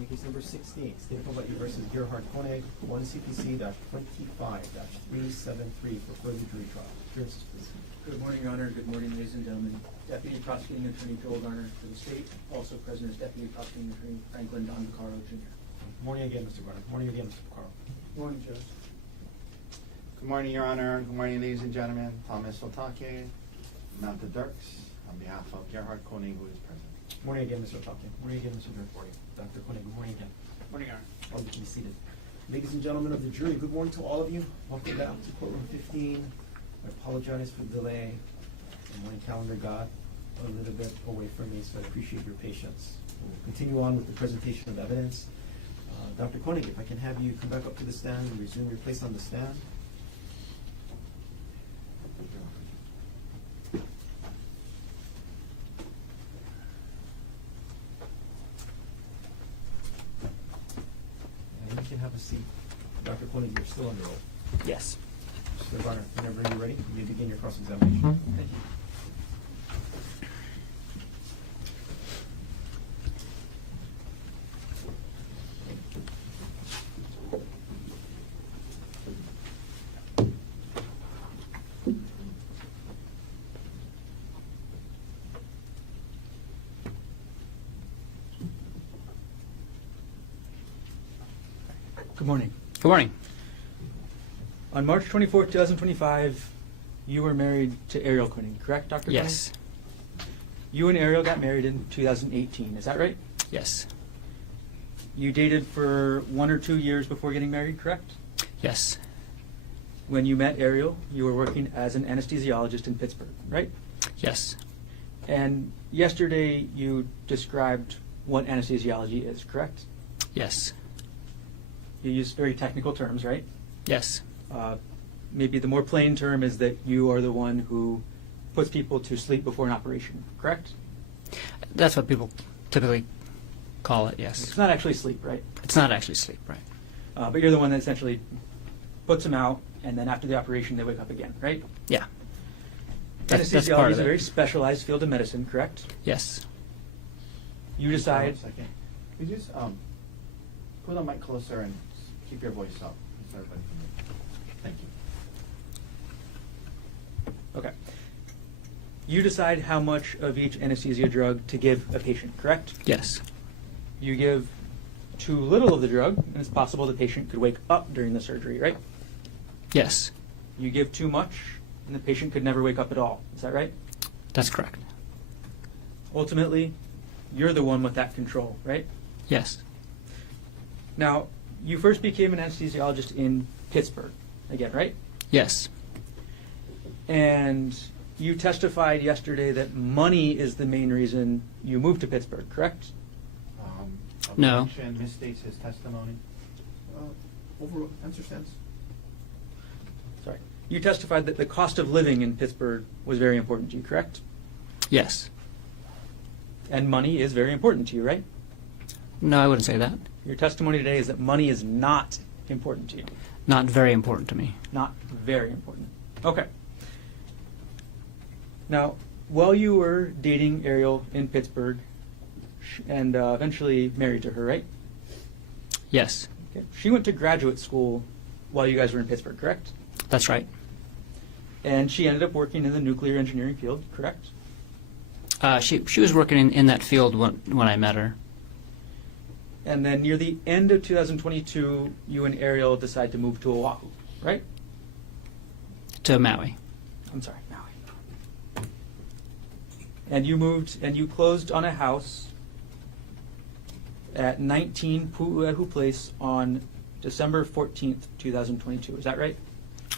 calling case number 16, State of Hawaii versus Gerhardt Konig, 1 CPC-25-373 for further jury trial. Appearances, please. Good morning, Your Honor. Good morning, ladies and gentlemen. Deputy Prosecuting Attorney Joel Garner for the state. Also present is Deputy Prosecuting Attorney Franklin Don Vaccaro, Jr. Good morning again, Mr. Garner. Good morning again, Mr. Vaccaro. Good morning, Judge. Good morning, Your Honor. Good morning, ladies and gentlemen. Thomas Otake, Mount the Dirks, on behalf of Gerhardt Konig, who is present. Good morning again, Mr. Otake. Good morning again, Mr. Dirk. Dr. Konig, good morning again. Good morning, Your Honor. All you can be seated. Ladies and gentlemen of the jury, good morning to all of you. Welcome back to courtroom 15. I apologize for the delay. The morning calendar got a little bit away from me, so I appreciate your patience. We'll continue on with the presentation of evidence. Dr. Konig, if I can have you come back up to the stand and resume your place on the stand. And you can have a seat. Dr. Konig, you're still on the roll. Yes. Mr. Garner, whenever you're ready, you may begin your cross-examination. Thank you. Good morning. Good morning. On March 24, 2025, you were married to Arielle Konig, correct, Dr. Yes. Konig? You and Arielle got married in 2018, is that right? Yes. You dated for 1 or 2 years before getting married, correct? Yes. When you met Arielle, you were working as an anesthesiologist in Pittsburgh, right? Yes. And yesterday you described what anesthesiology is, correct? Yes. You used very technical terms, right? Yes. Maybe the more plain term is that you are the one who puts people to sleep before an operation, correct? That's what people typically call it, It's yes. not actually sleep, right? It's not actually sleep, right? But you're the one that essentially puts them out, and then after the operation they wake up again, right? Yeah. That's Anesthesiology part is of a very it. specialized field of medicine, correct? Yes. You decide. Hold on a second. Could you just put the mic closer and keep your voice up? So everybody can hear. Thank you. Okay. You decide how much of each anesthesia drug to give a patient, correct? Yes. You give too little of the drug, and it's possible the patient could wake up during the surgery, right? Yes. You give too much, and the patient could never wake up at all. Is that right? That's correct. Ultimately, you're the one with that control, right? Yes. Now, you first became an anesthesiologist in Pittsburgh, again, right? Yes. And you testified yesterday that money is the main reason you moved to Pittsburgh, correct? No. Objection misstates his testimony. Overall, answer stands. Sorry. You testified that the cost of living in Pittsburgh was very important to you, correct? Yes. And money is very important to you, right? No, I wouldn't say that. Your testimony today is that money is not important to you. Not very important to me. Not very important. Okay. Now, while you were dating Arielle in Pittsburgh and eventually married to her, right? Yes. Okay. She went to graduate school while you guys were in Pittsburgh, correct? That's right. And she ended up working in the nuclear engineering field, correct? She was working in that field when I met her. And then near the end of 2022, you and Arielle decide to move to Oahu, right? To Maui. I'm sorry, Maui. And you moved and you closed on a house at 19 Pu'uehu Place on December 14th, 2022. Is that right?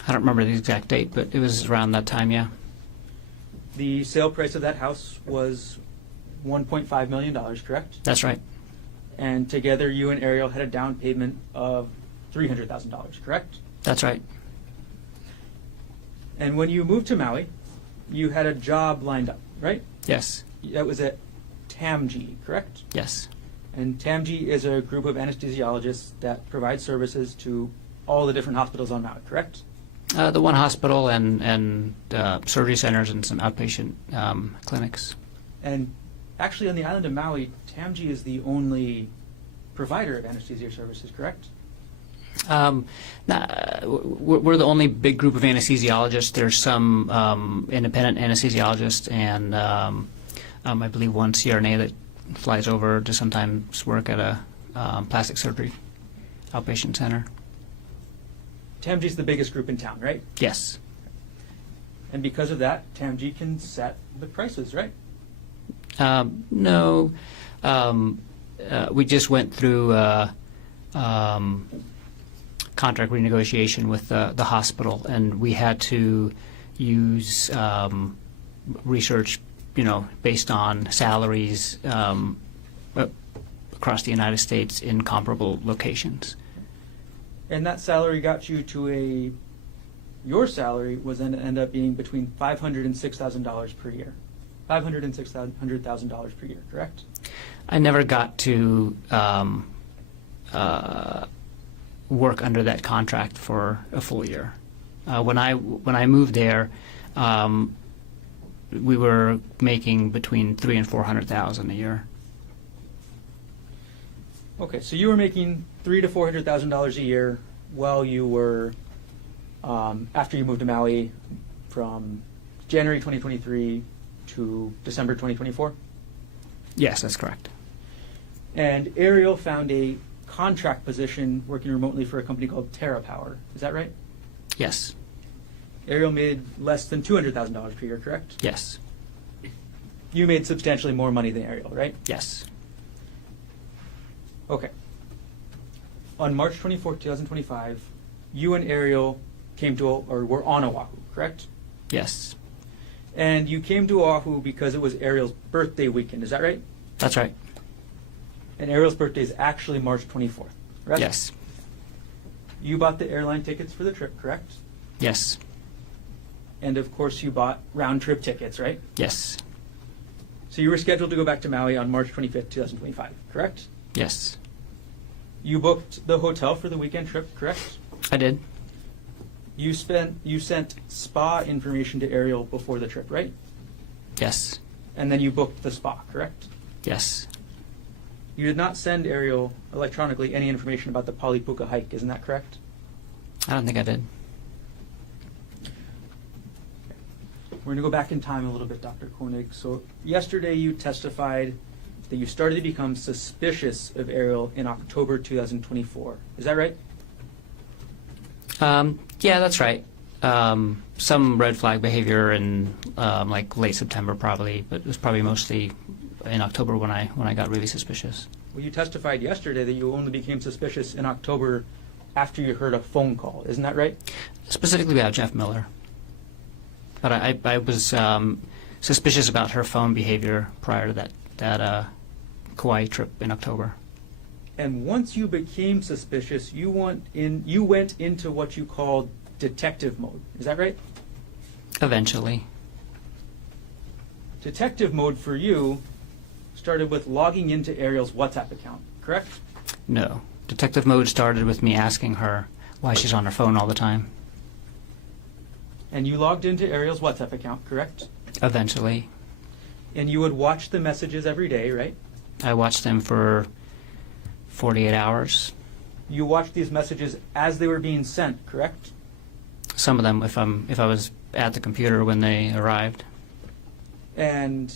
I don't remember the exact date, but it was around that time, yeah. The sale price of that house was $1.5 million, correct? That's right. And together you and Arielle had a down payment of $300,000, correct? That's right. And when you moved to Maui, you had a job lined up, right? Yes. That was at TAMG, correct? Yes. And TAMG is a group of anesthesiologists that provide services to all the different hospitals on Maui, correct? The one hospital and surgery centers and some outpatient clinics. And actually on the island of Maui, TAMG is the only provider of anesthesia services, correct? We're the only big group of anesthesiologists. There's some independent anesthesiologists and I believe one CRNA that flies over to sometimes work at a plastic surgery outpatient center. TAMG's the biggest group in town, right? Yes. And because of that, TAMG can set the prices, right? No. We just went through contract renegotiation with the hospital, and we had to use research, based on salaries across the United States in comparable locations. And that salary got you to your salary was then end up being between $500,000 and $6,000 per year. $500,000 and $600,000 per year, correct? I never got to work under that contract for a full year. When I moved there, we were making between $300,000 and $400,000 a year. Okay, so you were making $300,000 to $400,000 a year while you were after you moved to Maui from January 2023 to December 2024. Yes, that's correct. And Arielle found a contract position working remotely for a company called TerraPower. Is that right? Yes. Arielle made less than $200,000 per year, correct? Yes. You made substantially more money than Arielle, right? Yes. Okay. On March 24, 2025, you and Arielle were on Oahu, correct? Yes. And you came to Oahu because it was Arielle's birthday weekend, is that right? That's right. And Arielle's birthday is actually March 24th, correct? Yes. You bought the airline tickets for the trip, correct? Yes. And of course you bought round-trip tickets, right? Yes. So you were scheduled to go back to Maui on March 25th, 2025, correct? Yes. You booked the hotel for the weekend trip, correct? I did. You sent spa information to Arielle before the trip, right? Yes. And then you booked the spa, correct? Yes. You did not send Arielle electronically any information about the Palipuka hike, isn't that correct? I don't think I did. We're going to go back in time a little bit, Dr. Konig. So yesterday you testified that you started to become suspicious of Arielle in October 2024. Is that right? Yeah, that's right. Some red flag behavior in like late September probably, but it was probably mostly in October when I got really suspicious. Well, you testified yesterday that you only became suspicious in October after you heard a phone call. Isn't that right? Specifically about Jeff Miller. But I was suspicious about her phone behavior prior to that Kauai trip in October. And once you became suspicious, you went into what you called detective mode. Is that right? Eventually. Detective mode for you started with logging into Arielle's WhatsApp account, correct? No. Detective mode started with me asking her why she's on her phone all the time. And you logged into Arielle's WhatsApp account, correct? Eventually. And you would watch the messages every day, right? I watched them for 48 hours. You watched these messages as they were being sent, correct? Some of them if I was at the computer when they arrived. And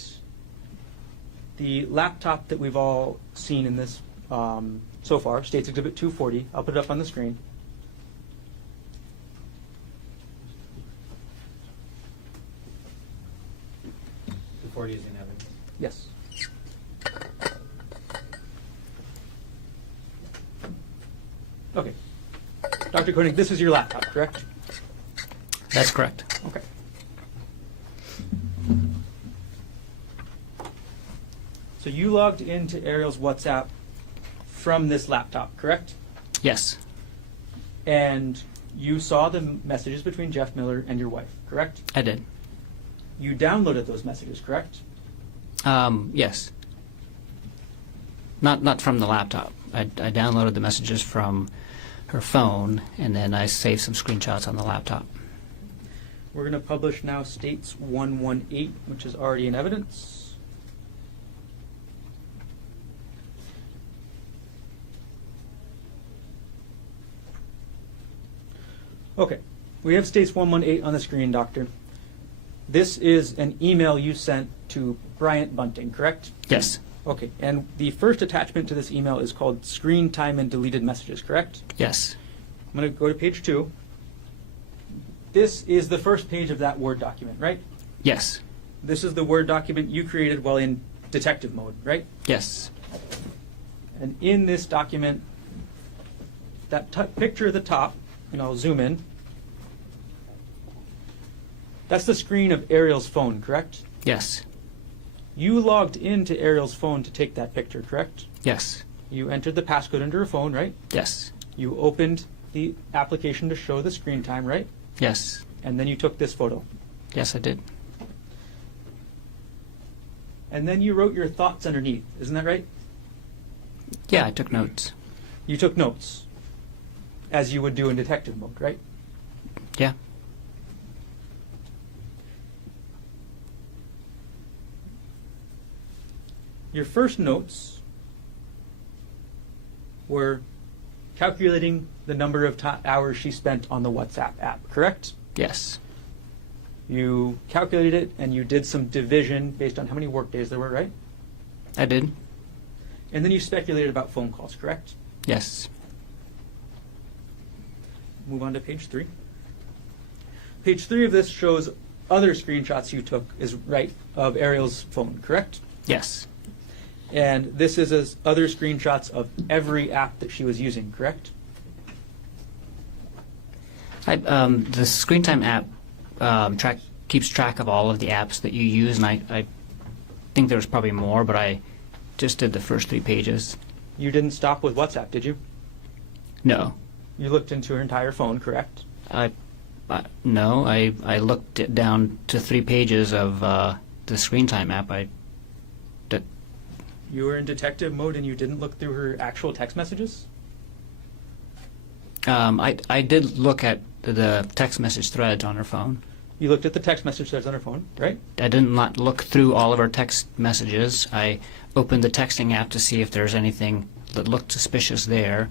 the laptop that we've all seen in this so far, States Exhibit 240, I'll put it up on the screen. The 40 is in evidence. Yes. Okay. Dr. Konig, this is your laptop, correct? That's correct. Okay. So you logged into Arielle's WhatsApp from this laptop, correct? Yes. And you saw the messages between Jeff Miller and your wife, correct? I did. You downloaded those messages, correct? Yes. Not from the laptop. I downloaded the messages from her phone, and then I saved some screenshots on the laptop. We're going to publish now States 118, which is already in evidence. Okay. We have states 118 on the screen, Doctor. This is an email you sent to Bryant Bunting, correct? Yes. Okay. And the first attachment to this email is called Screen Time and Deleted Messages, correct? Yes. I'm going to go to page 2. This is the first page of that Word document, right? Yes. This is the Word document you created while in detective mode, right? Yes. And in this document, that picture at the top, and I'll zoom in, that's the screen of Arielle's phone, correct? Yes. You logged into Arielle's phone to take that picture, correct? Yes. You entered the passcode into her phone, right? Yes. You opened the application to show the screen time, right? Yes. And then you took this photo. Yes, I did. And then you wrote your thoughts underneath, isn't that right? Yeah, I took notes. You took notes, as you would do in detective mode, right? Yeah. Your first notes were calculating the number of hours she spent on the WhatsApp app, correct? Yes. You calculated it and you did some division based on how many work days there were, right? I did. And then you speculated about phone calls, correct? Yes. Move on to page 3. Page 3 of this shows other screenshots you took, is right, of Arielle's phone, correct? Yes. And this is other screenshots of every app that she was using, correct? The Screen Time app keeps track of all of the apps that you use, and I think there's probably more, but I just did the first 3 pages. You didn't stop with WhatsApp, did you? No. You looked into her entire phone, correct? No, I looked it down to 3 pages of the Screen Time app. You were in detective mode and you didn't look through her actual text messages? I did look at the text message threads on her phone. You looked at the text message threads on her phone, right? I did not look through all of her text messages. I opened the texting app to see if there's anything that looked suspicious there.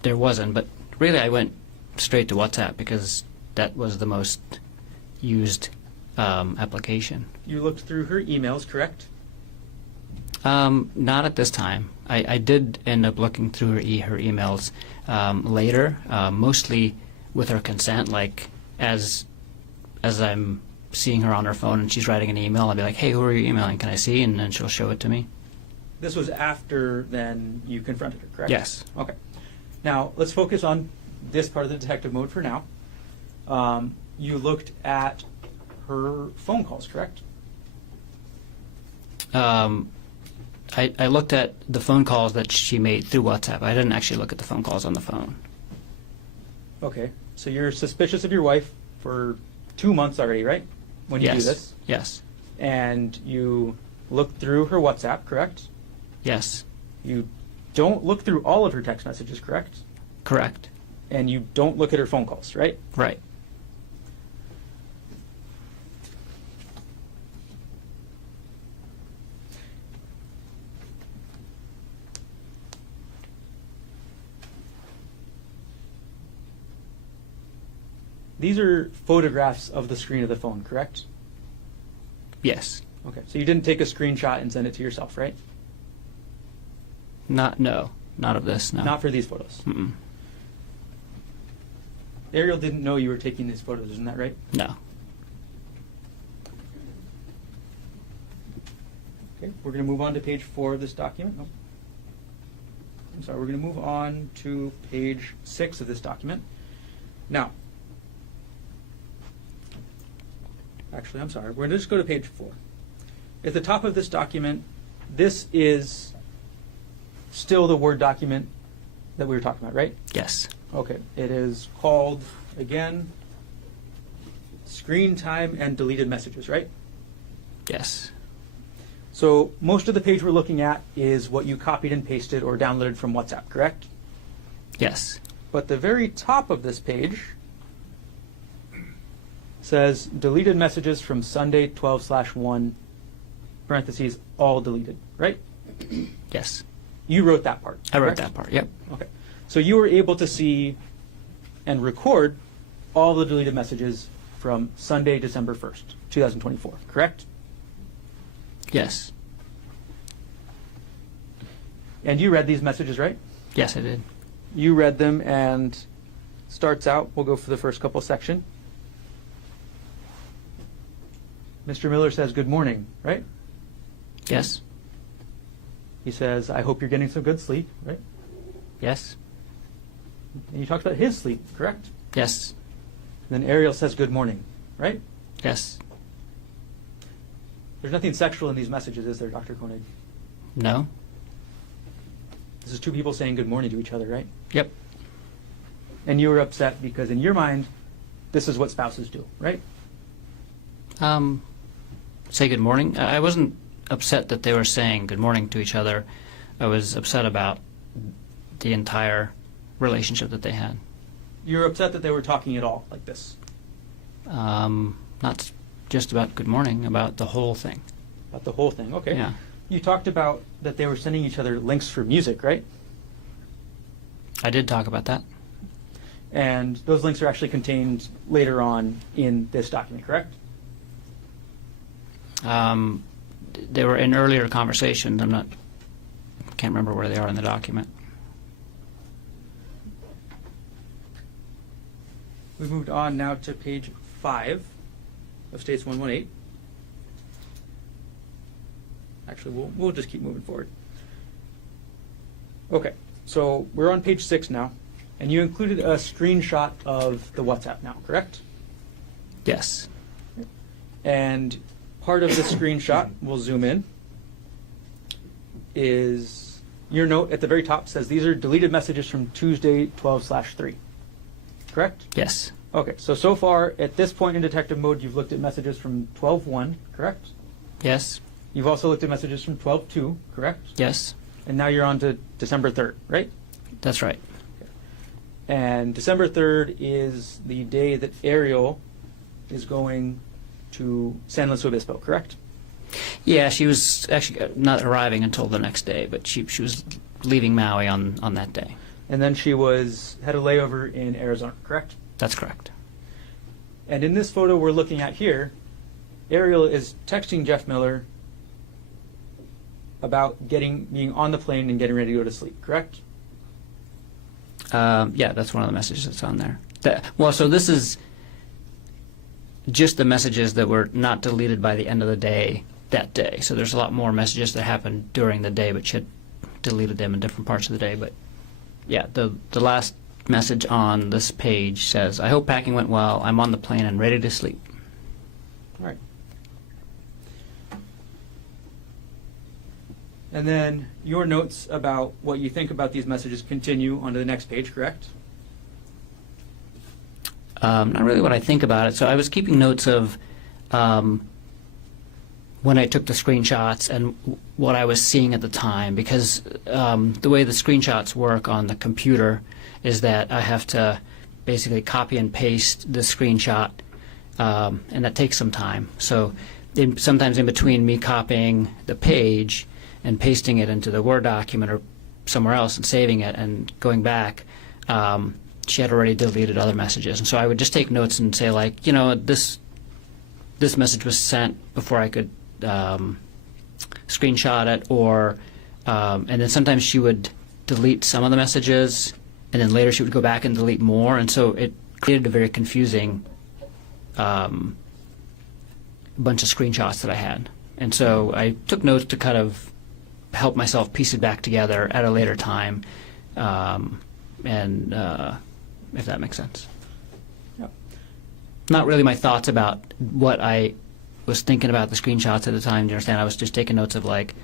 There wasn't, but really I went straight to WhatsApp because that was the most used application. You looked through her emails, correct? Not at this time. I did end up looking through her emails later, mostly with her consent. Like as I'm seeing her on her phone and she's writing an email, I'll be like, "Hey, who are you emailing? Can I see?" And then she'll show it to me. This was after then you confronted her, correct? Yes. Okay. Now let's focus on this part of the detective mode for now. You looked at her phone calls, correct? I looked at the phone calls that she made through WhatsApp. I didn't actually look at the phone calls on the phone. Okay. So you're suspicious of your wife for 2 months already, right? When you do this? Yes. And you looked through her WhatsApp, correct? Yes. You don't look through all of her text messages, correct? Correct. And you don't look at her phone calls, right? Right. These are photographs of the screen of the phone, correct? Yes. Okay. So you didn't take a screenshot and send it to yourself, right? Not of this, no. Not for these photos. Mm-mm. Arielle didn't know you were taking these photos, isn't that right? No. Okay, we're going to move on to page 4 of this document. Oh. I'm sorry, we're going to move on to page 6 of this document. Now, actually, I'm sorry, we're going to just go to page 4. At the top of this document, this is still the Word document that we were talking about, right? Yes. Okay, it is called, again, Screen Time and Deleted Messages, right? Yes. So most of the page we're looking at is what you copied and pasted or downloaded from WhatsApp, correct? Yes. But the very top of this page says deleted messages from Sunday 12/1, parentheses, all deleted, right? Yes. You wrote that part. I wrote correct? that part, yep. Okay. So you were able to see and record all the deleted messages from Sunday, December 1st, 2024, correct? Yes. And you read these messages, right? Yes, I did. You read them, and starts out, we'll go for the first couple section. Mr. Miller says, good morning, right? Yes. He says, I hope you're getting some good sleep, right? Yes. And you talked about his sleep, correct? Yes. And then Arielle says, good morning, right? Yes. There's nothing sexual in these messages, is there, Dr. Konig? No. This is two people saying good morning to each other, right? Yep. And you were upset because in your mind, this is what spouses do, right? Say good morning. I wasn't upset that they were saying good morning to each other. I was upset about the entire relationship that they had. You were upset that they were talking at all like this. Not just about good morning, about the whole thing. About the whole thing, okay. Yeah. You talked about that they were sending each other links for music, right? I did talk about that. And those links are actually contained later on in this document, correct? They were in earlier conversations. Can't remember where they are in the document. We moved on now to page 5 of States 118. Actually, we'll just keep moving forward. Okay, so we're on page 6 now, and you included a screenshot of the WhatsApp now, correct? Yes. And part of the screenshot, we'll zoom in, is your note at the very top says these are deleted messages from Tuesday 12/3. Correct? Yes. Okay, so far at this point in detective mode, you've looked at messages from 12/1, correct? Yes. You've also looked at messages from 12/2, correct? Yes. And now you're on to December 3rd, right? That's right. And December 3rd is the day that Arielle is going to San Luis Obispo, correct? Yeah, she was actually not arriving until the next day, but she was leaving Maui on that day. And then she had a layover in Arizona, correct? That's correct. And in this photo we're looking at here, Arielle is texting Jeff Miller about being on the plane and getting ready to go to sleep, correct? Yeah, that's one of the messages that's on there. So this is just the messages that were not deleted by the end of the day that day. So there's a lot more messages that happened during the day, but she had deleted them in different parts of the day. But yeah, the last message on this page says, I hope packing went well. I'm on the plane and ready to sleep. All right. And then your notes about what you think about these messages continue onto the next page, correct? Not really what I think about it. So I was keeping notes of when I took the screenshots and what I was seeing at the time, because the way the screenshots work on the computer is that I have to basically copy and paste the screenshot, and that takes some time. So sometimes in between me copying the page and pasting it into the Word document or somewhere else and saving it and going back, she had already deleted other messages. And so I would just take notes and say, like, this message was sent before I could screenshot it, or and then sometimes she would delete some of the messages, and then later she would go back and delete more, and so it created a very confusing bunch of screenshots that I had. And so I took notes to kind of help myself piece it back together at a later time, and if that makes sense. Yep. Not really my thoughts about what I was thinking about the screenshots at the time. Do you understand? I was just taking notes of like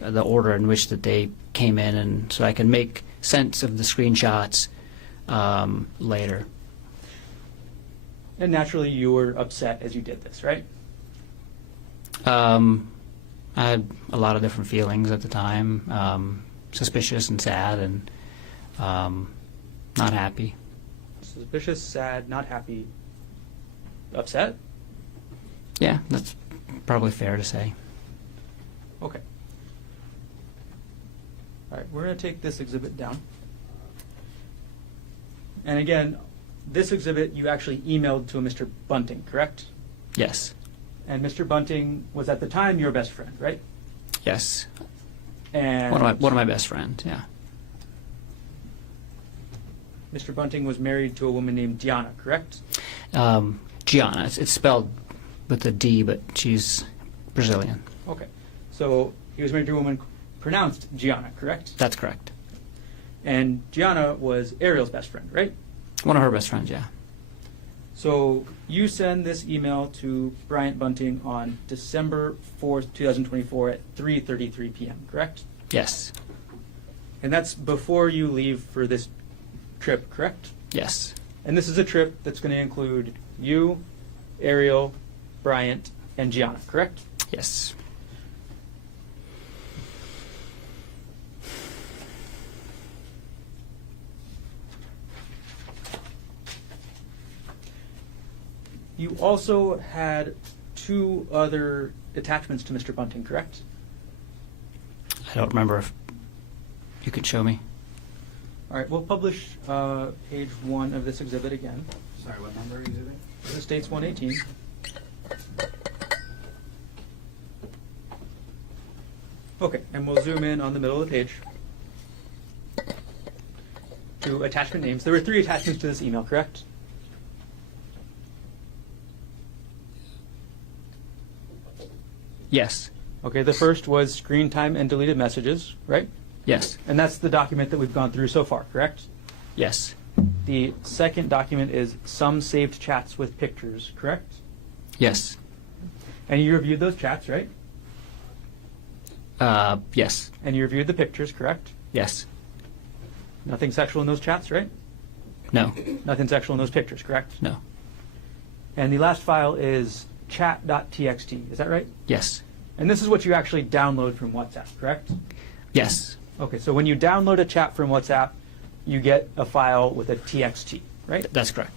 the order in which that they came in, and so I can make sense of the screenshots later. And naturally you were upset as you did this, right? I had a lot of different feelings at the time, suspicious and sad, and not happy. Suspicious, sad, not happy, upset? Yeah, that's probably fair to say. Okay. All right, we're going to take this exhibit down. And again, this exhibit you actually emailed to a Mr. Bunting, correct? Yes. And Mr. Bunting was at the time your best friend, right? Yes. And One of my best friends, yeah. Mr. Bunting was married to a woman named Diana, correct? Gianna. It's spelled with a D, but she's Brazilian. Okay. So he was married to a woman pronounced Gianna, correct? That's correct. And Gianna was Arielle's best friend, right? One of her best friends, yeah. So you send this email to Bryant Bunting on December 4th, 2024 at 3:33 p.m., correct? Yes. And that's before you leave for this trip, correct? Yes. And this is a trip that's going to include you, Arielle, Bryant, and Gianna, correct? Yes. You also had 2 other attachments to Mr. Bunting, correct? I don't remember if you could show me. All right, we'll publish page 1 of this exhibit again. Sorry, what number exhibit? This states 118. Okay, and we'll zoom in on the middle of the page to attachment names. There were 3 attachments to this email, correct? Yes. Okay, the first was screen time and deleted messages, right? Yes. And that's the document that we've gone through so far, correct? Yes. The second document is some saved chats with pictures, correct? Yes. And you reviewed those chats, right? Yes. And you reviewed the pictures, correct? Yes. Nothing sexual in those chats, right? No. Nothing sexual in those pictures, correct? No. And the last file is chat.txt, is that right? Yes. And this is what you actually download from WhatsApp, correct? Yes. Okay, so when you download a chat from WhatsApp, you get a file with a txt, right? That's correct.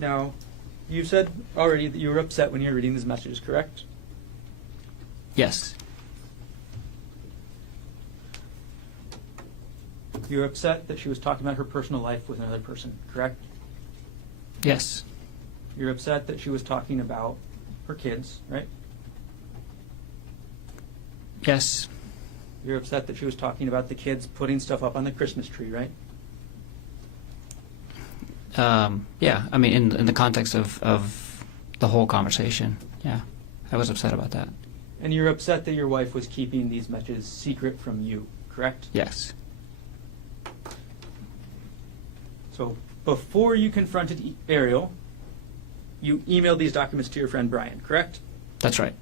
Now, you said already that you were upset when you were reading these messages, correct? Yes. You were upset that she was talking about her personal life with another person, correct? Yes. You're upset that she was talking about her kids, right? Yes. You're upset that she was talking about the kids putting stuff up on the Christmas tree, right? Yeah. I mean, in the context of the whole conversation, yeah, I was upset about that. And you're upset that your wife was keeping these messages secret from you, correct? Yes. So before you confronted Arielle, you emailed these documents to your friend Brian, correct? That's right.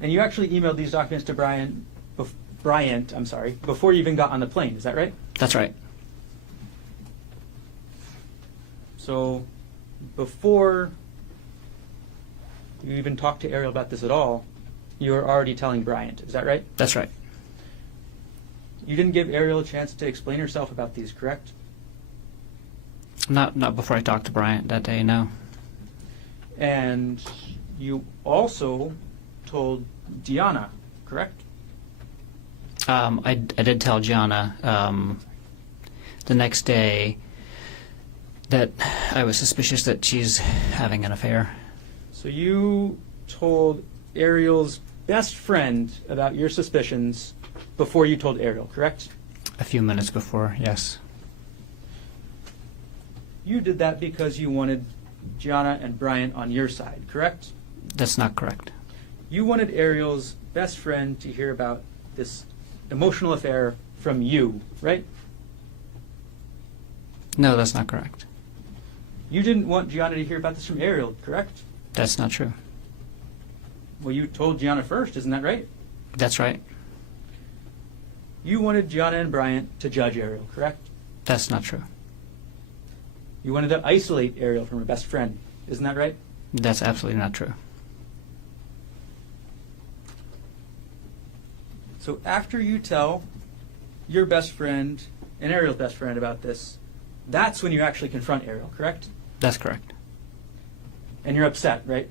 And you actually emailed these documents to Bryant, before you even got on the plane, is that right? That's right. So before you even talked to Arielle about this at all, you were already telling Bryant, is that right? That's right. You didn't give Arielle a chance to explain herself about these, correct? Not before I talked to Bryant that day, no. And you also told Diana, correct? I did tell Gianna the next day that I was suspicious that she's having an affair. So you told Arielle's best friend about your suspicions before you told Arielle, correct? A few minutes before, yes. You did that because you wanted Gianna and Bryant on your side, correct? That's not correct. You wanted Arielle's best friend to hear about this emotional affair from you, right? No, that's not correct. You didn't want Gianna to hear about this from Arielle, correct? That's not true. Well, you told Gianna first, isn't that right? That's right. You wanted Gianna and Bryant to judge Arielle, correct? That's not true. You wanted to isolate Arielle from her best friend, isn't that right? That's absolutely not true. So after you tell your best friend and Arielle's best friend about this, that's when you actually confront Arielle, correct? That's correct. And you're upset, right?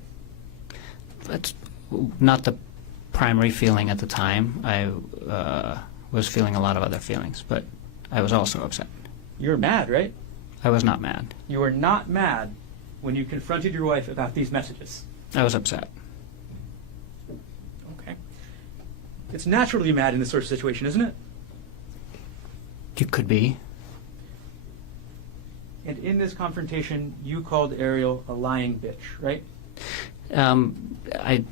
That's not the primary feeling at the time. I was feeling a lot of other feelings, but I was also upset. You were mad, right? I was not mad. You were not mad when you confronted your wife about these messages. I was upset. Okay. It's natural to be mad in this sort of situation, isn't it? You could be. And in this confrontation, you called Arielle a lying bitch, right? I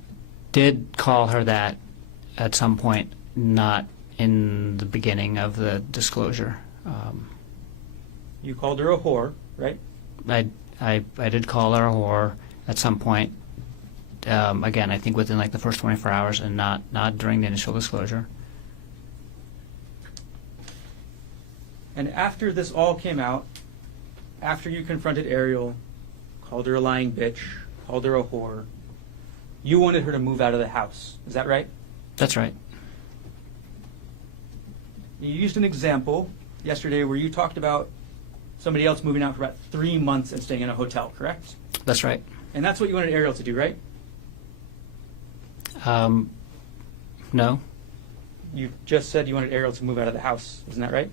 did call her that at some point, not in the beginning of the disclosure. You called her a whore, right? I did call her a whore at some point. Again, I think within like the first 24 hours, and not during the initial disclosure. And after this all came out, after you confronted Arielle, called her a lying bitch, called her a whore, you wanted her to move out of the house. Is that right? That's right. You used an example yesterday where you talked about somebody else moving out for about 3 months and staying in a hotel, correct? That's right. And that's what you wanted Arielle to do, right? No. You just said you wanted Arielle to move out of the house. Isn't that right?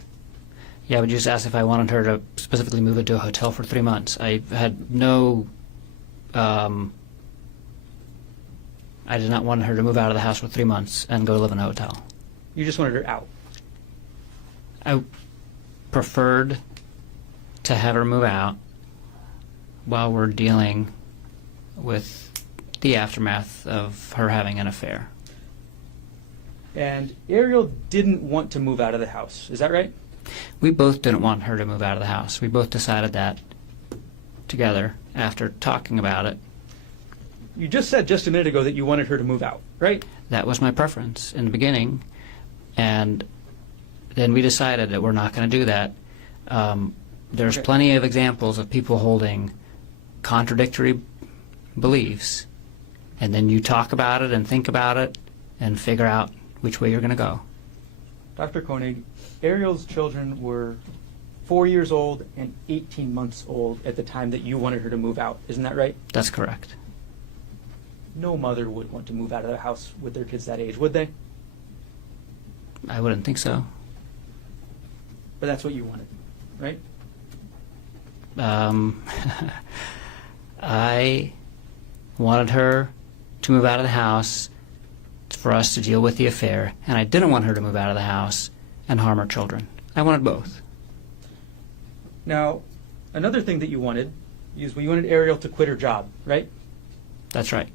Yeah, but you just asked if I wanted her to specifically move into a hotel for 3 months. I had no. I did not want her to move out of the house for 3 months and go live in a hotel. You just wanted her out. I preferred to have her move out while we're dealing with the aftermath of her having an affair. And Arielle didn't want to move out of the house. Is that right? We both didn't want her to move out of the house. We both decided that together after talking about it. You just said just a minute ago that you wanted her to move out, right? That was my preference in the beginning, and then we decided that we're not going to do that. There's Okay. plenty of examples of people holding contradictory beliefs, and then you talk about it and think about it and figure out which way you're going to go. Dr. Konig, Arielle's children were 4 years old and 18 months old at the time that you wanted her to move out. Isn't that right? That's correct. No mother would want to move out of the house with their kids that age, would they? I wouldn't think so. But that's what you wanted, right? I wanted her to move out of the house for us to deal with the affair, and I didn't want her to move out of the house and harm her children. I wanted both. Now, another thing that you wanted is you wanted Arielle to quit her job, right? That's right.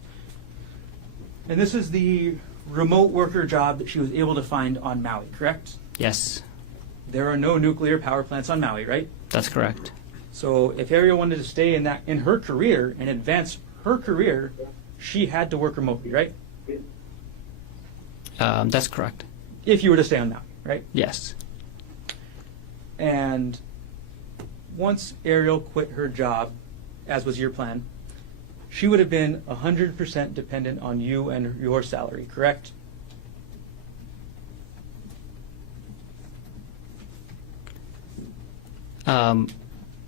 And this is the remote worker job that she was able to find on Maui, correct? Yes, There are no nuclear power plants on Maui, right? that's correct. So if Arielle wanted to stay in her career and advance her career, she had to work remotely, right? That's correct. If you were to stay on Maui, right? Yes. And once Arielle quit her job, as was your plan, she would have been 100% dependent on you and your salary, correct?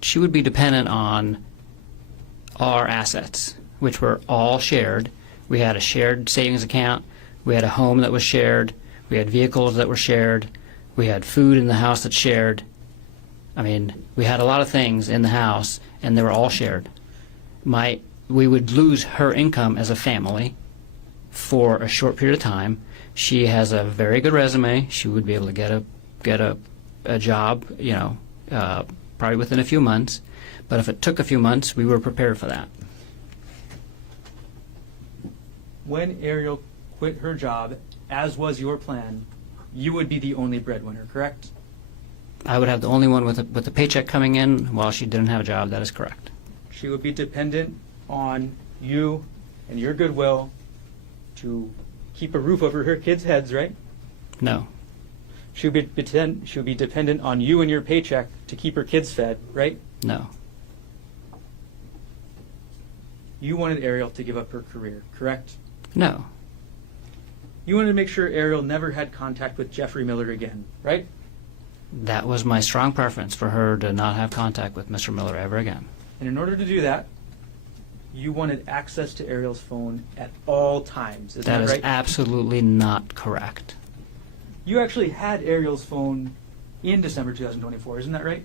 She would be dependent on our assets, which were all shared. We had a shared savings account. We had a home that was shared. We had vehicles that were shared. We had food in the house that's shared. I mean, we had a lot of things in the house, and they were all shared. We would lose her income as a family for a short period of time. She has a very good resume. She would be able to get a job, probably within a few months. But if it took a few months, we were prepared for that. When Arielle quit her job, as was your plan, you would be the only breadwinner, correct? I would have the only one with a paycheck coming in while she didn't have a job. That is correct. She would be dependent on you and your goodwill to keep a roof over her kids' heads, right? No. She would be dependent on you and your paycheck to keep her kids fed, right? No. You wanted Arielle to give up her career, correct? No. You wanted to make sure Arielle never had contact with Jeffrey Miller again, right? That was my strong preference, for her to not have contact with Mr. Miller ever again. And in order to do that, you wanted access to Arielle's phone at all times. Isn't that That is right? absolutely not correct. You actually had Arielle's phone in December 2024, isn't that right?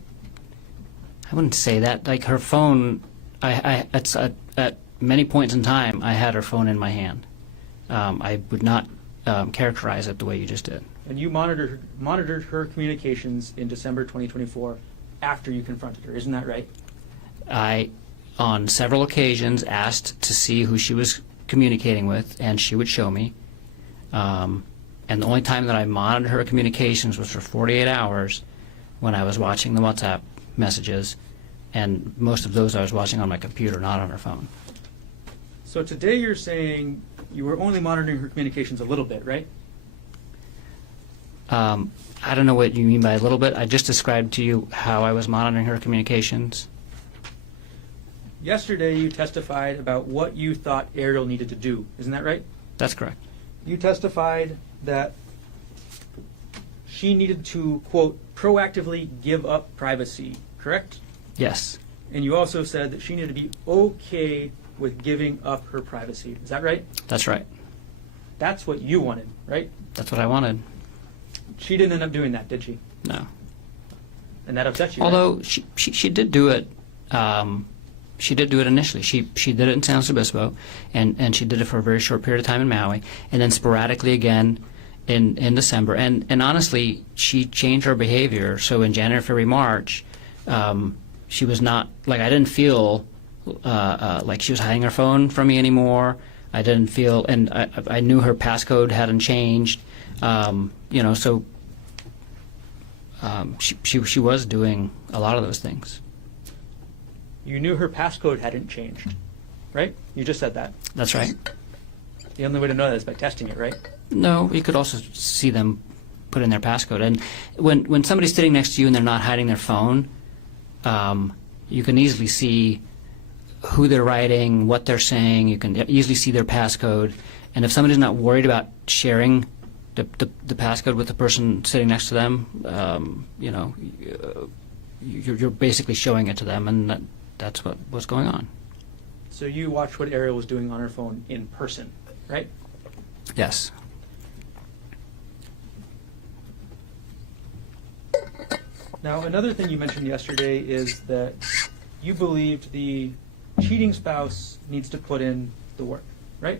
I wouldn't say that. Like her phone, at many points in time, I had her phone in my hand. I would not characterize it the way you just did. And you monitored her communications in December 2024 after you confronted her, isn't that right? I, on several occasions, asked to see who she was communicating with, and she would show me. And the only time that I monitored her communications was for 48 hours when I was watching the WhatsApp messages, and most of those I was watching on my computer, not on her phone. So today you're saying you were only monitoring her communications a little bit, right? I don't know what you mean by a little bit. I just described to you how I was monitoring her communications. Yesterday you testified about what you thought Arielle needed to do, isn't that right? That's correct. You testified that she needed to, quote, proactively give up privacy, correct? Yes, And you also said that she needed to be okay with giving up her privacy. Is that right? that's right. That's what you wanted, right? That's what I wanted. She didn't end up doing that, did she? No. And that upset you, right? Although she did do it. She did do it initially. She did it in San Luis Obispo, and she did it for a very short period of time in Maui, and then sporadically again in December. And honestly, she changed her behavior. So in January, February, March, she was not, like, I didn't feel like she was hiding her phone from me anymore. I didn't feel, and I knew her passcode hadn't changed. So she was doing a lot of those things. You knew her passcode hadn't changed, right? You just said that. That's right. The only way to know that is by testing it, right? No, you could also see them put in their passcode. And when somebody's sitting next to you and they're not hiding their phone, you can easily see who they're writing, what they're saying. You can easily see their passcode. And if somebody's not worried about sharing the passcode with the person sitting next to them, you're basically showing it to them, and that's what's going on. So you watched what Arielle was doing on her phone in person, right? Yes. Now, another thing you mentioned yesterday is that you believed the cheating spouse needs to put in the work, right?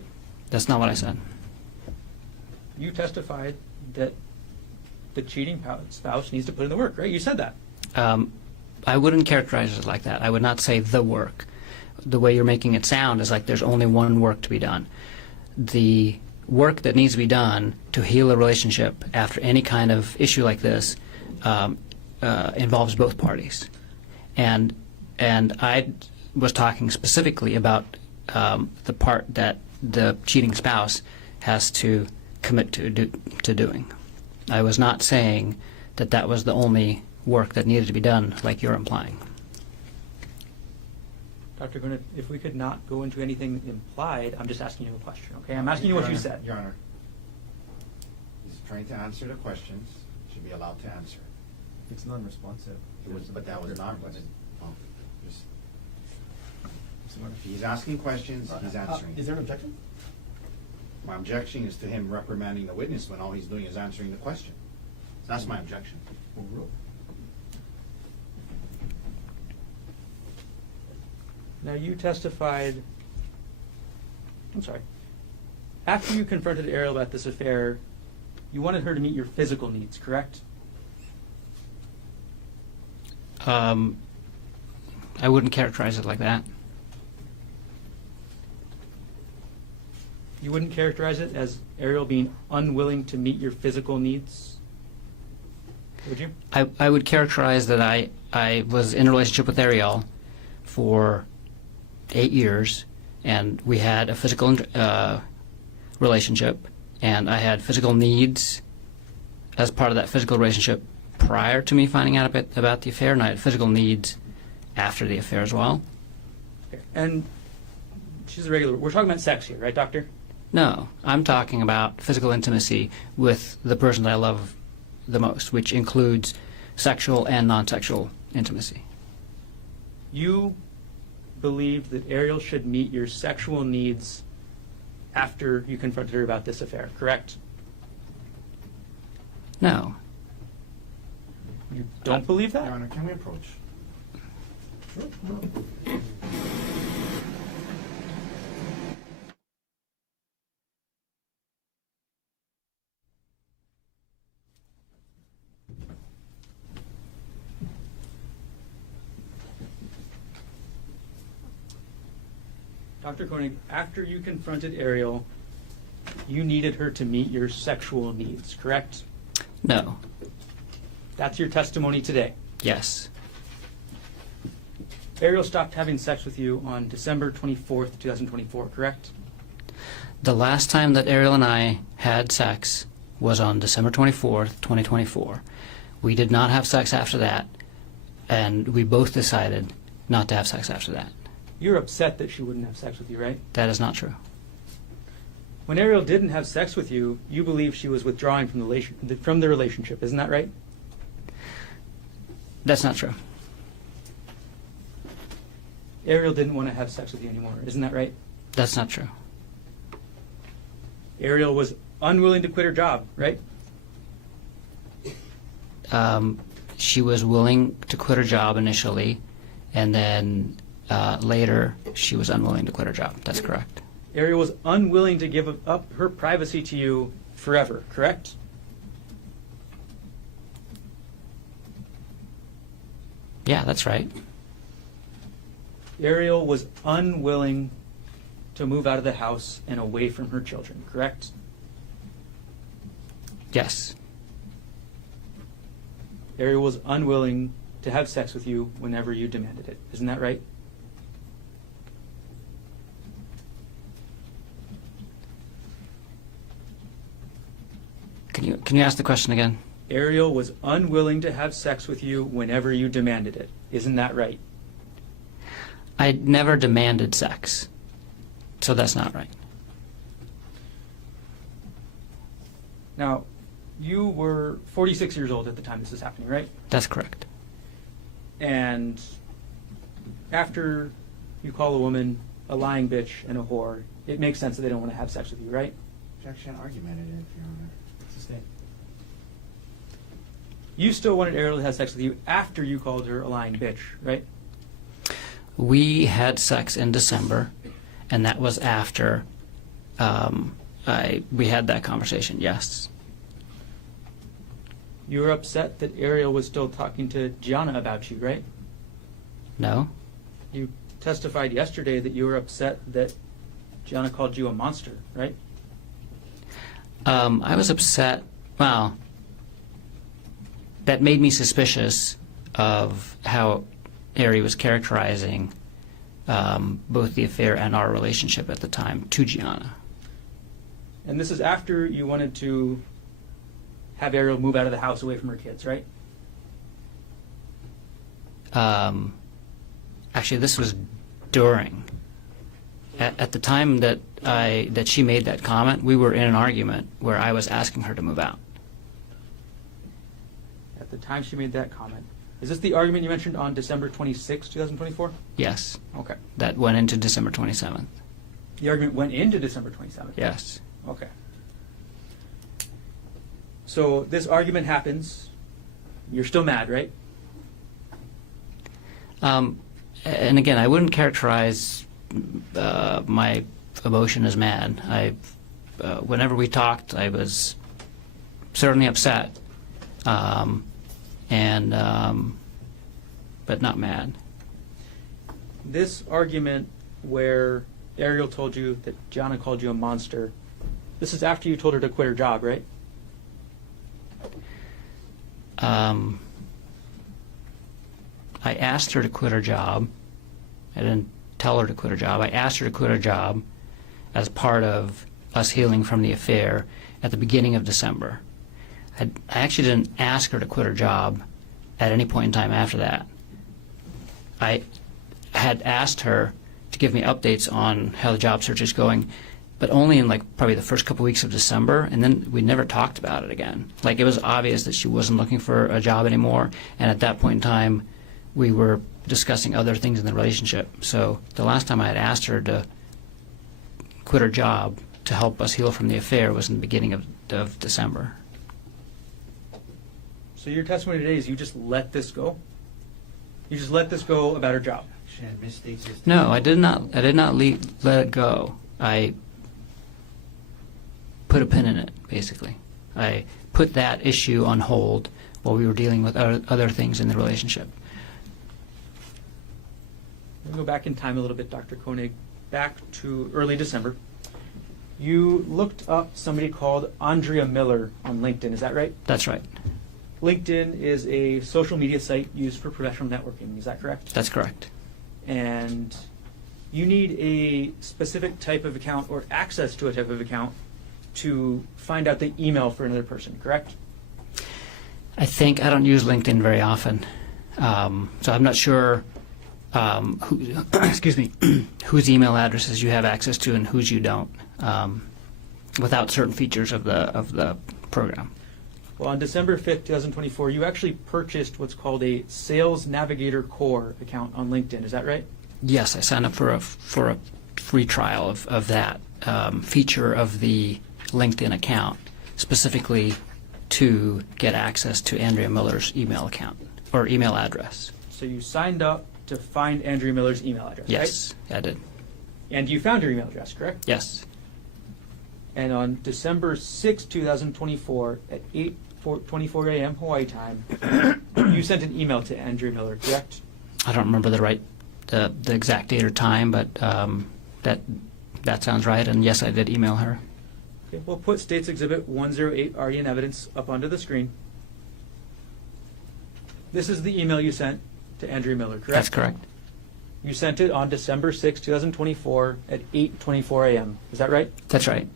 That's not what I said. You testified that the cheating spouse needs to put in the work, right? You said that. I wouldn't characterize it like that. I would not say the work. The way you're making it sound is like there's only one work to be done. The work that needs to be done to heal a relationship after any kind of issue like this involves both parties. And I was talking specifically about the part that the cheating spouse has to commit to doing. I was not saying that was the only work that needed to be done, like you're implying. Dr. Konig, if we could not go into anything implied, I'm just asking you a question, okay? I'm asking you what you said. Your Honor, he's trying to answer the questions, should be allowed to answer. It's non-responsive. But that was not, if he's asking questions, he's answering. Is there an objection? My objection is to him reprimanding the witness when all he's doing is answering the question. That's my objection. Overruled. Now, you testified, after you confronted Arielle about this affair, you wanted her to meet your physical needs, correct? I wouldn't characterize it like that. You wouldn't characterize it as Arielle being unwilling to meet your physical needs, would you? I would characterize that I was in a relationship with Arielle for 8 years, and we had a physical relationship, and I had physical needs as part of that physical relationship prior to me finding out about the affair, and I had physical needs after the affair as well. Okay. And she's a regular. We're talking about sex here, right, doctor? No, I'm talking about physical intimacy with the person that I love the most, which includes sexual and non-sexual intimacy. You believed that Arielle should meet your sexual needs after you confronted her about this affair, correct? No. You don't believe that? Your Honor, can we approach? Dr. Konig, after you confronted Arielle, you needed her to meet your sexual needs, correct? No. That's your testimony today. Yes. Arielle stopped having sex with you on December 24th, 2024, correct? The last time that Arielle and I had sex was on December 24th, 2024. We did not have sex after that, and we both decided not to have sex after that. You're upset that she wouldn't have sex with you, right? That is not true. When Arielle didn't have sex with you, you believe she was withdrawing from the relationship, isn't that right? That's not true. Arielle didn't want to have sex with you anymore, isn't that right? That's not true. Arielle was unwilling to quit her job, right? She was willing to quit her job initially, and then later she was unwilling to quit her job. That's correct. Arielle was unwilling to give up her privacy to you forever, correct? Yeah, that's right. Arielle was unwilling to move out of the house and away from her children, correct? Yes. Arielle was unwilling to have sex with you whenever you demanded it. Isn't that right? Can you ask the question again? Arielle was unwilling to have sex with you whenever you demanded it. Isn't that right? I never demanded sex, so that's not right. Now, you were 46 years old at the time this was happening, right? That's correct. And after you call a woman a lying bitch and a whore, it makes sense that they don't want to have sex with you, right? Objection argumentative, Your Honor. Sustain. You still wanted Arielle to have sex with you after you called her a lying bitch, right? We had sex in December, and that was after we had that conversation, yes. You were upset that Arielle was still talking to Gianna about you, right? No? You testified yesterday that you were upset that Gianna called you a monster, right? I was upset. Well, that made me suspicious of how Ari was characterizing both the affair and our relationship at the time to Gianna. And this is after you wanted to have Arielle move out of the house away from her kids, right? Actually, this was during. At the time that she made that comment, we were in an argument where I was asking her to move out. At the time she made that comment. Is this the argument you mentioned on December 26, 2024? Yes. Okay. That went into December 27th. The argument went into December 27th? Yes. Okay. So this argument happens. You're still mad, right? And again, I wouldn't characterize my emotion as mad. Whenever we talked, I was certainly upset, but not mad. This argument where Arielle told you that Gianna called you a monster, this is after you told her to quit her job, right? I asked her to quit her job. I didn't tell her to quit her job. I asked her to quit her job as part of us healing from the affair at the beginning of December. I actually didn't ask her to quit her job at any point in time after that. I had asked her to give me updates on how the job search is going, but only in probably the first couple weeks of December, and then we never talked about it again. It was obvious that she wasn't looking for a job anymore, and at that point in time, we were discussing other things in the relationship. So the last time I had asked her to quit her job to help us heal from the affair was in the beginning of December. So your testimony today is you just let this go? You just let this go about her job? Shan misstates his No, I did not. I did not let it go. I put a pin in it, basically. I put that issue on hold while we were dealing with other things in the relationship. Let me go back in time a little bit, Dr. Konig, back to early December. You looked up somebody called Andrea Miller on LinkedIn, is that right? That's right. LinkedIn is a social media site used for professional networking, is that correct? That's correct. And you need a specific type of account or access to a type of account to find out the email for another person, correct? I don't use LinkedIn very often, so I'm not sure excuse me, whose email addresses you have access to and whose you don't, without certain features of the program. Well, on December 5th, 2024, you actually purchased what's called a Sales Navigator Core account on LinkedIn. Is that right? Yes, I signed up for a free trial of that feature of the LinkedIn account, specifically to get access to Andrea Miller's email account or email address. So you signed up to find Andrea Miller's email address, Yes, right? I did. And you found her email address, correct? Yes, And on December 6, 2024, at 8:24 a.m. Hawaii time, you sent an email to Andrea Miller, correct? I don't remember the exact date or time, but that sounds right. And yes, I did email her. Okay, we'll put States Exhibit 108 already in evidence up onto the screen. This is the email you sent to Andrea Miller, correct? That's correct. You sent it on December 6, 2024 at 8:24 a.m. Is that right? That's right.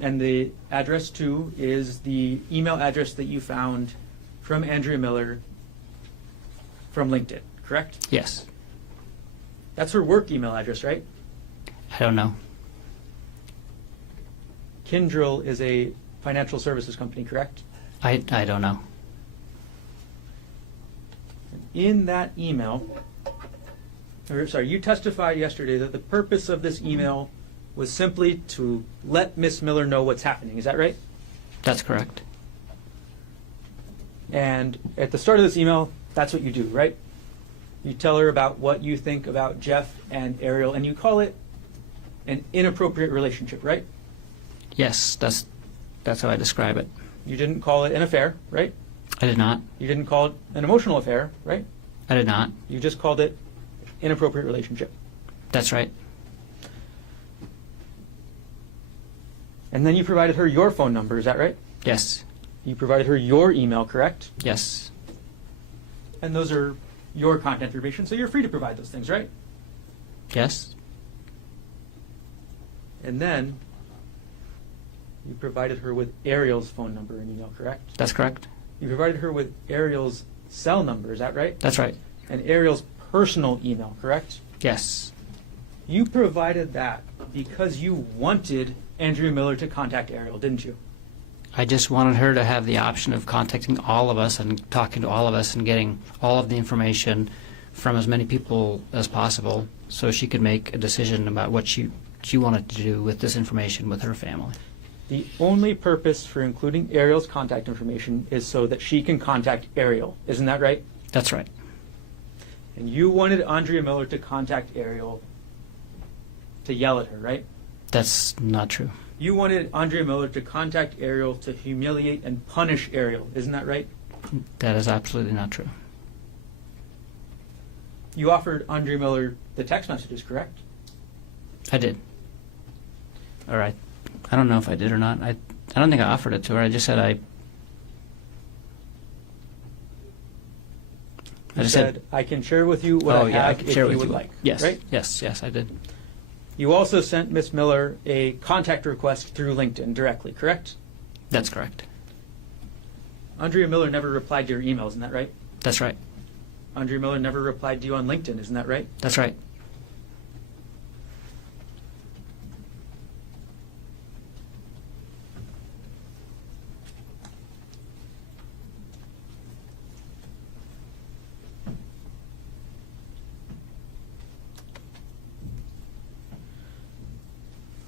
And the address too is the email address that you found from Andrea Miller from LinkedIn, correct? Yes. That's her work email address, right? I don't know. Kyndryl is a financial services company, correct? I don't know. In that email, you testified yesterday that the purpose of this email was simply to let Miss Miller know what's happening. Is that right? That's correct. And at the start of this email, that's what you do, right? You tell her about what you think about Jeff and Arielle, and you call it an inappropriate relationship, right? Yes, that's how I describe it. You didn't call it an affair, right? I did not. You didn't call it an emotional affair, right? I did not. You just called it inappropriate relationship. That's right. And then you provided her your phone number, is that right? Yes. You provided her your email, correct? Yes. And those are your contact information, so you're free to provide those things, right? Yes. And then you provided her with Arielle's phone number and email, correct? That's correct. You provided her with Arielle's cell number, is that right? That's right. And Arielle's personal email, correct? Yes. You provided that because you wanted Andrea Miller to contact Arielle, didn't you? I just wanted her to have the option of contacting all of us and talking to all of us and getting all of the information from as many people as possible so she could make a decision about what she wanted to do with this information with her family. The only purpose for including Arielle's contact information is so that she can contact Arielle. Isn't that right? That's right. And you wanted Andrea Miller to contact Arielle to yell at her, right? That's not true. You wanted Andrea Miller to contact Arielle to humiliate and punish Arielle. Isn't that right? That is absolutely not true. You offered Andrea Miller the text messages, correct? I did. All right. I don't know if I did or not. I don't think I offered it to her. I just said I You said, I can share with you what I have can if share you with would you. like. Yes. Right? Yes, I did. You also sent Miss Miller a contact request through LinkedIn directly, correct? That's correct. Andrea Miller never replied to your emails, isn't that right? That's right. Andrea Miller never replied to you on LinkedIn, isn't that right? That's right.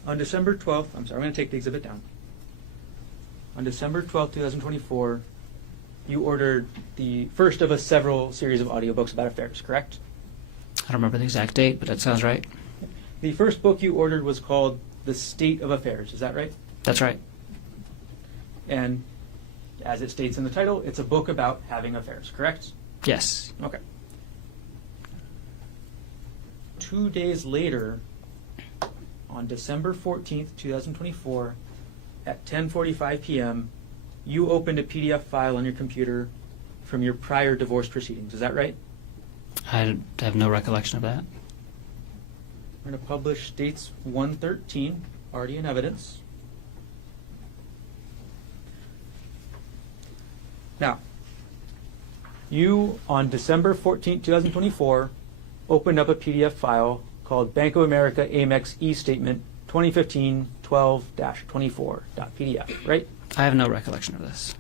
On December 12th, I'm sorry, I'm going to take the exhibit down. On December 12th, 2024, you ordered the first of a several series of audiobooks about affairs, correct? I don't remember the exact date, but that sounds right. The first book you ordered was called The State of Affairs, is that right? That's right. And as it states in the title, it's a book about having affairs, correct? Yes. Okay. 2 days later, on December 14th, 2024, at 10:45 p.m., you opened a PDF file on your computer from your prior divorce proceedings. Is that right? I have no recollection of that. We're going to publish dates 113, already in evidence. Now, you, on December 14, 2024, opened up a PDF file called Bank of America Amex E-Statement 2015-12-24.pdf, right? I have no recollection of this.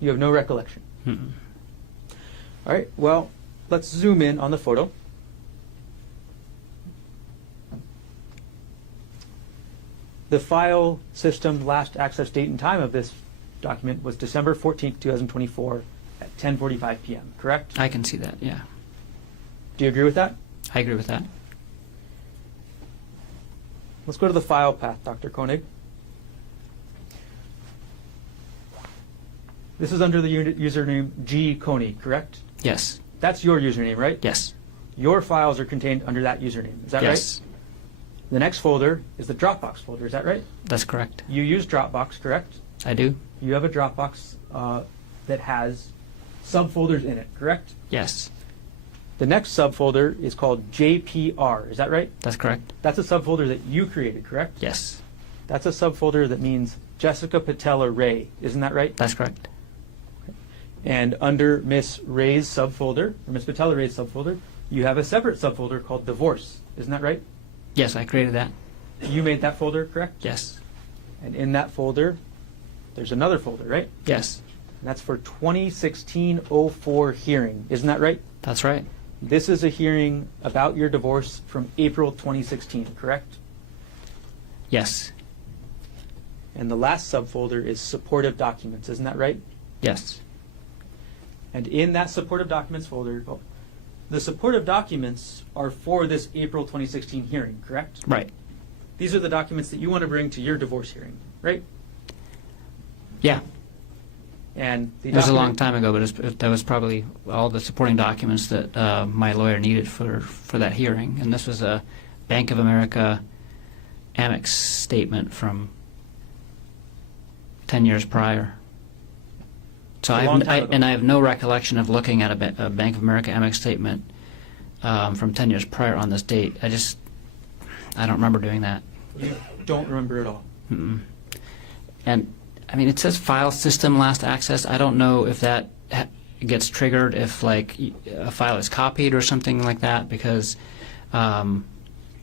You have no recollection. Mm-mm. All right, well, let's zoom in on the photo. The file system last access date and time of this document was December 14th, 2024 at 10:45 p.m., correct? I can see that, yeah. Do you agree with that? I agree with that. Let's go to the file path, Dr. Konig. This is under the username G. Konig, correct? Yes. That's your username, right? Yes. Your files are contained under that username. Is that Yes. right? The next folder is the Dropbox folder. Is that right? That's correct. You use Dropbox, correct? I do? You have a Dropbox that has subfolders in it, correct? Yes. The next subfolder is called JPR. Is that right? That's correct. That's a subfolder that you created, correct? Yes. That's a subfolder that means Jessica Patella Ray. Isn't that right? That's correct. And under Miss Ray's subfolder, or Miss Patella Ray's subfolder, you have a separate subfolder called Divorce. Isn't that right? Yes, I created that. You made that folder, correct? Yes. And in that folder, there's another folder, right? Yes. And that's for 2016-04 hearing. Isn't that right? That's right. This is a hearing about your divorce from April 2016, correct? Yes. And the last subfolder is supportive documents. Isn't that right? Yes. And in that supportive documents folder, the supportive documents are for this April 2016 hearing, correct? Right. These are the documents that you want to bring to your divorce hearing, right? Yeah. And the It was a long document- time ago, but that was probably all the supporting documents that my lawyer needed for that hearing. And this was a Bank of America Amex statement from 10 years prior. So A long time ago. I have no recollection of looking at a Bank of America Amex statement from 10 years prior on this date. I don't remember doing that. You don't remember at all. Mm-mm. And I mean, it says file system last access. I don't know if that gets triggered if like a file is copied or something like that, because I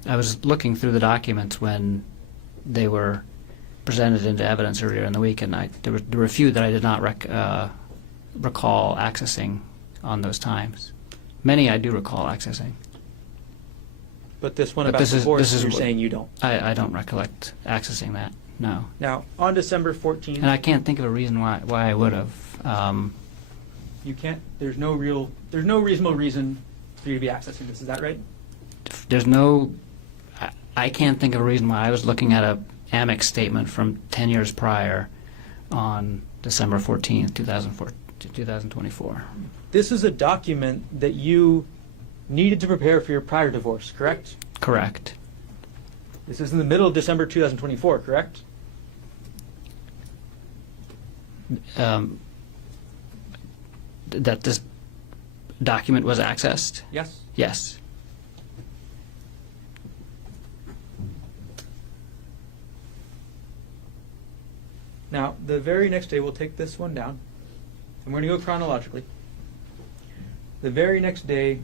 was looking through the documents when they were presented into evidence earlier in the week, and there were a few that I did not recall accessing on those times. Many I do recall accessing. But this one But about this is- divorce, this is you're what- saying you don't. I don't recollect accessing that. No. Now, on December 14th, And I can't think of a reason why I would have. you can't. There's no reasonable reason for you to be accessing this. Is that right? There's no. I can't think of a reason why I was looking at a Amex statement from 10 years prior on December 14th, 2024. This is a document that you needed to prepare for your prior divorce, correct? Correct. This is in the middle of December 2024, correct? That this document was accessed? Yes. Yes. Now, the very next day, we'll take this one down, and we're going to go chronologically. The very next day,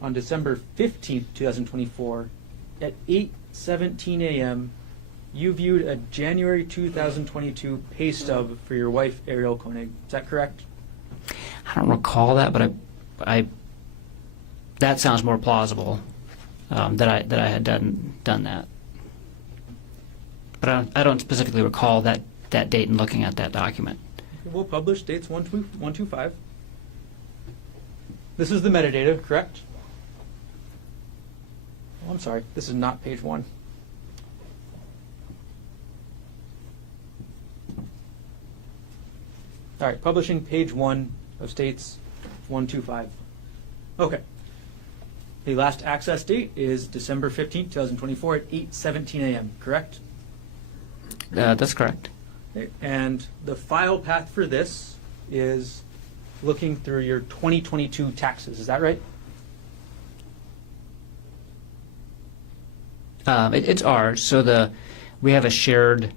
on December 15th, 2024, at 8:17 a.m., you viewed a January 2022 pay stub for your wife, Arielle Konig. Is that correct? I don't recall that, but I that sounds more plausible that I had done that. But I don't specifically recall that date and looking at that document. We'll publish dates 125. This is the metadata, correct? Oh, I'm sorry. This is not page 1. All right, publishing page 1 of states 125. Okay. The last access date is December 15th, 2024 at 8:17 a.m., correct? That's correct. Okay. And the file path for this is looking through your 2022 taxes. Is that right? It's ours. So we have a shared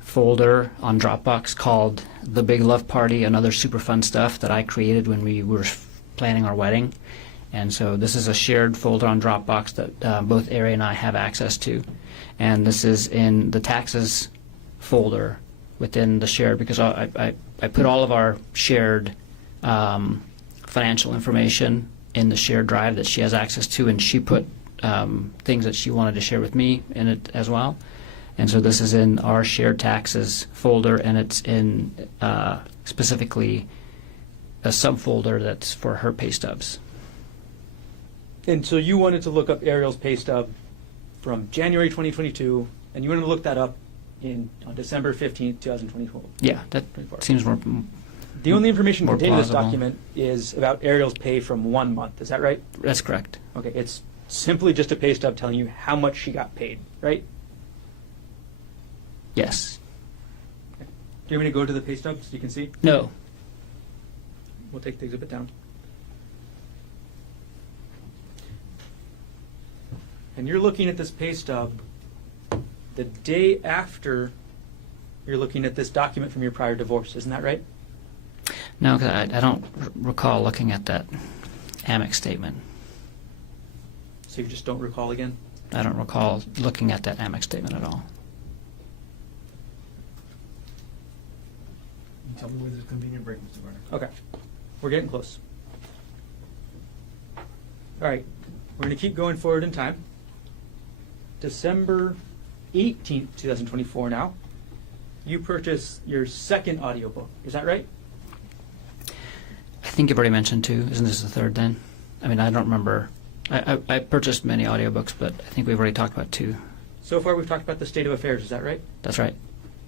folder on Dropbox called The Big Love Party and Other Super Fun Stuff that I created when we were planning our wedding. And so this is a shared folder on Dropbox that both Ari and I have access to. And this is in the taxes folder within the shared, because I put all of our shared financial information in the shared drive that she has access to, and she put things that she wanted to share with me in it as well. And so this is in our shared taxes folder, and it's in specifically a subfolder that's for her pay stubs. And so you wanted to look up Arielle's pay stub from January 2022, and you wanted to look that up on December 15th, 2024. Yeah, that seems more. The only information more contained in this plausible. document is about Arielle's pay from 1 month. Is that right? That's correct. Okay, it's simply just a pay stub telling you how much she got paid, right? Yes. Okay. Do you want me to go to the pay stub so you can see? No. We'll take the exhibit down. And you're looking at this pay stub the day after you're looking at this document from your prior divorce. Isn't that right? No, because I don't recall looking at that Amex statement. So you just don't recall again? I don't recall looking at that Amex statement at all. Tell me where there's a convenient break, Mr. Garner. Okay. We're getting close. All right. We're going to keep going forward in time. December 18th, 2024 now. You purchase your second audiobook. Is that right? I think you've already mentioned 2. Isn't this the 3rd then? I mean, I don't remember. I purchased many audiobooks, but I think we've already talked about 2. So far we've talked about The State of Affairs. Is that right? That's right.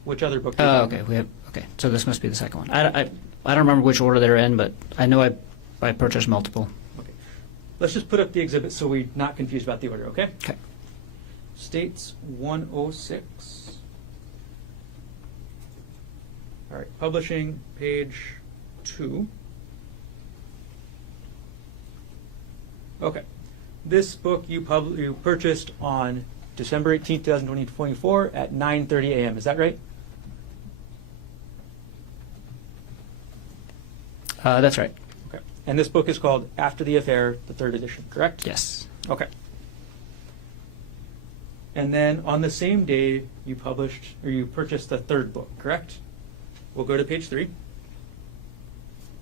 Which other book? Oh, okay. Okay. So this must be the second one. I don't remember which order they're in, but I know I purchased multiple. Okay. Let's just put up the exhibit so we're not confused about the order, okay? Okay. States 106. All right, publishing page 2. Okay. This book you purchased on December 18th, 2024 at 9:30 a.m. Is that right? That's right. Okay. And this book is called After the Affair, the 3rd edition, correct? Yes. Okay. And then on the same day, you purchased the 3rd book, correct? We'll go to page 3.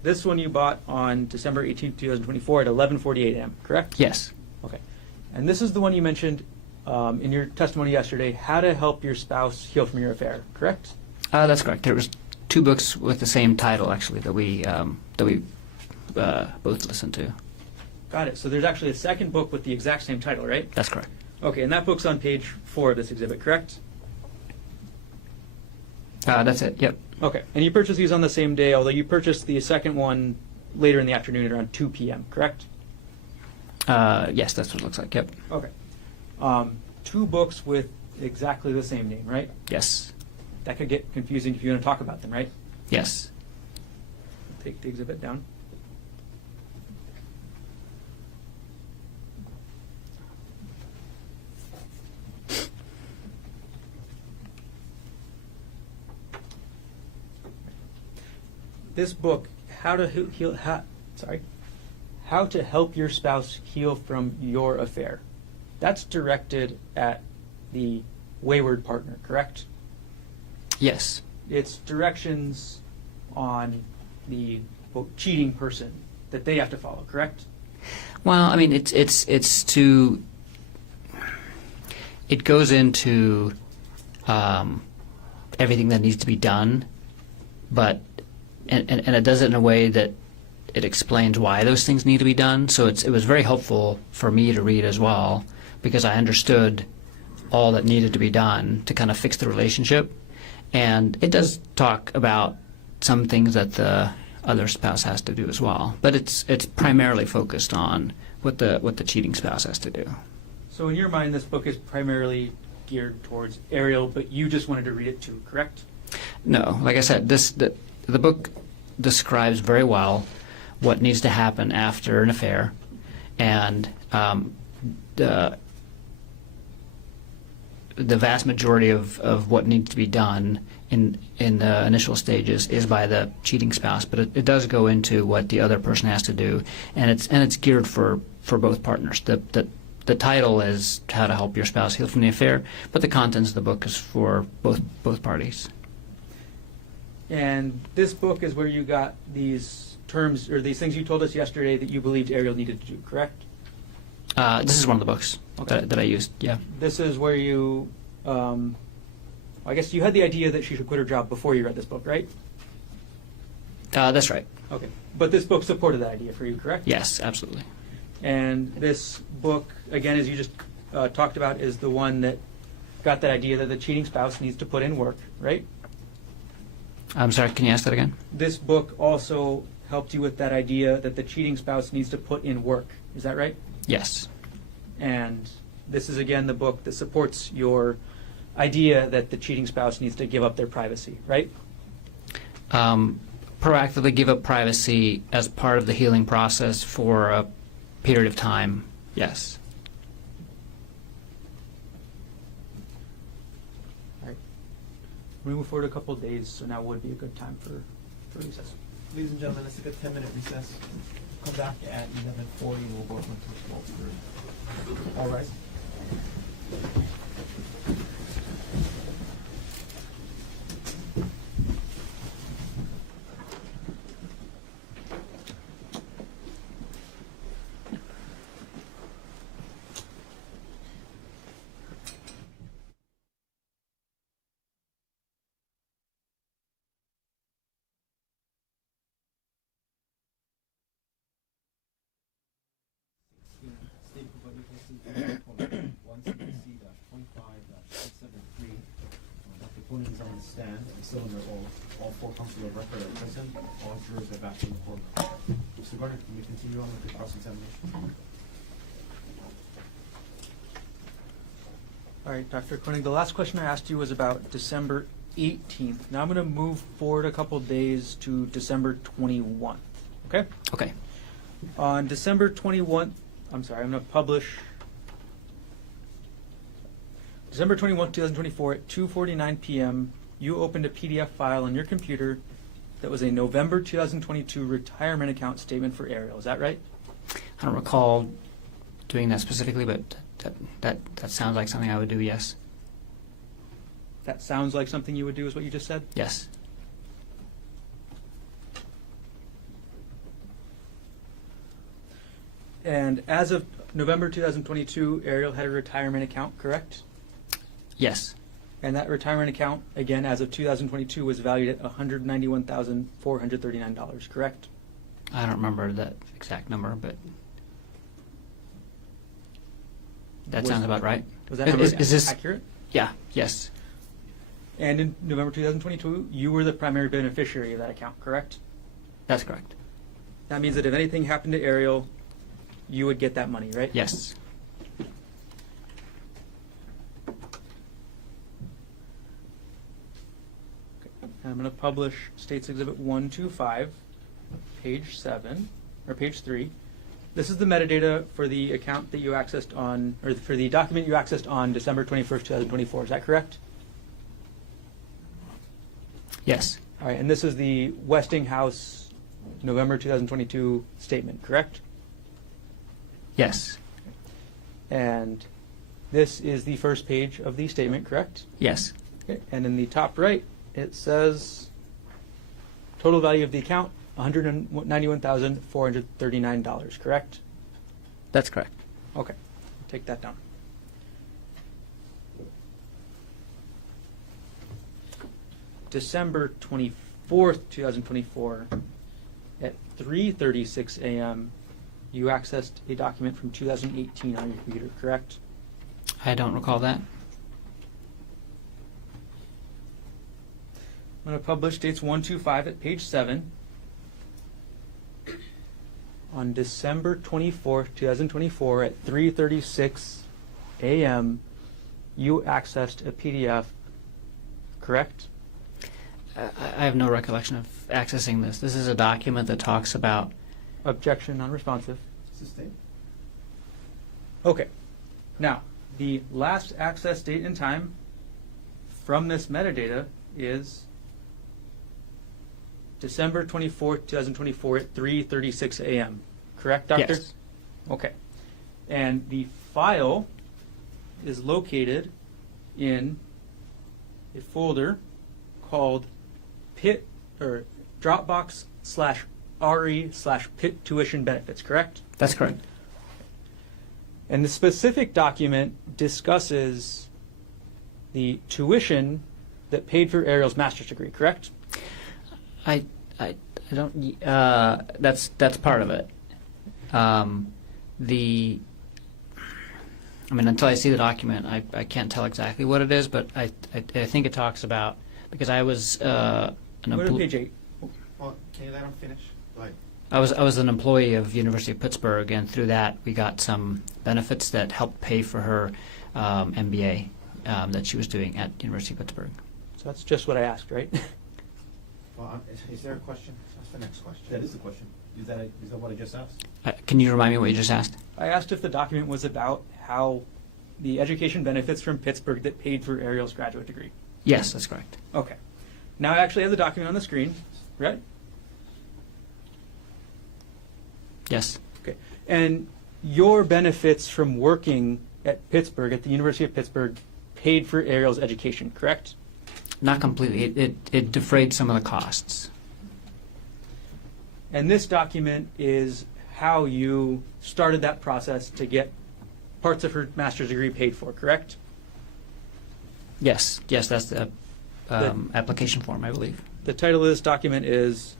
This one you bought on December 18th, 2024 at 11:48 a.m., correct? Yes. Okay. And this is the one you mentioned in your testimony yesterday, How to Help Your Spouse Heal from Your Affair, correct? That's correct. There was 2 books with the same title actually that we both listened to. Got it. So there's actually a second book with the exact same title, right? That's correct. Okay, and that book's on page 4 of this exhibit, correct? That's it. Yep. Okay, and you purchased these on the same day, although you purchased the second one later in the afternoon at around 2 p.m., correct? Yes, that's what it looks like. Yep. Okay. 2 books with exactly the same name, right? Yes. That could get confusing if you want to talk about them, right? Yes. Take the exhibit down. This book, How to Help Your Spouse Heal from Your Affair, that's directed at the wayward partner, correct? Yes. It's directions on the cheating person that they have to follow, correct? Well, I mean, it goes into everything that needs to be done, but and it does it in a way that it explains why those things need to be done. So it was very helpful for me to read as well, because I understood all that needed to be done to kind of fix the relationship. And it does talk about some things that the other spouse has to do as well, but it's primarily focused on what the cheating spouse has to do. So in your mind, this book is primarily geared towards Arielle, but you just wanted to read it too, correct? No, like I said, the book describes very well what needs to happen after an affair, and the vast majority of what needs to be done in the initial stages is by the cheating spouse, but it does go into what the other person has to do, and it's geared for both partners. The title is How to Help Your Spouse Heal from the Affair, but the contents of the book is for both parties. And this book is where you got these terms, or these things you told us yesterday that you believed Arielle needed to do, correct? This is one of the books that I used, yeah. This is where you, I guess you had the idea that she should quit her job before you read this book, right? That's right. Okay. But this book supported that idea for you, correct? Yes, absolutely. And this book, again, as you just talked about, is the one that got that idea that the cheating spouse needs to put in work, right? I'm sorry, can you ask that again? This book also helped you with that idea that the cheating spouse needs to put in work. Is that right? Yes. And this is, again, the book that supports your idea that the cheating spouse needs to give up their privacy, right? Proactively give up privacy as part of the healing process for a period of time, yes. All right. We move forward a couple of days, so now would be a good time for recess. Ladies and gentlemen, let's take a 10-minute recess. Come back at 11:40 and we'll go up until 12:30. All rise. Dr. Konig is on the stand, and so are all four counsel of record are present. All jurors are back in the courtroom. Mr. Garner, can we continue on with the cross-examination? All right, Dr. Konig, the last question I asked you was about December 18th. Now I'm going to move forward a couple days to December 21st, okay? Okay. On December 21st, I'm going to publish December 21st, 2024 at 2:49 p.m. You opened a PDF file on your computer that was a November 2022 retirement account statement for Arielle. Is that right? I don't recall doing that specifically, but that sounds like something I would do, yes. That sounds like something you would do, is what you just said? Yes. And as of November 2022, Arielle had a retirement account, correct? Yes. And that retirement account, again, as of 2022, was valued at $191,439, correct? I don't remember that exact number, but that sounds about right. Was that number Is this accurate? Yeah, yes. And in November 2022, you were the primary beneficiary of that account, correct? That's correct. That means that if anything happened to Arielle, you would get that money, right? Yes. And I'm going to publish States Exhibit 125, page 7, or page 3. This is the metadata for the account that you accessed on, or for the document you accessed on December 21st, 2024. Is that correct? Yes. All right, and this is the Westinghouse November 2022 statement, correct? Yes. And this is the first page of the statement, correct? Yes. Okay. And in the top right, it says total value of the account, $191,439, correct? That's correct. Okay, take that down. December 24th, 2024, at 3:36 a.m., you accessed a document from 2018 on your computer, correct? I don't recall that. I'm going to publish dates 125 at page 7. On December 24th, 2024, at 3:36 a.m., you accessed a PDF, correct? I have no recollection of accessing this. This is a document that talks about. Objection, non-responsive. Sustained. Okay. Now, the last access date and time from this metadata is December 24th, 2024 at 3:36 a.m. Correct, Doctor? Yes. Okay. And the file is located in a folder called PIT or Dropbox/RE/PIT tuition benefits, correct? That's correct. And the specific document discusses the tuition that paid for Arielle's master's degree, correct? I don't. That's part of it. Until I see the document, I can't tell exactly what it is, but I think it talks about, because I was Go to page 8. Well, can you let him finish? Go ahead. I was an employee of University of Pittsburgh, and through that we got some benefits that helped pay for her MBA that she was doing at University of Pittsburgh. So that's just what I asked, right? Well, is there a question? That's the next question. That is the question. Is that what I just asked? Can you remind me what you just asked? I asked if the document was about how the education benefits from Pittsburgh that paid for Arielle's graduate degree. Yes, that's correct. Okay. Now I actually have the document on the screen, right? Yes. Okay. And your benefits from working at Pittsburgh, at the University of Pittsburgh, paid for Arielle's education, correct? Not completely. It defrayed some of the costs. And this document is how you started that process to get parts of her master's degree paid for, correct? Yes, that's the application form, I believe. The title of this document is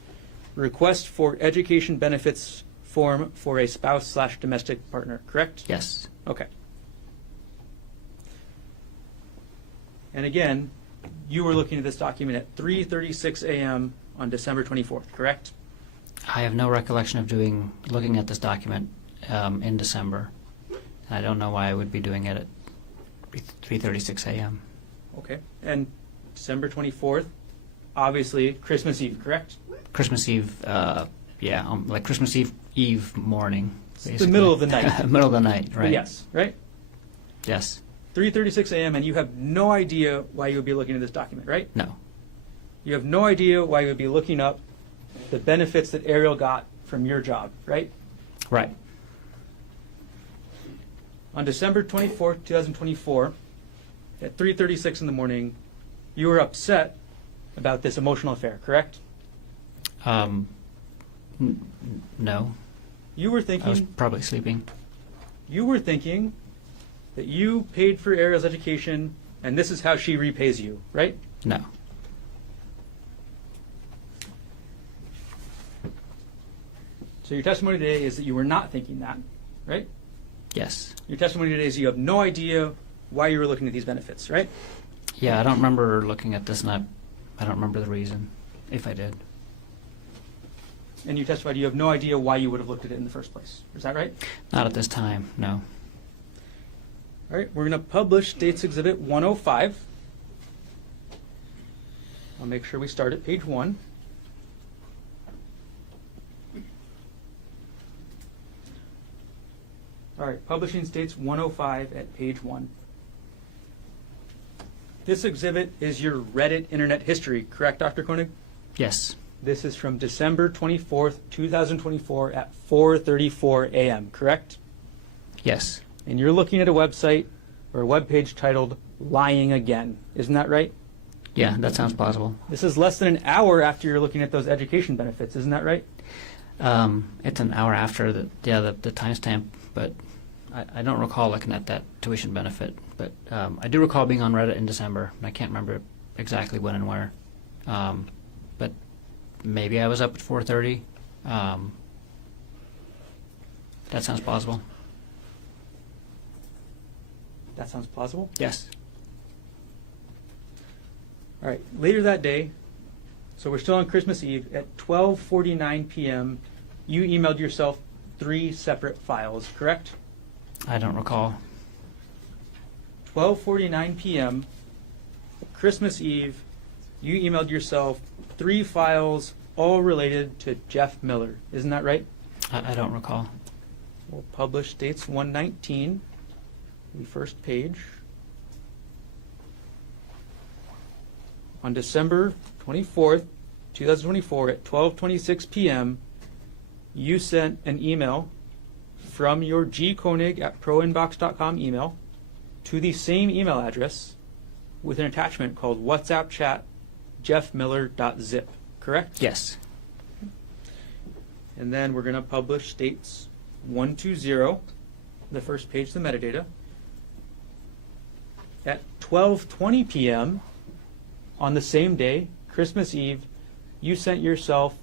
Request for Education Benefits Form for a Spouse/Domestic Partner, correct? Yes. Okay. And again, you were looking at this document at 3:36 a.m. on December 24th, correct? I have no recollection of looking at this document in December. I don't know why I would be doing it at 3:36 a.m. Okay. And December 24th, obviously Christmas Eve, correct? Christmas Eve, like Christmas Eve morning. It's the basically. middle of the night. Middle of the night, But right? yes, right? Yes. 3:36 a.m. and you have no idea why you would be looking at this document, right? No. You have no idea why you would be looking up the benefits that Arielle got from your job, right? Right. On December 24th, 2024, at 3:36 in the morning, you were upset about this emotional affair, correct? No. You were I was thinking probably sleeping. that you paid for Arielle's education and this is how she repays you, right? No. So your testimony today is that you were not thinking that, right? Yes. Your testimony today is you have no idea why you were looking at these benefits, right? Yeah, I don't remember looking at this, and I don't remember the reason, if I did. And you testified you have no idea why you would have looked at it in the first place. Is that right? Not at this time, no. All right, we're going to publish States Exhibit 105. I'll make sure we start at page 1. All right, publishing States 105 at page 1. This exhibit is your Reddit internet history, correct, Dr. Konig? Yes. This is from December 24th, 2024 at 4:34 a.m., correct? Yes. And you're looking at a website or a webpage titled Lying Again. Isn't that right? Yeah, that sounds plausible. This is less than an hour after you're looking at those education benefits. Isn't that right? It's an hour after the timestamp, but I don't recall looking at that tuition benefit. But I do recall being on Reddit in December, and I can't remember exactly when and where. But maybe I was up at 4:30. That sounds plausible. That sounds plausible? Yes. All right, later that day, so we're still on Christmas Eve, at 12:49 p.m., you emailed yourself 3 separate files, correct? I don't recall. 12:49 p.m., Christmas Eve, you emailed yourself 3 files, all related to Jeff Miller. Isn't that right? I don't recall. We'll publish dates 119, the first page. On December 24th, 2024 at 12:26 p.m., you sent an email from your gkonig@proinbox.com email to the same email address with an attachment called WhatsApp chat jeffmiller.zip, correct? Yes. And then we're going to publish dates 120, the first page, the metadata. At 12:20 p.m. on the same day, Christmas Eve, you sent yourself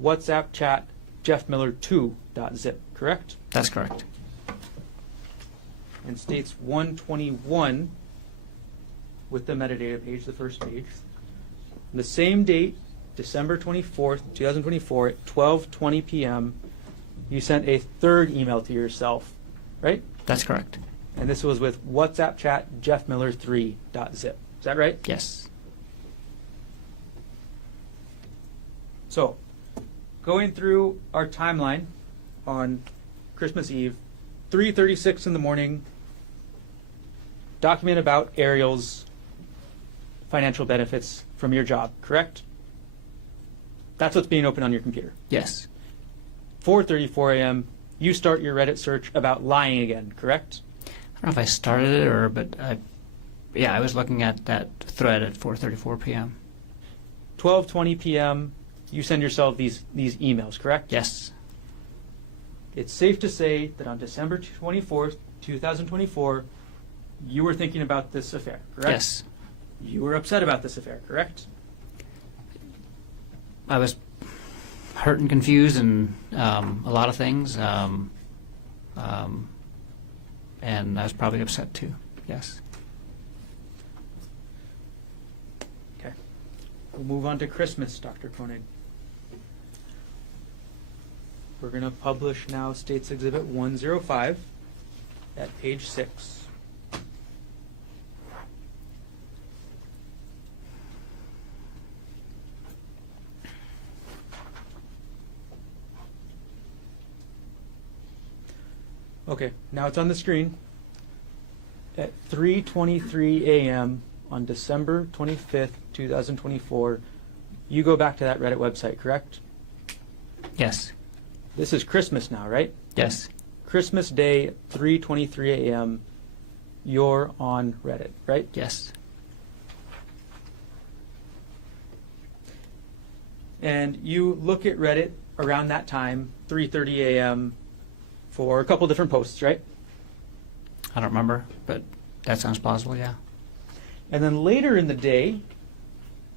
WhatsApp chat jeffmiller2.zip, correct? That's correct. And states 121 with the metadata page, the first page. On the same date, December 24th, 2024 at 12:20 p.m., you sent a third email to yourself, right? That's correct. And this was with WhatsApp chat jeffmiller3.zip. Is that right? Yes. So, going through our timeline on Christmas Eve, 3:36 in the morning, document about Arielle's financial benefits from your job, correct? That's what's being opened on your computer. Yes. 4:34 a.m., you start your Reddit search about lying again, correct? I don't know if I started it but I was looking at that thread at 4:34 p.m. 12:20 p.m., you send yourself these emails, correct? Yes. It's safe to say that on December 24th, 2024, you were thinking about this affair, correct? Yes. You were upset about this affair, correct? I was hurt and confused and a lot of things. And I was probably upset too. Yes. Okay. We'll move on to Christmas, Dr. Konig. We're going to publish now States Exhibit 105 at page 6. Okay, now it's on the screen. At 3:23 a.m. on December 25th, 2024, you go back to that Reddit website, correct? Yes. This is Christmas now, right? Yes. Christmas Day, 3:23 a.m., you're on Reddit, right? Yes. And you look at Reddit around that time, 3:30 a.m., for a couple different posts, right? I don't remember, but that sounds plausible, yeah. And then later in the day,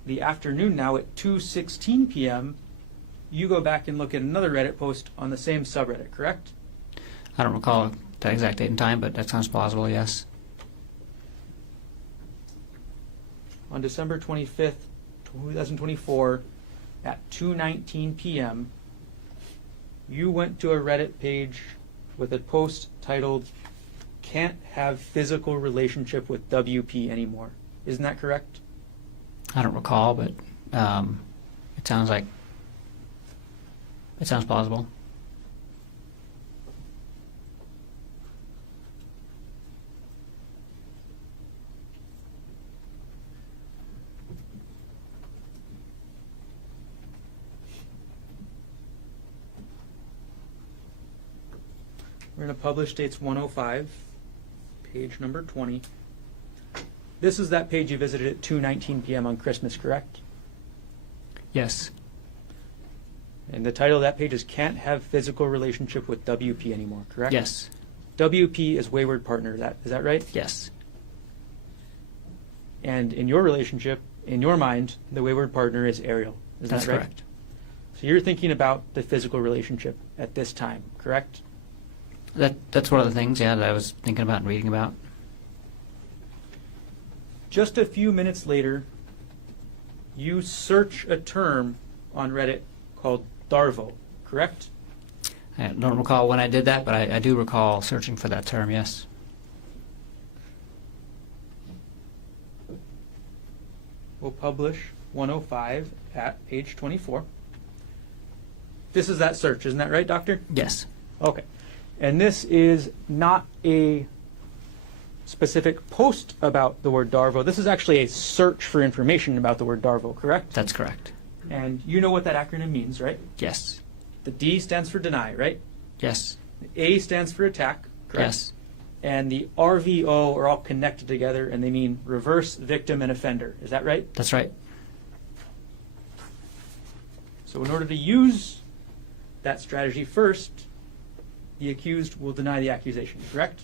the afternoon now at 2:16 p.m., you go back and look at another Reddit post on the same subreddit, correct? I don't recall the exact date and time, but that sounds plausible, yes. On December 25th, 2024, at 2:19 p.m., you went to a Reddit page with a post titled, "Can't have physical relationship with WP anymore." Isn't that correct? I don't recall, but it sounds plausible. We're going to publish dates 105, page number 20. This is that page you visited at 2:19 p.m. on Christmas, correct? Yes. And the title of that page is "Can't Have Physical Relationship with WP Anymore," correct? Yes. WP is wayward partner. Is that right? Yes. And in your relationship, in your mind, the wayward partner is Arielle. Is That's that right? correct. So you're thinking about the physical relationship at this time, correct? That's one of the things, yeah, that I was thinking about and reading about. Just a few minutes later, you search a term on Reddit called Darvo, correct? I don't recall when I did that, but I do recall searching for that term, yes. We'll publish 105 at page 24. This is that search, isn't that right, Doctor? Yes. Okay. And this is not a specific post about the word Darvo. This is actually a search for information about the word Darvo, correct? That's correct. And you know what that acronym means, right? Yes. The D stands for deny, right? Yes. The A stands for attack, correct? Yes. And the RVO are all connected together, and they mean reverse, victim, and offender. Is that right? That's right. So in order to use that strategy first, the accused will deny the accusation, correct?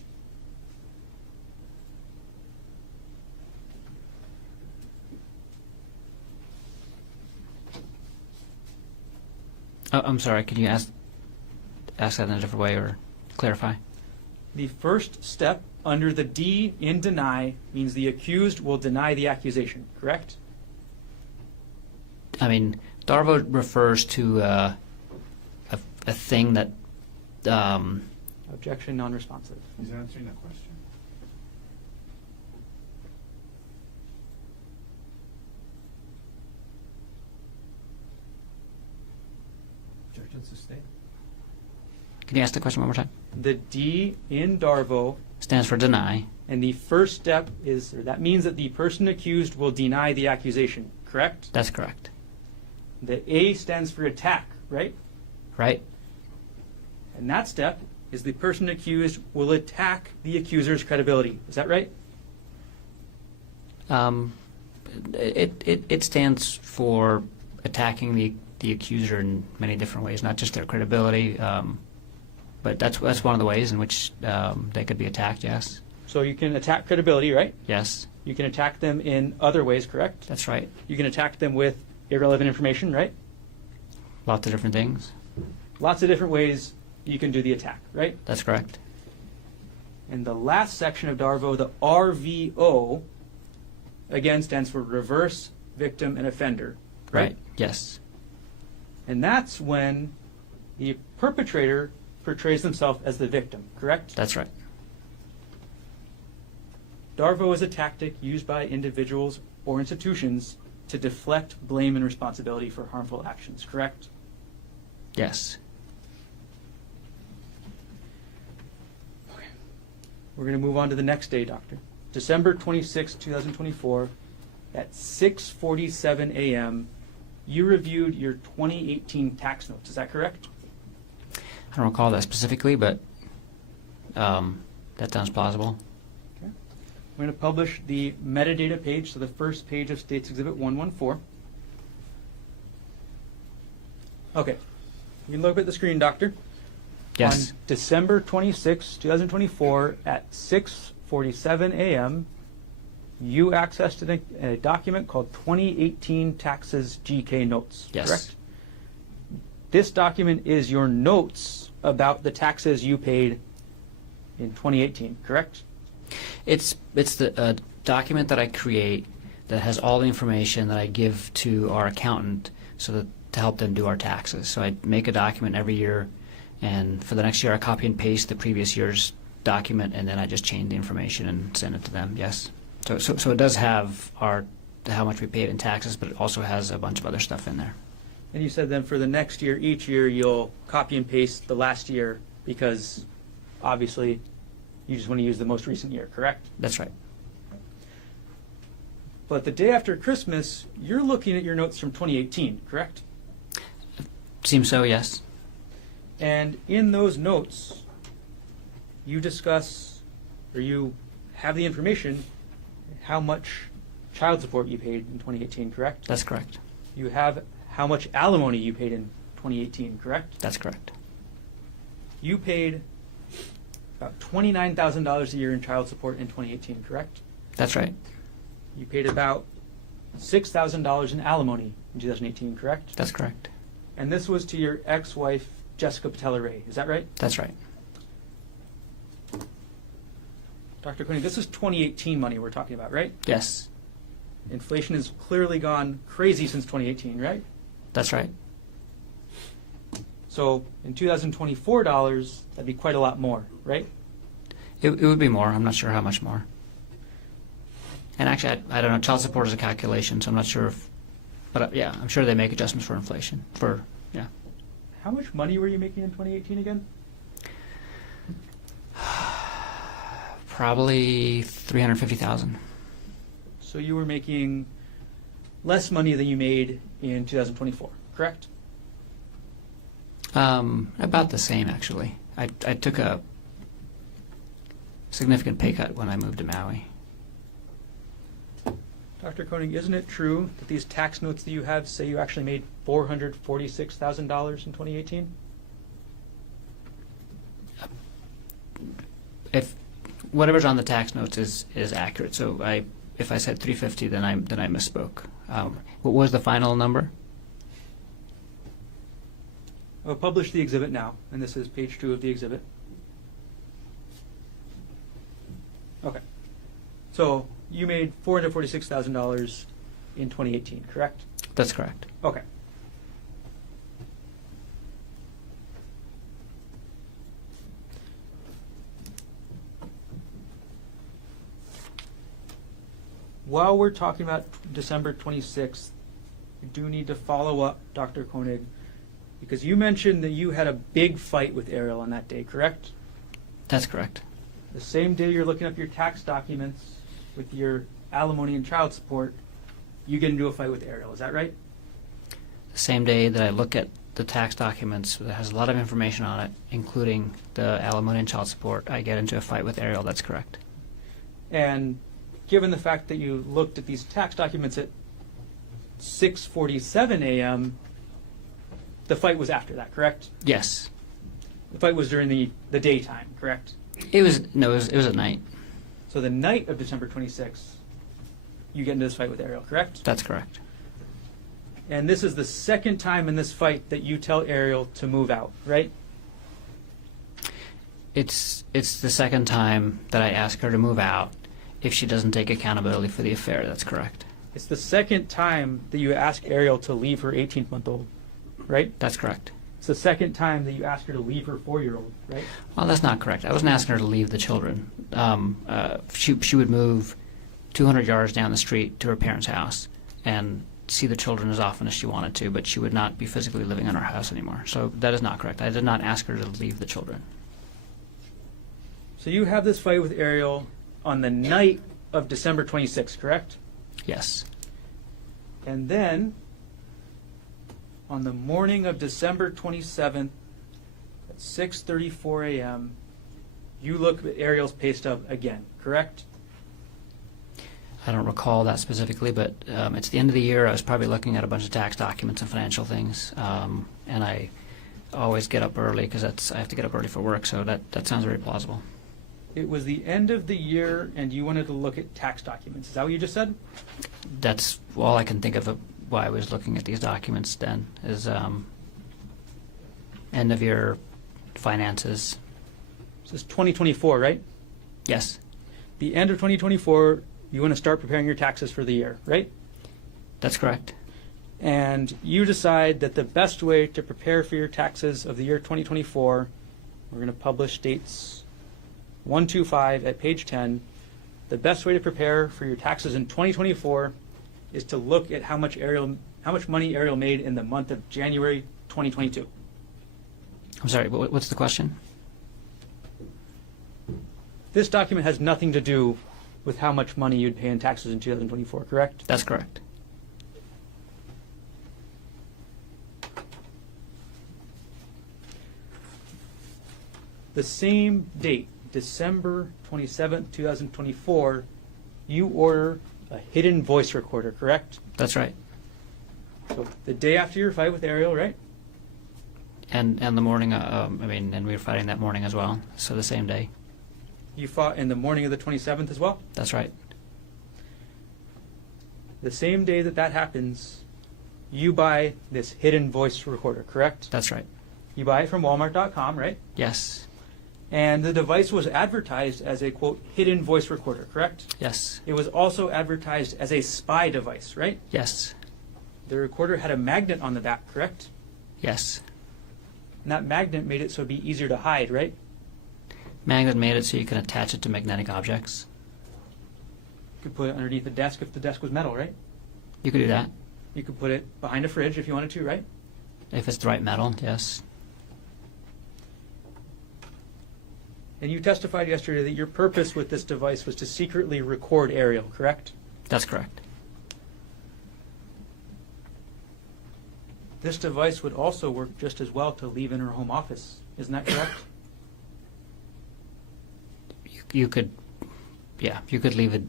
Oh, I'm sorry, could you ask that in a different way or clarify? The first step under the D in deny means the accused will deny the accusation, correct? I mean, Darvo refers to a thing that Objection, non-responsive. He's answering a question. Objection sustained. Can you ask the question one more time? The D in Darvo, Stands for deny. and the first step is, or that means that the person accused will deny the accusation, correct? That's correct. The A stands for attack, right? Right? And that step is the person accused will attack the accuser's credibility. Is that right? It stands for attacking the accuser in many different ways, not just their credibility, but that's one of the ways in which they could be attacked. Yes. So you can attack credibility, right? Yes. You can attack them in other ways, correct? That's right. You can attack them with irrelevant information, right? Lots of different things. Lots of different ways you can do the attack, right? That's correct. And the last section of Darvo, the RVO, again stands for reverse, victim, and offender, Right. Yes. And that's when the perpetrator portrays themselves as the victim, correct? That's right. Darvo is a tactic used by individuals or institutions to deflect blame and responsibility for harmful actions, correct? Yes. Okay. We're going to move on to the next day, Doctor. December 26, 2024, at 6:47 a.m., you reviewed your 2018 tax notes. Is that correct? I don't recall that specifically, but that sounds plausible. Okay. We're going to publish the metadata page, so the first page of States Exhibit 114. Okay. You can look at the screen, Doctor. Yes. On December 26, 2024, at 6:47 a.m., you accessed a document called 2018 Taxes GK Notes, Yes. correct? This document is your notes about the taxes you paid in 2018, correct? It's the document that I create that has all the information that I give to our accountant so that to help them do our taxes. So I make a document every year, and for the next year I copy and paste the previous year's document, and then I just change the information and send it to them. Yes. So it does have how much we paid in taxes, but it also has a bunch of other stuff in there. And you said then for the next year, each year you'll copy and paste the last year because obviously you just want to use the most recent year, correct? That's right. But the day after Christmas, you're looking at your notes from 2018, correct? Seems so, yes. And in those notes, you discuss, or you have the information, how much child support you paid in 2018, correct? That's correct. You have how much alimony you paid in 2018, correct? That's correct. You paid about $29,000 a year in child support in 2018, correct? That's right. You paid about $6,000 in alimony in 2018, correct? That's correct. And this was to your ex-wife, Jessica Patella-Ray. Is that right? That's right. Dr. Konig, this is 2018 money we're talking about, right? Yes. Inflation has clearly gone crazy since 2018, right? That's right. So in 2024 dollars, that'd be quite a lot more, right? It would be more. I'm not sure how much more. And actually, I don't know. Child support is a calculation, so I'm not sure if. But yeah, I'm sure they make adjustments for inflation. Yeah. How much money were you making in 2018 again? Probably 350,000. So you were making less money than you made in 2024, correct? About the same, actually. I took a significant pay cut when I moved to Maui. Dr. Konig, isn't it true that these tax notes that you have say you actually made $446,000 in 2018? If whatever's on the tax notes is accurate, so if I said 350, then I misspoke. What was the final number? I'll publish the exhibit now, and this is page 2 of the exhibit. Okay. So you made $446,000 in 2018, correct? That's correct. Okay. While we're talking about December 26th, we do need to follow up, Dr. Konig, because you mentioned that you had a big fight with Arielle on that day, correct? That's correct. The same day you're looking up your tax documents with your alimony and child support, you get into a fight with Arielle. Is that right? The same day that I look at the tax documents that has a lot of information on it, including the alimony and child support, I get into a fight with Arielle. That's correct. And given the fact that you looked at these tax documents at 6:47 a.m., the fight was after that, correct? Yes. The fight was during the daytime, correct? It was at night. So the night of December 26th, you get into this fight with Arielle, correct? That's correct. And this is the second time in this fight that you tell Arielle to move out, right? It's the second time that I ask her to move out if she doesn't take accountability for the affair. That's correct. It's the second time that you ask Arielle to leave her 18-month-old, right? That's correct. It's the second time that you ask her to leave her 4-year-old, right? Well, that's not correct. I wasn't asking her to leave the children. She would move 200 yards down the street to her parents' house and see the children as often as she wanted to, but she would not be physically living in our house anymore. So that is not correct. I did not ask her to leave the children. So you have this fight with Arielle on the night of December 26th, correct? Yes. And then, on the morning of December 27th at 6:34 a.m., you look at Arielle's pay stub again, correct? I don't recall that specifically, but it's the end of the year. I was probably looking at a bunch of tax documents and financial things, and I always get up early because I have to get up early for work, so that sounds very plausible. It was the end of the year, and you wanted to look at tax documents. Is that what you just said? That's all I can think of why I was looking at these documents then, is end of year finances. This is 2024, right? Yes, The end of 2024, you want to start preparing your taxes for the year, right? that's correct. And you decide that the best way to prepare for your taxes of the year 2024, we're going to publish dates 125 at page 10. The best way to prepare for your taxes in 2024 is to look at how much money Arielle made in the month of January 2022. I'm sorry, what's the question? This document has nothing to do with how much money you'd pay in taxes in 2024, correct? That's correct. The same date, December 27th, 2024, you order a hidden voice recorder, correct? That's right. So the day after your fight with Arielle, right? And the morning, and we were fighting that morning as well, so the same day. You fought in the morning of the 27th as well? That's right. The same day that that happens, you buy this hidden voice recorder, correct? That's right. You buy it from Walmart.com, right? Yes. And the device was advertised as a, quote, hidden voice recorder, correct? Yes. It was also advertised as a spy device, right? Yes. The recorder had a magnet on the back, correct? Yes. And that magnet made it so it'd be easier to hide, right? Magnet made it so you can attach it to magnetic objects. You could put it underneath the desk if the desk was metal, right? You could do that. You could put it behind a fridge if you wanted to, right? If it's the right metal, yes. And you testified yesterday that your purpose with this device was to secretly record Arielle, correct? That's correct. This device would also work just as well to leave in her home office. Isn't that correct? You could, yeah, you could leave it,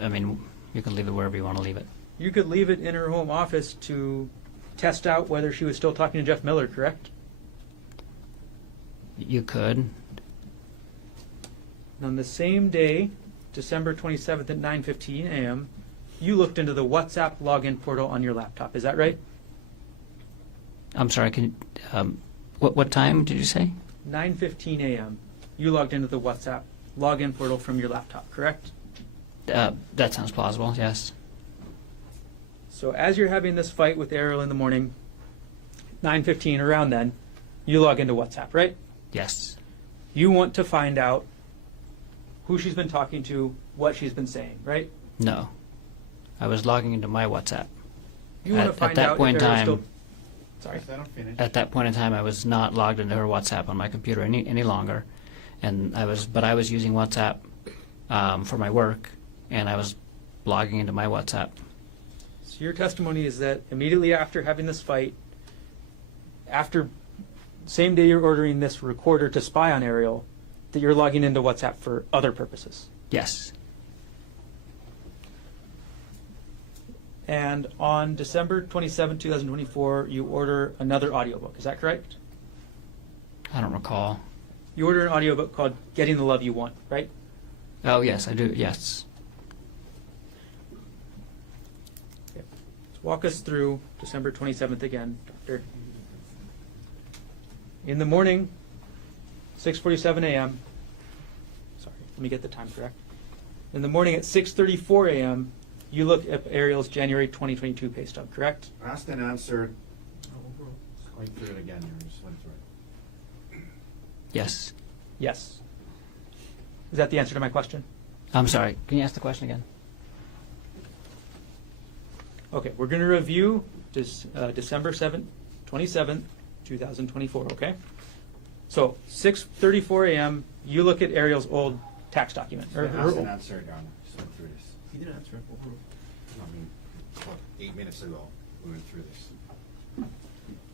I mean, you could leave it wherever you want to leave it. You could leave it in her home office to test out whether she was still talking to Jeff Miller, correct? You could. And on the same day, December 27th at 9:15 a.m., you looked into the WhatsApp login portal on your laptop. Is that right? I'm sorry, can you, what time did you say? 9:15 a.m., you logged into the WhatsApp login portal from your laptop, correct? That sounds plausible, yes. So as you're having this fight with Arielle in the morning, 9:15, around then, you log into WhatsApp, right? Yes. You want to find out who she's been talking to, what she's been saying, right? No. I was logging into my WhatsApp. You want to At find that out point if in Arielle's time, still... Sorry. Let them finish. At that point in time, I was not logged into her WhatsApp on my computer any longer, and I was using WhatsApp for my work, and I was logging into my WhatsApp. So your testimony is that immediately after having this fight, after same day you're ordering this recorder to spy on Arielle, that you're logging into WhatsApp for other purposes. Yes. And on December 27, 2024, you order another audiobook. Is that correct? I don't recall. You order an audiobook called Getting the Love You Want, right? Oh, yes, I do. Yes. Okay. Let's walk us through December 27th again, Doctor. In the morning, 6:47 a.m. Sorry, let me get the time correct. In the morning at 6:34 a.m., you look at Arielle's January 2022 pay stub, correct? Asked and answered. Just going through it again here. Just went through it. Yes. Yes. Is that the answer to my question? I'm sorry. Can you ask the question again? Okay, we're going to review December 27th, 2024, okay? So, 6:34 a.m., you look at Arielle's old tax document. Asked and answered, Your Honor. Just went through this. He didn't answer it. I mean, what, 8 minutes ago, we went through this.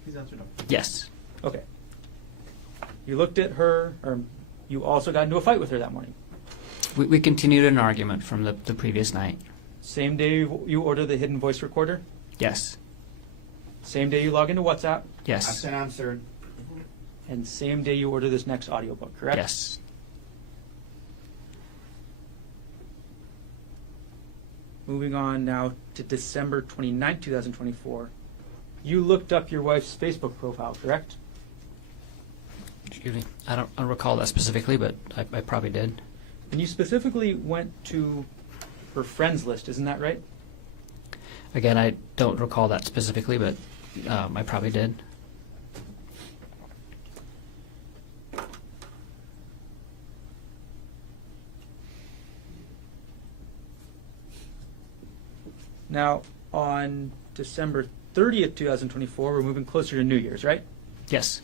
He's answered no. Yes. Okay. You looked at her, or you also got into a fight with her that morning. We continued an argument from the previous night. Same day you order the hidden voice recorder. Yes. Same day you log into WhatsApp. Asked Yes. and answered. And same day you order this next audiobook, correct? Yes. Moving on now to December 29th, 2024. You looked up your wife's Facebook profile, correct? Excuse me. I don't recall that specifically, but I probably did. And you specifically went to her friends list, isn't that right? Again, I don't recall that specifically, but I probably did. Now, on December 30th, 2024, we're moving closer to New Year's, right? Yes.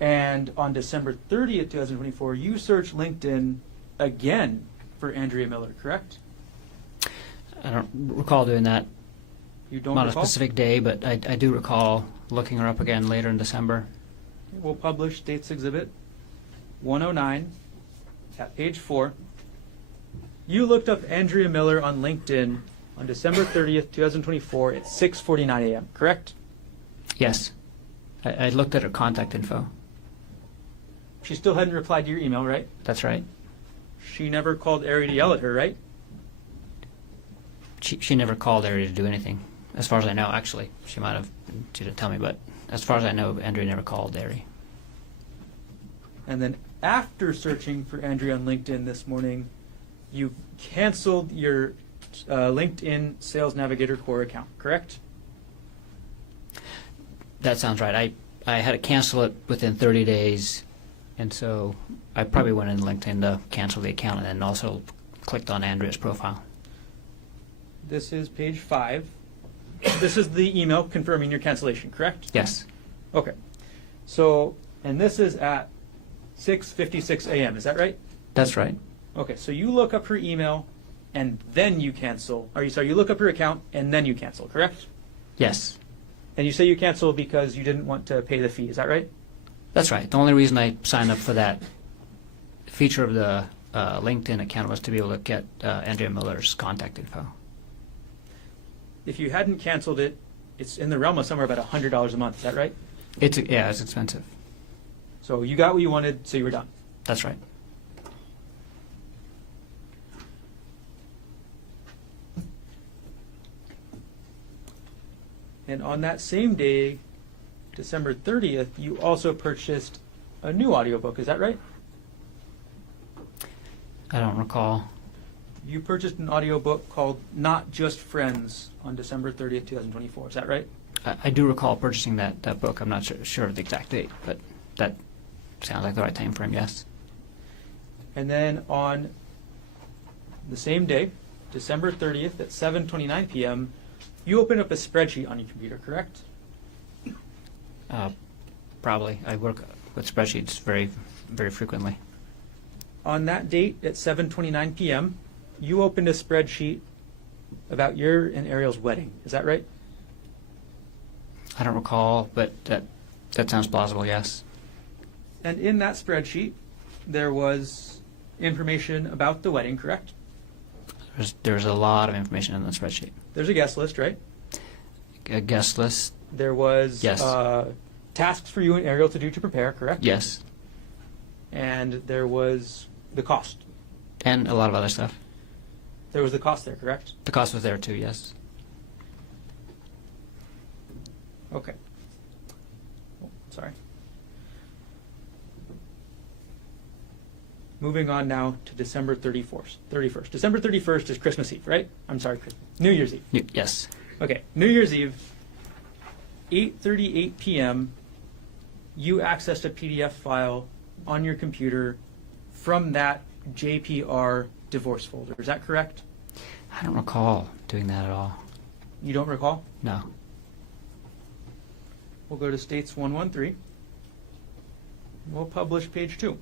And on December 30th, 2024, you searched LinkedIn again for Andrea Miller, correct? I don't recall doing that. You don't Not recall? a specific day, but I do recall looking her up again later in December. We'll publish Dates Exhibit 109 at page 4. You looked up Andrea Miller on LinkedIn on December 30th, 2024 at 6:49 a.m., correct? Yes. I looked at her contact info. She still hadn't replied to your email, right? That's right. She never called Arielle to yell at her, right? She never called Andrea to do anything, as far as I know. Actually, she didn't tell me, but as far as I know, Andrea never called Andrea. And then after searching for Andrea on LinkedIn this morning, you canceled your LinkedIn Sales Navigator Core account, correct? That sounds right. I had to cancel it within 30 days, and so I probably went in LinkedIn to cancel the account and then also clicked on Andrea's profile. This is page 5. This is the email confirming your cancellation, correct? Yes. Okay. So, and this is at 6:56 a.m., is that right? That's right. Okay, so you look up her email and then you cancel. You look up her account and then you cancel, correct? Yes. And you say you cancel because you didn't want to pay the fee, is that right? That's right. The only reason I signed up for that feature of the LinkedIn account was to be able to get Andrea Miller's contact info. If you hadn't canceled it, it's in the realm of somewhere about $100 a month, is that right? It's expensive. So you got what you wanted, so you were done. That's right. And on that same day, December 30th, you also purchased a new audiobook, is that right? I don't recall. You purchased an audiobook called Not Just Friends on December 30th, 2024, is that right? I do recall purchasing that book. I'm not sure of the exact date, but that sounds like the right time frame, yes. And then on the same day, December 30th at 7:29 p.m., you open up a spreadsheet on your computer, correct? Probably. I work with spreadsheets very, very frequently. On that date at 7:29 p.m., you opened a spreadsheet about your and Arielle's wedding. Is that right? I don't recall, but that sounds plausible, yes. And in that spreadsheet, there was information about the wedding, correct? There's a lot of information in the spreadsheet. There's a guest list, right? A guest list? There was Yes. Tasks for you and Arielle to do to prepare, correct? Yes. And there was the cost. And a lot of other stuff. There was the cost there, correct? The cost was there too, yes. Okay. Oh, sorry. Moving on now to December 31st. December 31st is Christmas Eve, right? I'm sorry, New Year's Eve. Yes. Okay, New Year's Eve, 8:38 p.m., you accessed a PDF file on your computer from that JPR divorce folder. Is that correct? I don't recall doing that at all. You don't recall? No. We'll go to States 113. We'll publish page 2.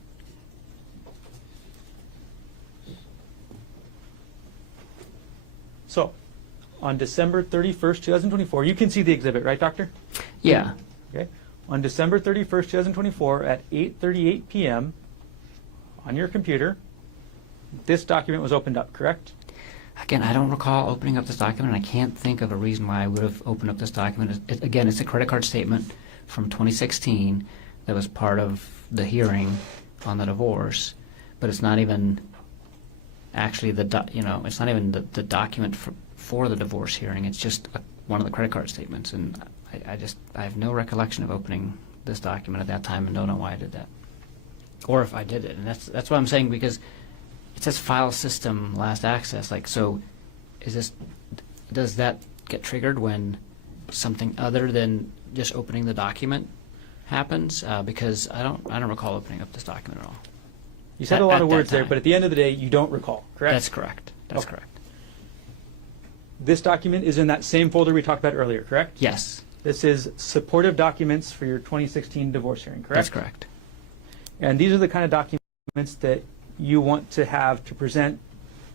So, on December 31st, 2024, you can see the exhibit, right, Doctor? Yeah. Okay. On December 31st, 2024, at 8:38 p.m., on your computer, this document was opened up, correct? Again, I don't recall opening up this document. I can't think of a reason why I would have opened up this document. Again, it's a credit card statement from 2016 that was part of the hearing on the divorce, but it's not even actually it's not even the document for the divorce hearing. It's just one of the credit card statements, and I have no recollection of opening this document at that time and don't know why I did that, or if I did it. And that's what I'm saying, because it says file system last access. Like, so does that get triggered when something other than just opening the document happens? Because I don't recall opening up this document at all. You said a lot At of that words there, time. but at the end of the day, you don't recall, correct? That's correct. That's Okay. correct. This document is in that same folder we talked about earlier, correct? Yes, This is supportive documents for your 2016 divorce hearing, correct? that's correct. And these are the kind of documents that you want to have to present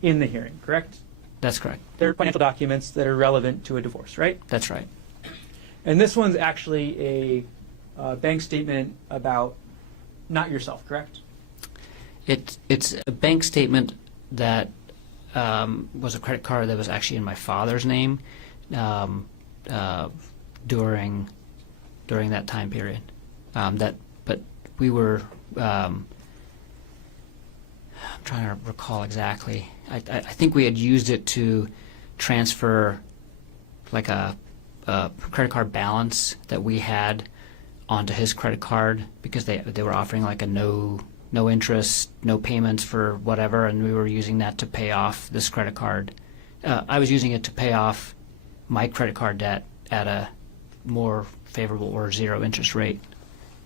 in the hearing, correct? That's correct. They're financial documents that are relevant to a divorce, right? That's right. And this one's actually a bank statement about not yourself, correct? It's a bank statement that was a credit card that was actually in my father's name during that time period. But we were. I'm trying to recall exactly. I think we had used it to transfer like a credit card balance that we had onto his credit card because they were offering like a no interest, no payments for whatever, and we were using that to pay off this credit card. I was using it to pay off my credit card debt at a more favorable or zero interest rate.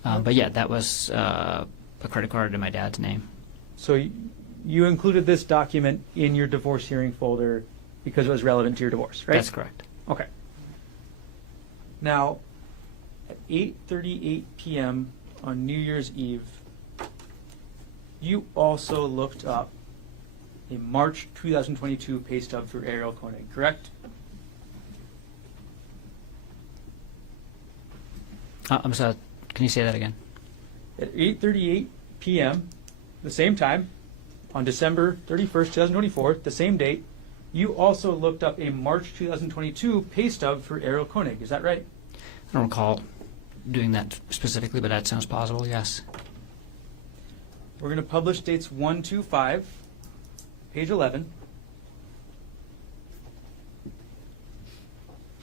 But yeah, that was a credit card in my dad's name. So you included this document in your divorce hearing folder because it was relevant to your divorce, right? That's correct. Okay. Now, at 8:38 p.m. on New Year's Eve, you also looked up a March 2022 pay stub for Arielle Konig, correct? I'm sorry, can you say that again? At 8:38 p.m., the same time, on December 31st, 2024, the same date, you also looked up a March 2022 pay stub for Arielle Konig. Is that right? I don't recall doing that specifically, but that sounds possible, yes. We're going to publish dates 1, 2, 5, page 11.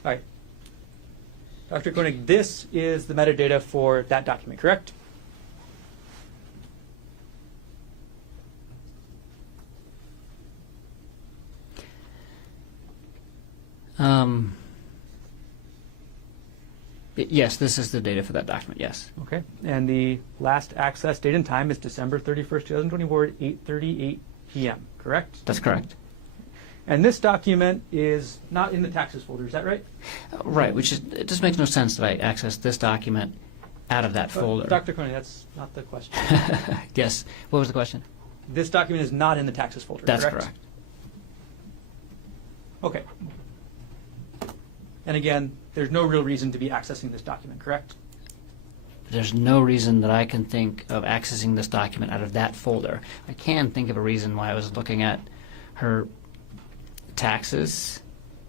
All right. Dr. Konig, this is the metadata for that document, correct? Yes, this is the data for that document, yes. Okay. And the last access date and time is December 31st, 2024 at 8:38 p.m., correct? That's correct. And this document is not in the taxes folder, is that right? Right, which is, it just makes no sense that I access this document out of that folder. Dr. Konig, that's not the question. Yes. What was the question? This document is not in the taxes folder, That's correct? correct. Okay. And again, there's no real reason to be accessing this document, correct? There's no reason that I can think of accessing this document out of that folder. I can think of a reason why I was looking at her taxes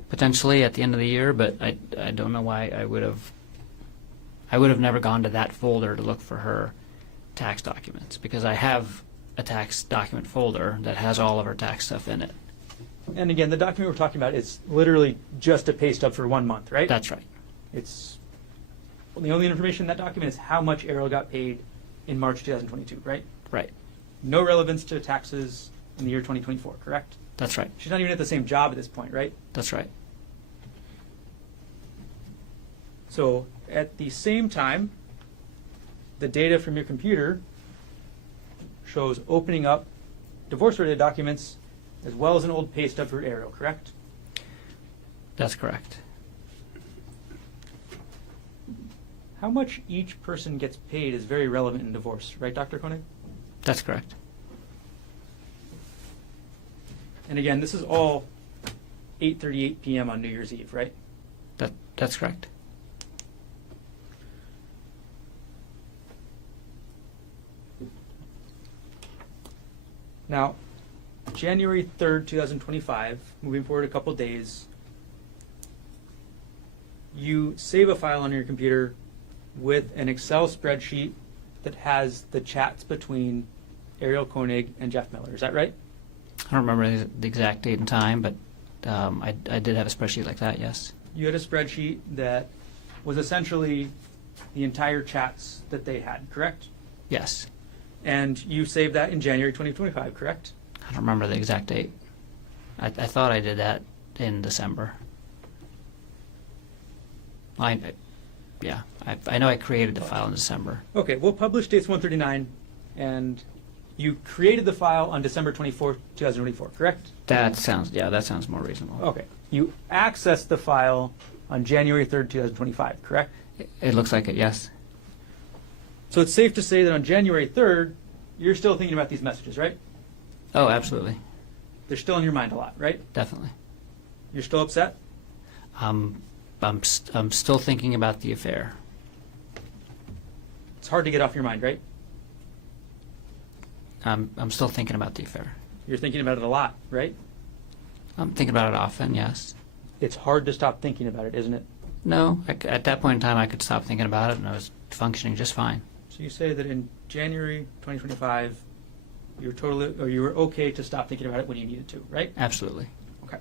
potentially at the end of the year, but I don't know why I would have never gone to that folder to look for her tax documents, because I have a tax document folder that has all of her tax stuff in it. And again, the document we're talking about is literally just a pay stub for 1 month, right? That's right. It's the only information in that document is how much Arielle got paid in March 2022, right? Right. No relevance to taxes in the year 2024, correct? That's right. She's not even at the same job at this point, right? That's right. So at the same time, the data from your computer shows opening up divorce-related documents as well as an old pay stub for Arielle, correct? That's correct. How much each person gets paid is very relevant in divorce, right, Dr. Konig? That's correct. And again, this is all 8:38 p.m. on New Year's Eve, right? That's correct. Now, January 3rd, 2025, moving forward a couple days, you save a file on your computer with an Excel spreadsheet that has the chats between Arielle Konig and Jeff Miller. Is that right? I don't remember the exact date and time, but I did have a spreadsheet like that, yes. You had a spreadsheet that was essentially the entire chats that they had, correct? Yes. And you saved that in January 2025, correct? I don't remember the exact date. I thought I did that in December. I know I created the file in December. Okay, we'll publish dates 139, and you created the file on December 24th, 2024, correct? That sounds more reasonable. Okay. You accessed the file on January 3rd, 2025, correct? It looks like it, yes. So it's safe to say that on January 3rd, you're still thinking about these messages, right? Oh, absolutely. They're still in your mind a lot, right? Definitely. You're still upset? I'm still thinking about the affair. It's hard to get off your mind, right? I'm still thinking about the affair. You're thinking about it a lot, right? I'm thinking about it often, yes. It's hard to stop thinking about it, isn't it? No, at that point in time, I could stop thinking about it, and I was functioning just fine. So you say that in January 2025, you were okay to stop thinking about it when you needed to, right? Absolutely. Okay.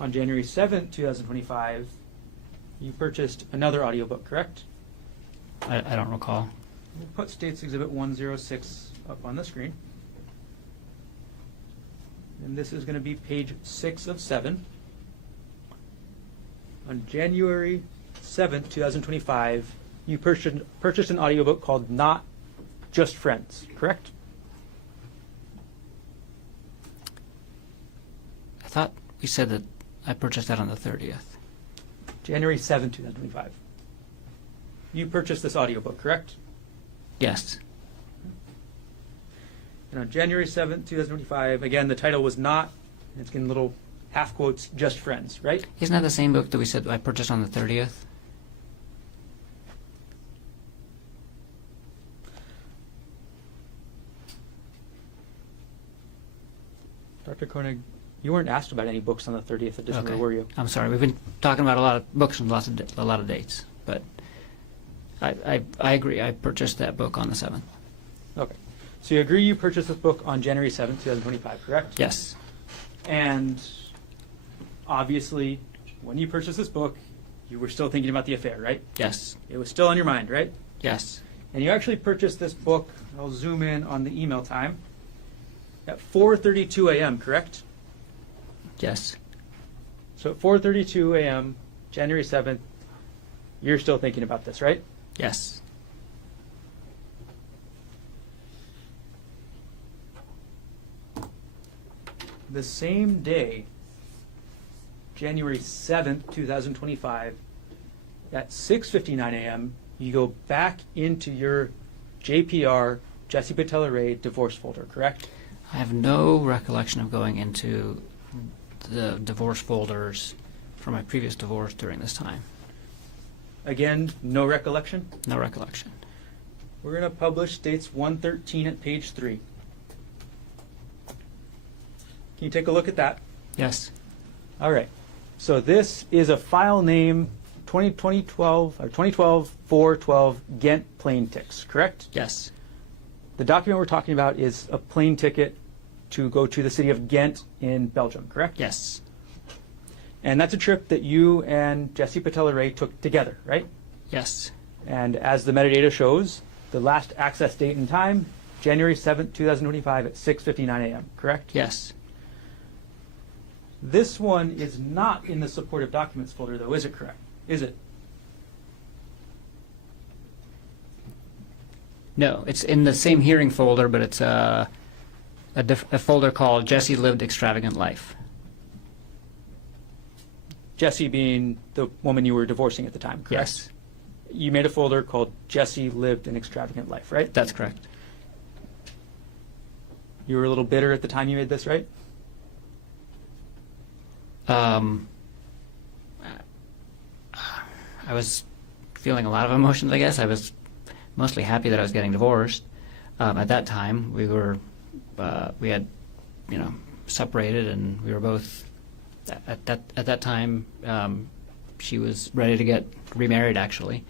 on January 7th, 2025, you purchased another audiobook, correct? I don't recall. We'll put States Exhibit 106 up on the screen. And this is going to be page 6 of 7. On January 7th, 2025, you purchased an audiobook called Not Just Friends, correct? I thought we said that I purchased that on the 30th. January 7th, 2025. You purchased this audiobook, correct? Yes. And on January 7th, 2025, again, the title was Not, and it's in little half quotes, Just Friends, right? Isn't that the same book that we said I purchased on the 30th? Dr. Konig, you weren't asked about any books on the 30th of December, were you? I'm sorry. We've been talking about a lot of books and a lot of dates, but I agree. I purchased that book on the 7th. Okay. So you agree you purchased this book on January 7th, 2025, correct? Yes. And obviously, when you purchased this book, you were still thinking about the affair, right? Yes. It was still on your mind, right? Yes. And you actually purchased this book, I'll zoom in on the email time, at 4:32 a.m., correct? Yes. So at 4:32 a.m., January 7th, you're still thinking about this, right? Yes. The same day, January 7th, 2025, at 6:59 a.m., you go back into your JPR, Jesse Patella Ray, divorce folder, correct? I have no recollection of going into the divorce folders for my previous divorce during this time. Again, no recollection? No recollection. We're going to publish States 113 at page 3. Can you take a look at that? Yes. All right. So this is a file name 2012 412 Ghent plane ticks, correct? Yes. The document we're talking about is a plane ticket to go to the city of Ghent in Belgium, correct? Yes. And that's a trip that you and Jesse Patella Ray took together, right? Yes. And as the metadata shows, the last access date and time, January 7th, 2025 at 6:59 a.m., correct? Yes. This one is not in the supportive documents folder, though, is it correct? Is it? No, it's in the same hearing folder, but it's a folder called Jesse Lived Extravagant Life. Jesse being the woman you were divorcing at the time, correct? Yes. You made a folder called Jesse Lived an Extravagant Life, right? That's correct. You were a little bitter at the time you made this, right? I was feeling a lot of emotions, I guess. I was mostly happy that I was getting divorced. At that time, we had, separated, and we were both, at that time, she was ready to get remarried, actually.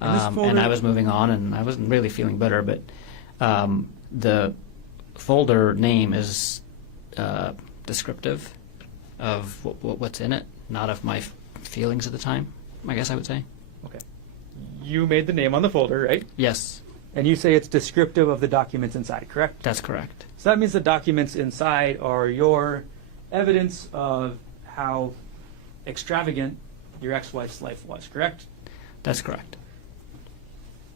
And I was moving on, and I wasn't really feeling bitter, but the folder name is descriptive of what's in it, not of my feelings at the time, I guess I would say. Okay. You made the name on the folder, right? Yes, And you say it's descriptive of the documents inside, correct? that's correct. So that means the documents inside are your evidence of how extravagant your ex-wife's life was, correct? That's correct.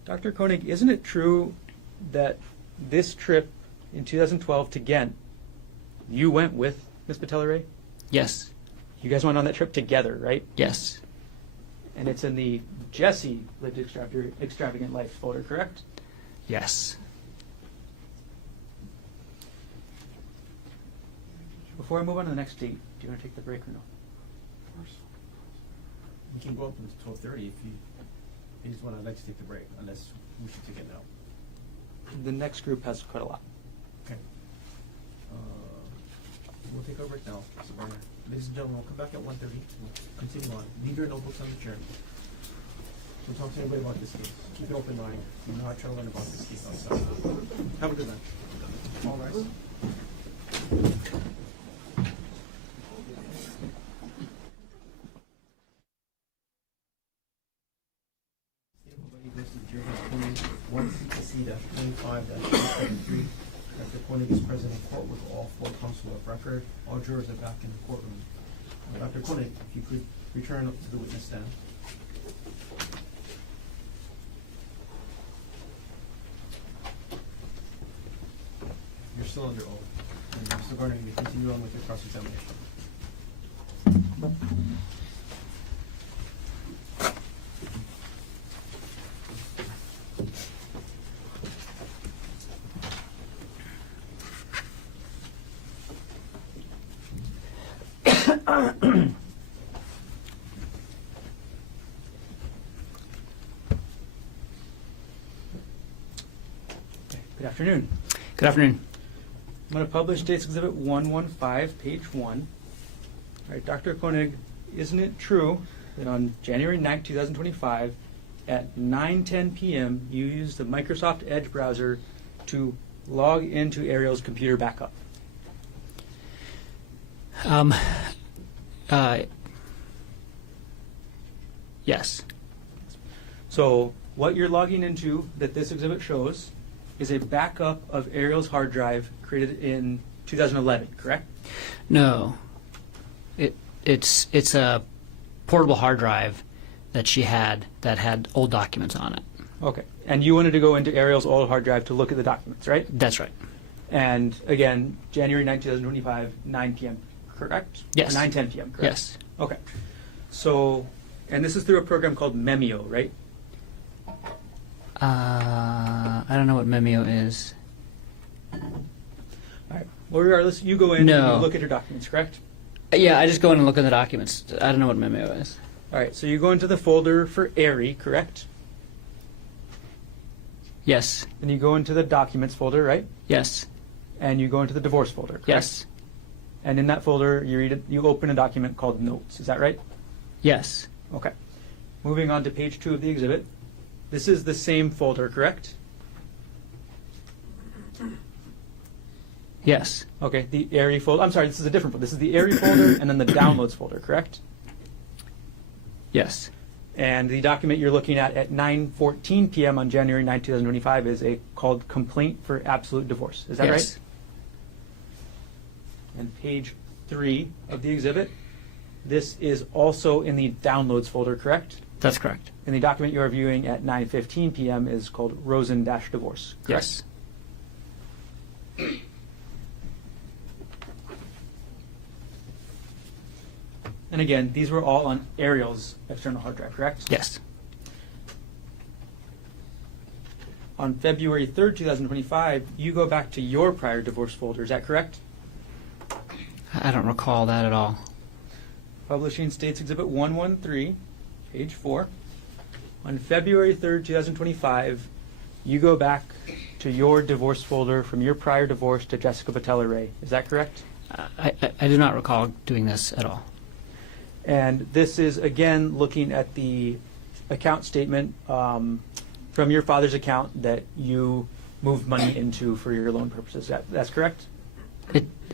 Dr. Konig, isn't it true that this trip in 2012 to Ghent, you went with Ms. Patella Ray? Yes, You guys went on that trip together, right? yes, And it's in the Jesse Lived Extravagant Life folder, correct? yes. Before I move on to the next date, do you want to take the break or no? We can go up until 12:30 if you just want to like to take the break, unless we should take it now. The next group has quite a lot. Okay. We'll take our break now, Mr. Garner. Ladies and gentlemen, we'll come back at 1:30. We'll continue on. Leave your notebooks on the chair. Don't talk to anybody about this case. Keep an open mind. You know how to try to learn about this case outside. Have a good night. All rise. present in court with all 4 counsel of record. All jurors are back in the courtroom. Dr. Konig, if you could return up to the witness stand. You're still under oath. And Mr. Garner, you may continue on with your cross-examination. Good afternoon. Good afternoon. I'm going to publish State's Exhibit 115, page 1. All right, Dr. Konig, isn't it true that on January 9, 2025, at 9:10 p.m., you used the Microsoft Edge browser to log into Arielle's computer backup? Yes. So what you're logging into that this exhibit shows is a backup of Arielle's hard drive created in 2011, correct? No. It's a portable hard drive that she had that had old documents on it. Okay. And you wanted to go into Arielle's old hard drive to look at the documents, right? That's right. And again, January 9, 2025, 9 p.m., correct? Yes. Or 9:10 p.m., correct? Yes. Okay. So, and this is through a program called Memio, right? I don't know what Memio is. All right. Well, regardless, you go in No. and you look at your documents, correct? Yeah, I just go in and look at the documents. I don't know what Memio is. All right. So you go into the folder for Ari, correct? Yes. Then you go into the documents folder, right? Yes. And you go into the divorce folder, correct? Yes. And in that folder, you open a document called Notes. Is that right? Yes. Okay. Moving on to page 2 of the exhibit. This is the same folder, correct? Yes. Okay, the Ari folder. I'm sorry, this is a different folder. This is the Ari folder and then the downloads folder, correct? Yes. And the document you're looking at 9:14 p.m. on January 9, 2025 is called Complaint for Absolute Divorce. Is that Yes. right? And page 3 of the exhibit, this is also in the downloads folder, correct? That's correct. And the document you're viewing at 9:15 p.m. is called Rosen-Divorce, correct? Yes. And again, these were all on Arielle's external hard drive, correct? Yes. On February 3rd, 2025, you go back to your prior divorce folder, is that correct? I don't recall that at all. Publishing States Exhibit 113, page 4. On February 3rd, 2025, you go back to your divorce folder from your prior divorce to Jessica Patella Ray. Is that correct? I do not recall doing this at all. And this is, again, looking at the account statement from your father's account that you moved money into for your loan purposes. That's correct?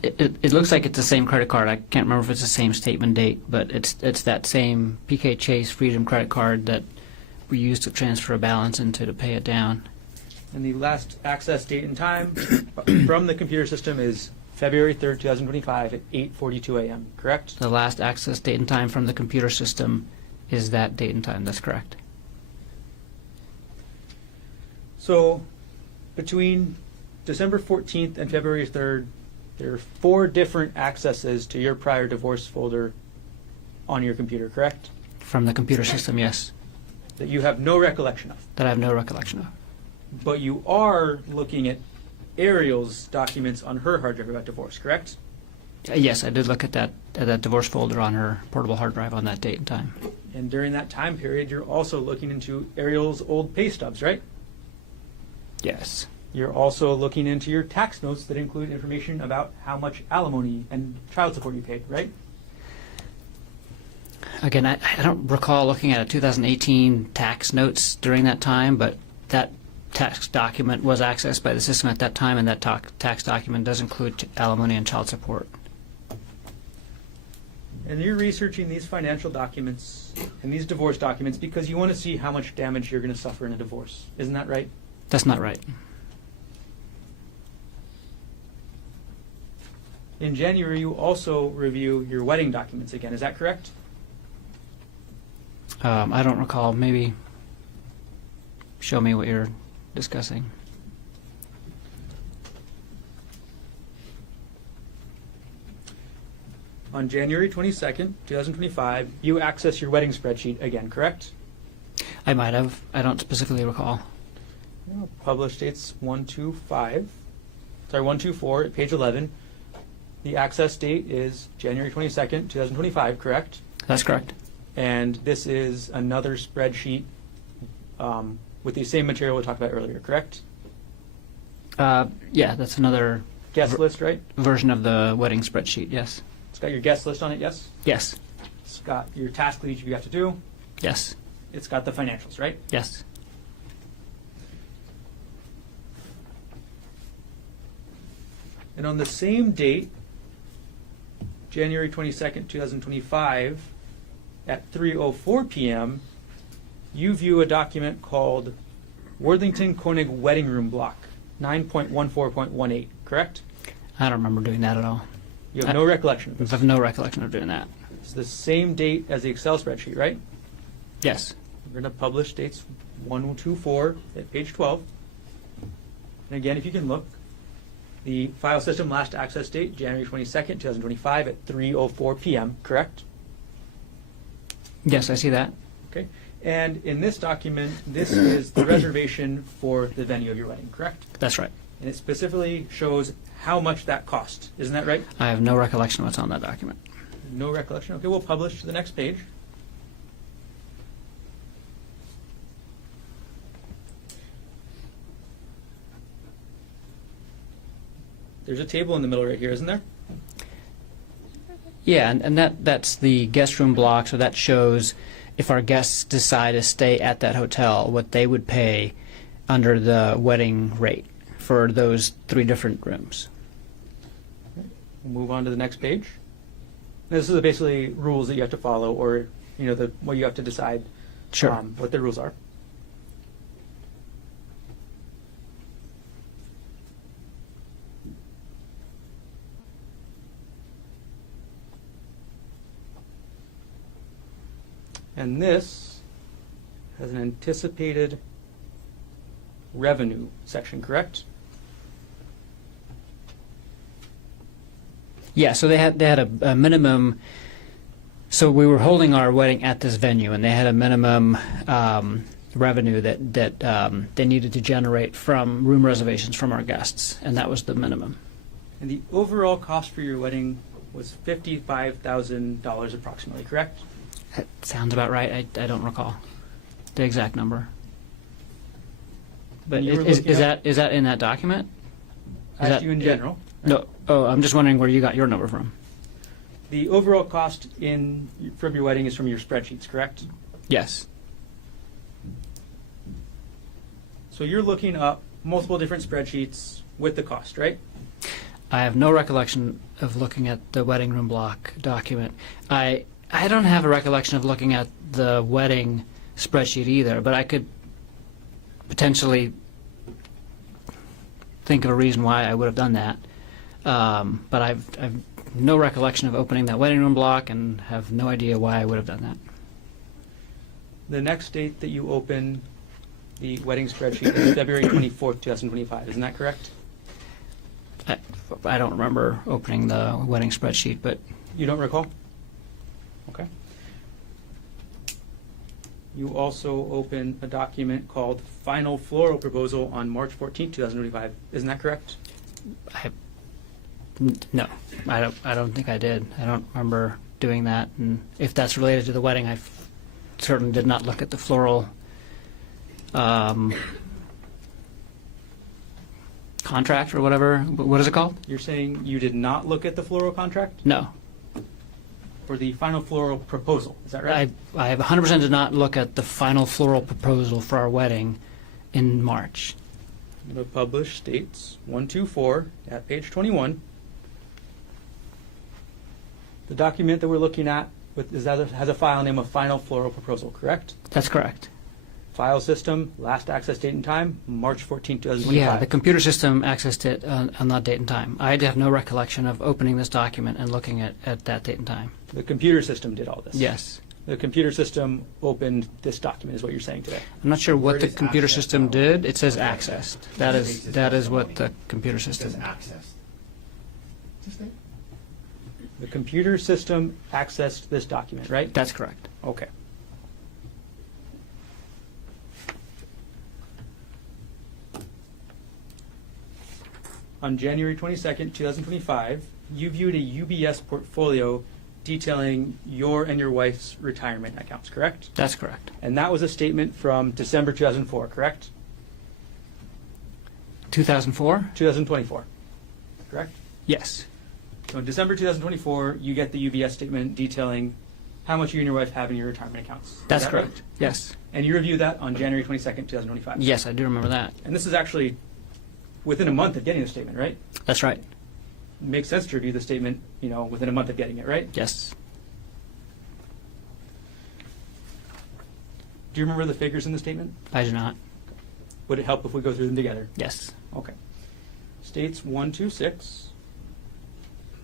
It looks like it's the same credit card. I can't remember if it's the same statement date, but it's that same PK Chase Freedom credit card that we used to transfer a balance into to pay it down. And the last access date and time from the computer system is February 3rd, 2025 at 8:42 a.m., correct? The last access date and time from the computer system is that date and time. That's correct. So between December 14th and February 3rd, there are 4 different accesses to your prior divorce folder on your computer, correct? From the computer system, yes. That you have no recollection of. That I have no recollection of. But you are looking at Arielle's documents on her hard drive about divorce, correct? Yes, I did look at that divorce folder on her portable hard drive on that date and time. And during that time period, you're also looking into Arielle's old pay stubs, right? Yes. You're also looking into your tax notes that include information about how much alimony and child support you paid, right? Again, I don't recall looking at a 2018 tax notes during that time, but that tax document was accessed by the system at that time, and that tax document does include alimony and child support. And you're researching these financial documents and these divorce documents because you want to see how much damage you're going to suffer in a divorce. Isn't that right? That's not right. In January, you also review your wedding documents again. Is that correct? I don't recall. Maybe show me what you're discussing. On January 22nd, 2025, you access your wedding spreadsheet again, correct? I might have. I don't specifically recall. Published dates 124 at page 11. The access date is January 22nd, 2025, correct? That's correct. And this is another spreadsheet with the same material we talked about earlier, correct? Yeah, that's another Guest list, right? version of the wedding spreadsheet. Yes. It's got your guest list on it, yes? Yes. It's got your task leads you have to do. Yes. It's got the financials, right? Yes. And on the same date, January 22nd, 2025, at 3:04 p.m., you view a document called Worthington Konig Wedding Room Block 9.14.18, correct? I don't remember doing that at all. You have no recollection of I this. have no recollection of doing that. It's the same date as the Excel spreadsheet, right? Yes. We're going to publish dates 124 at page 12. And again, if you can look, the file system last access date, January 22nd, 2025 at 3:04 p.m., correct? Yes, I see that. Okay. And in this document, this is the reservation for the venue of your wedding, correct? That's right. And it specifically shows how much that cost. Isn't that right? I have no recollection of what's on that document. No recollection. Okay, we'll publish to the next page. There's a table in the middle right here, isn't there? Yeah, and that's the guest room block, so that shows if our guests decide to stay at that hotel, what they would pay under the wedding rate for those 3 different rooms. We'll move on to the next page. This is basically rules that you have to follow, or what you have to decide Sure. what the rules are. And this has an anticipated revenue section, correct? Yeah, so they had a minimum. So we were holding our wedding at this venue, and they had a minimum revenue that they needed to generate from room reservations from our guests, and that was the minimum. And the overall cost for your wedding was $55,000 approximately, correct? That sounds about right. I don't recall the exact number. But And you were is looking at- that in that document? I Is asked that- you in general. No. Oh, I'm just wondering where you got your number from. The overall cost from your wedding is from your spreadsheets, correct? Yes. So you're looking up multiple different spreadsheets with the cost, right? I have no recollection of looking at the wedding room block document. I don't have a recollection of looking at the wedding spreadsheet either, but I could potentially think of a reason why I would have done that. But I've no recollection of opening that wedding room block and have no idea why I would have done that. The next date that you open the wedding spreadsheet is February 24th, 2025. Isn't that correct? I don't remember opening the wedding spreadsheet, but You don't recall? Okay. You also open a document called Final Floral Proposal on March 14th, 2025. Isn't that correct? no, I don't think I did. I don't remember doing that. And if that's related to the wedding, I certainly did not look at the floral contract or whatever. What is it called? You're saying you did not look at the floral contract No. or the Final Floral Proposal. Is that right? I 100% did not look at the final floral proposal for our wedding in March. The published dates 124 at page 21. The document that we're looking at has a file name of Final Floral Proposal, correct? That's correct. file system, last access date and time, March 14, 2025. Yeah, the computer system accessed it on that date and time. I have no recollection of opening this document and looking at that date and time. The computer system did all this? Yes. The computer system opened this document, is what you're saying today? I'm not sure what Where the does computer access system go? did. It says Okay. accessed. That is what the computer It system. says accessed. Just that. The computer system accessed this document, right? That's correct. Okay. On January 22nd, 2025, you viewed a UBS portfolio detailing your and your wife's retirement accounts, correct? That's correct. And that was a statement from December 2004, correct? 2004? 2024, correct? Yes. So in December 2024, you get the UBS statement detailing how much you and your wife have in your retirement accounts. Is That's that right? correct. Yes. And you review that on January 22nd, 2025. Yes, I do remember that. And this is actually within a month of getting the statement, right? That's right. It makes sense to review the statement, within a month of getting it, right? Yes. Do you remember the figures in the statement? I do not. Would it help if we go through them together? Yes. Okay. States 126.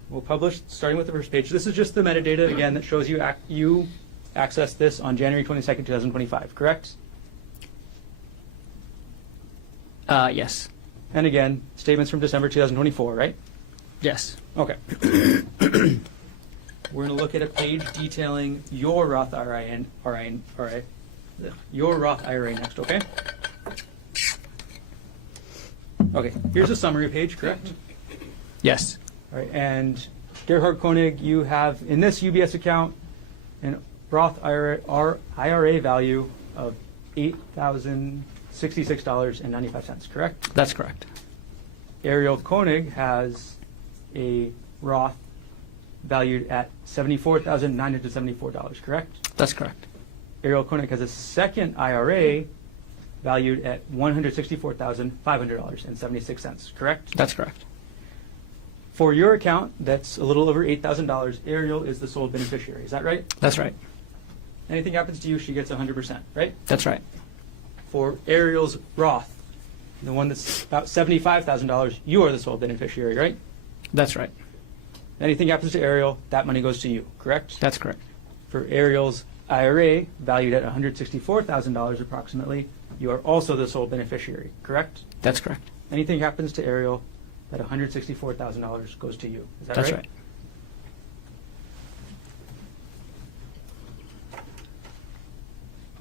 We'll publish starting with the first page. This is just the metadata, again, that shows you you accessed this on January 22nd, 2025, correct? Yes. And again, statements from December 2024, right? Yes. Okay. We're going to look at a page detailing your Roth IRA, your Roth IRA next, okay? Okay, here's a summary page, correct? Yes. All right, and Gerhardt Konig, you have in this UBS account an Roth IRA value of $8,066.95, correct? That's correct. Arielle Konig has a Roth valued at $74,974, correct? That's correct. Arielle Konig has a second IRA valued at $164,500.76, correct? That's correct. For your account, that's a little over $8,000. Arielle is the sole beneficiary. Is that right? That's right. Anything happens to you, she gets 100%, right? That's right. For Arielle's Roth, the one that's about $75,000, you are the sole beneficiary, right? That's right. Anything happens to Arielle, that money goes to you, correct? That's correct. For Arielle's IRA, valued at $164,000 approximately, you are also the sole beneficiary, correct? That's correct. Anything happens to Arielle, that $164,000 goes to you. Is that That's right? right.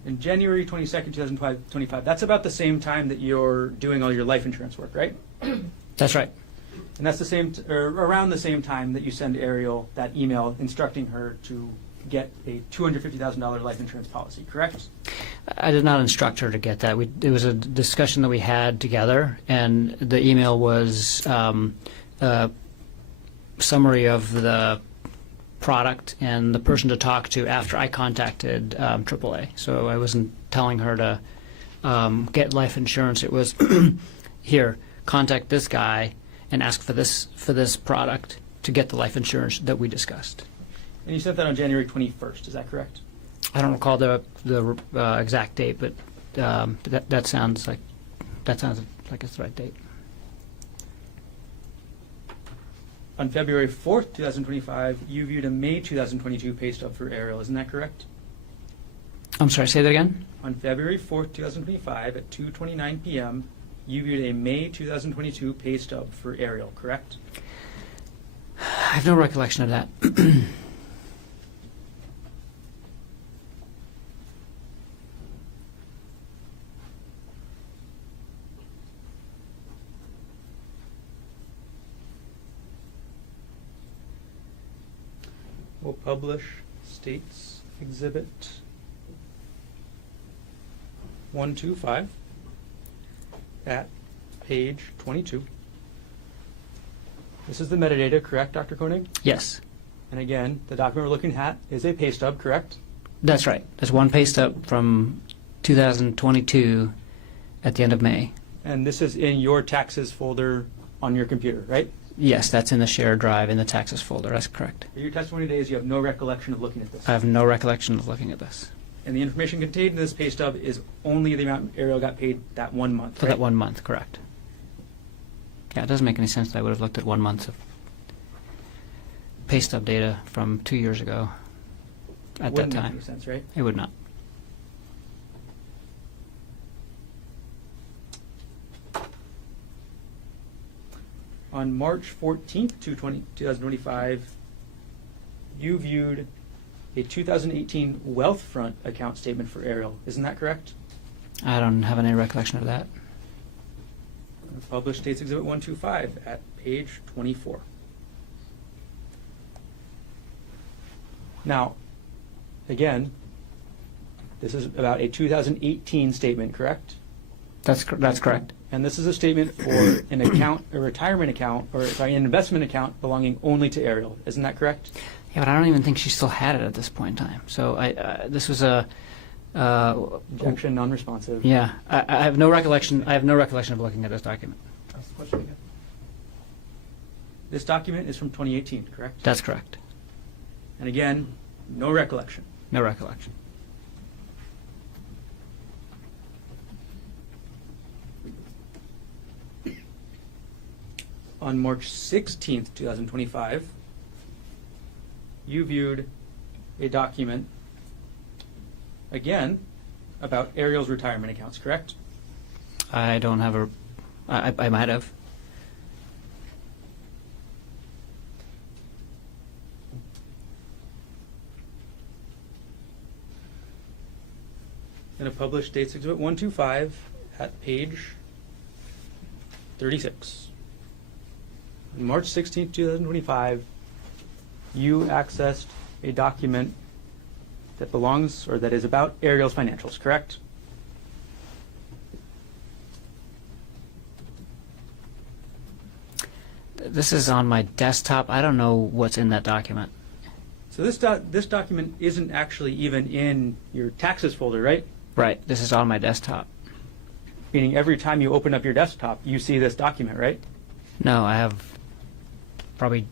In January 22nd, 2025, that's about the same time that you're doing all your life insurance work, right? That's right. And that's the same, or around the same time that you send Arielle that email instructing her to get a $250,000 life insurance policy, correct? I did not instruct her to get that. It was a discussion that we had together, and the email was a summary of the product and the person to talk to after I contacted AAA. So I wasn't telling her to get life insurance. It was, here, contact this guy and ask for this product to get the life insurance that we discussed. And you sent that on January 21st, is that correct? I don't recall the exact date, but that sounds like it's the right date. On February 4th, 2025, you viewed a May 2022 pay stub for Arielle, isn't that correct? I'm sorry, say that again? On February 4th, 2025, at 2:29 p.m., you viewed a May 2022 pay stub for Arielle, correct? I have no recollection of that. We'll publish States Exhibit 125 at page 22. This is the metadata, correct, Dr. Konig? Yes, And again, the document we're looking at is a pay stub, correct? that's right. There's one pay stub from 2022 at the end of May. And this is in your taxes folder on your computer, right? Yes, that's in the shared drive in the taxes folder. That's correct. Your testimony today is you have no recollection of looking at this. I have no recollection of looking at this. And the information contained in this pay stub is only the amount Arielle got paid that 1 month, For right? that 1 month, correct. Yeah, it doesn't make any sense that I would have looked at 1 month of pay stub data from 2 years ago at Wouldn't that make time. any sense, right? It would not. On March 14th, 2025, you viewed a 2018 Wealthfront account statement for Arielle. Isn't that correct? I don't have any recollection of that. Published States Exhibit 125 at page 24. Now, again, this is about a 2018 statement, correct? That's correct. And this is a statement for an account, a retirement account, or sorry, an investment account belonging only to Arielle. Isn't that correct? Yeah, but I don't even think she still had it at this point in time. So this was a Objection, non-responsive. yeah. I have no recollection. I have no recollection of looking at this document. Ask the question again. This document is from 2018, correct? That's correct. And again, no recollection. No recollection. On March 16th, 2025, you viewed a document, again, about Arielle's retirement accounts, correct? I don't have a. I might have. In a published States Exhibit 125 at page 36. On March 16th, 2025, you accessed a document that belongs, or that is about Arielle's financials, correct? This is on my desktop. I don't know what's in that document. So this document isn't actually even in your taxes folder, right? Right. This is on my desktop. Meaning every time you open up your desktop, you see this document, right? No, I have probably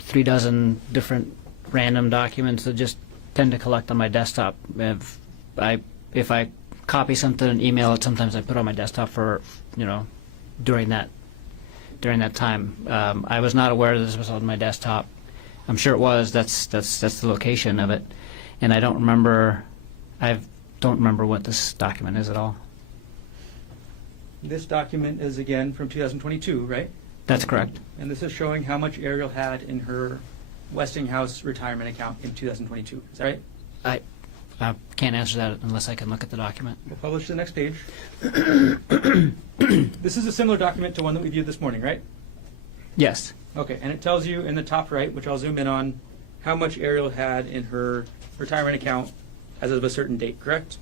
3 dozen different random documents that just tend to collect on my desktop. If I copy something and email it, sometimes I put it on my desktop for, during that time. I was not aware that this was on my desktop. I'm sure it was. That's the location of it, and I don't remember. I don't remember what this document is at all. This document is again from 2022, right? That's correct. And this is showing how much Arielle had in her Westinghouse retirement account in 2022. Is that right? I can't answer that unless I can look at the document. We'll publish the next page. This is a similar document to one that we viewed this morning, right? Yes. Okay, and it tells you in the top right, which I'll zoom in on, how much Arielle had in her retirement account as of a certain date, correct?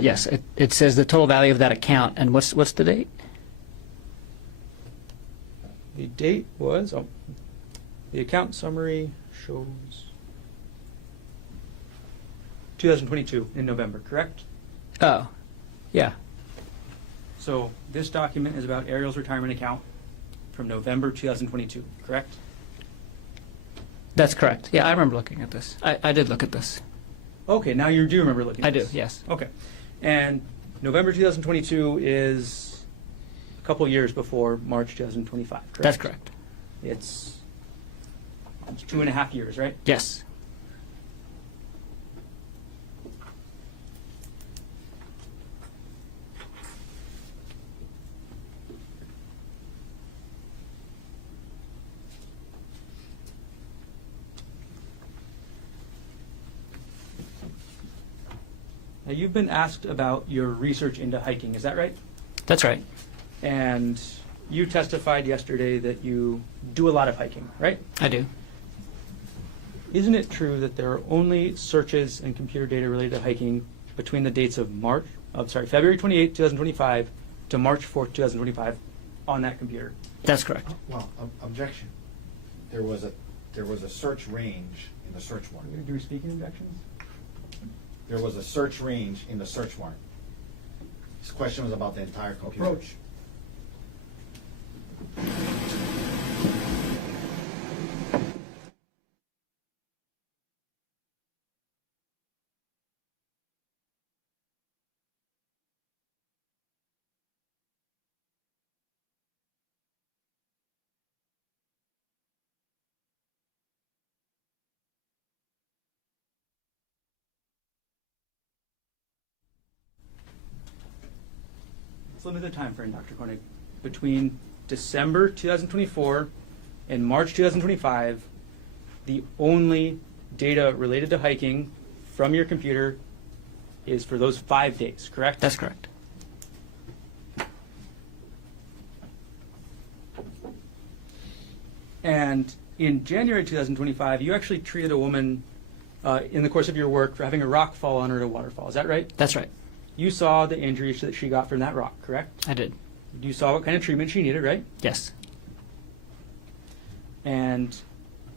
Yes. It says the total value of that account, and what's the date? The date was, the account summary shows 2022 in November, correct? Oh, yeah. So this document is about Arielle's retirement account from November 2022, correct? That's correct. Yeah, I remember looking at this. I did look at this. Okay, now you do remember looking I at do, this. yes. Okay. And November 2022 is a couple years before March 2025, correct? That's correct. It's 2.5 years, right? Yes. Now, you've been asked about your research into hiking, is that right? That's right. And you testified yesterday that you do a lot of hiking, right? I do. Isn't it true that there are only searches and computer data related to hiking between the dates of February 28, 2025 to March 4, 2025 on that computer? That's correct. Well, objection. There was a search range in the search warrant. Do we speak in objections? There was a search range in the search warrant. This question was about the entire computer. Approach. let's limit the time frame, Dr. Konig. Between December 2024 and March 2025, the only data related to hiking from your computer is for those 5 days, correct? That's correct. And in January 2025, you actually treated a woman in the course of your work for having a rock fall on her at a waterfall. Is that right? That's right. You saw the injuries that she got from that rock, correct? I did. You saw what kind of treatment she needed, right? Yes. And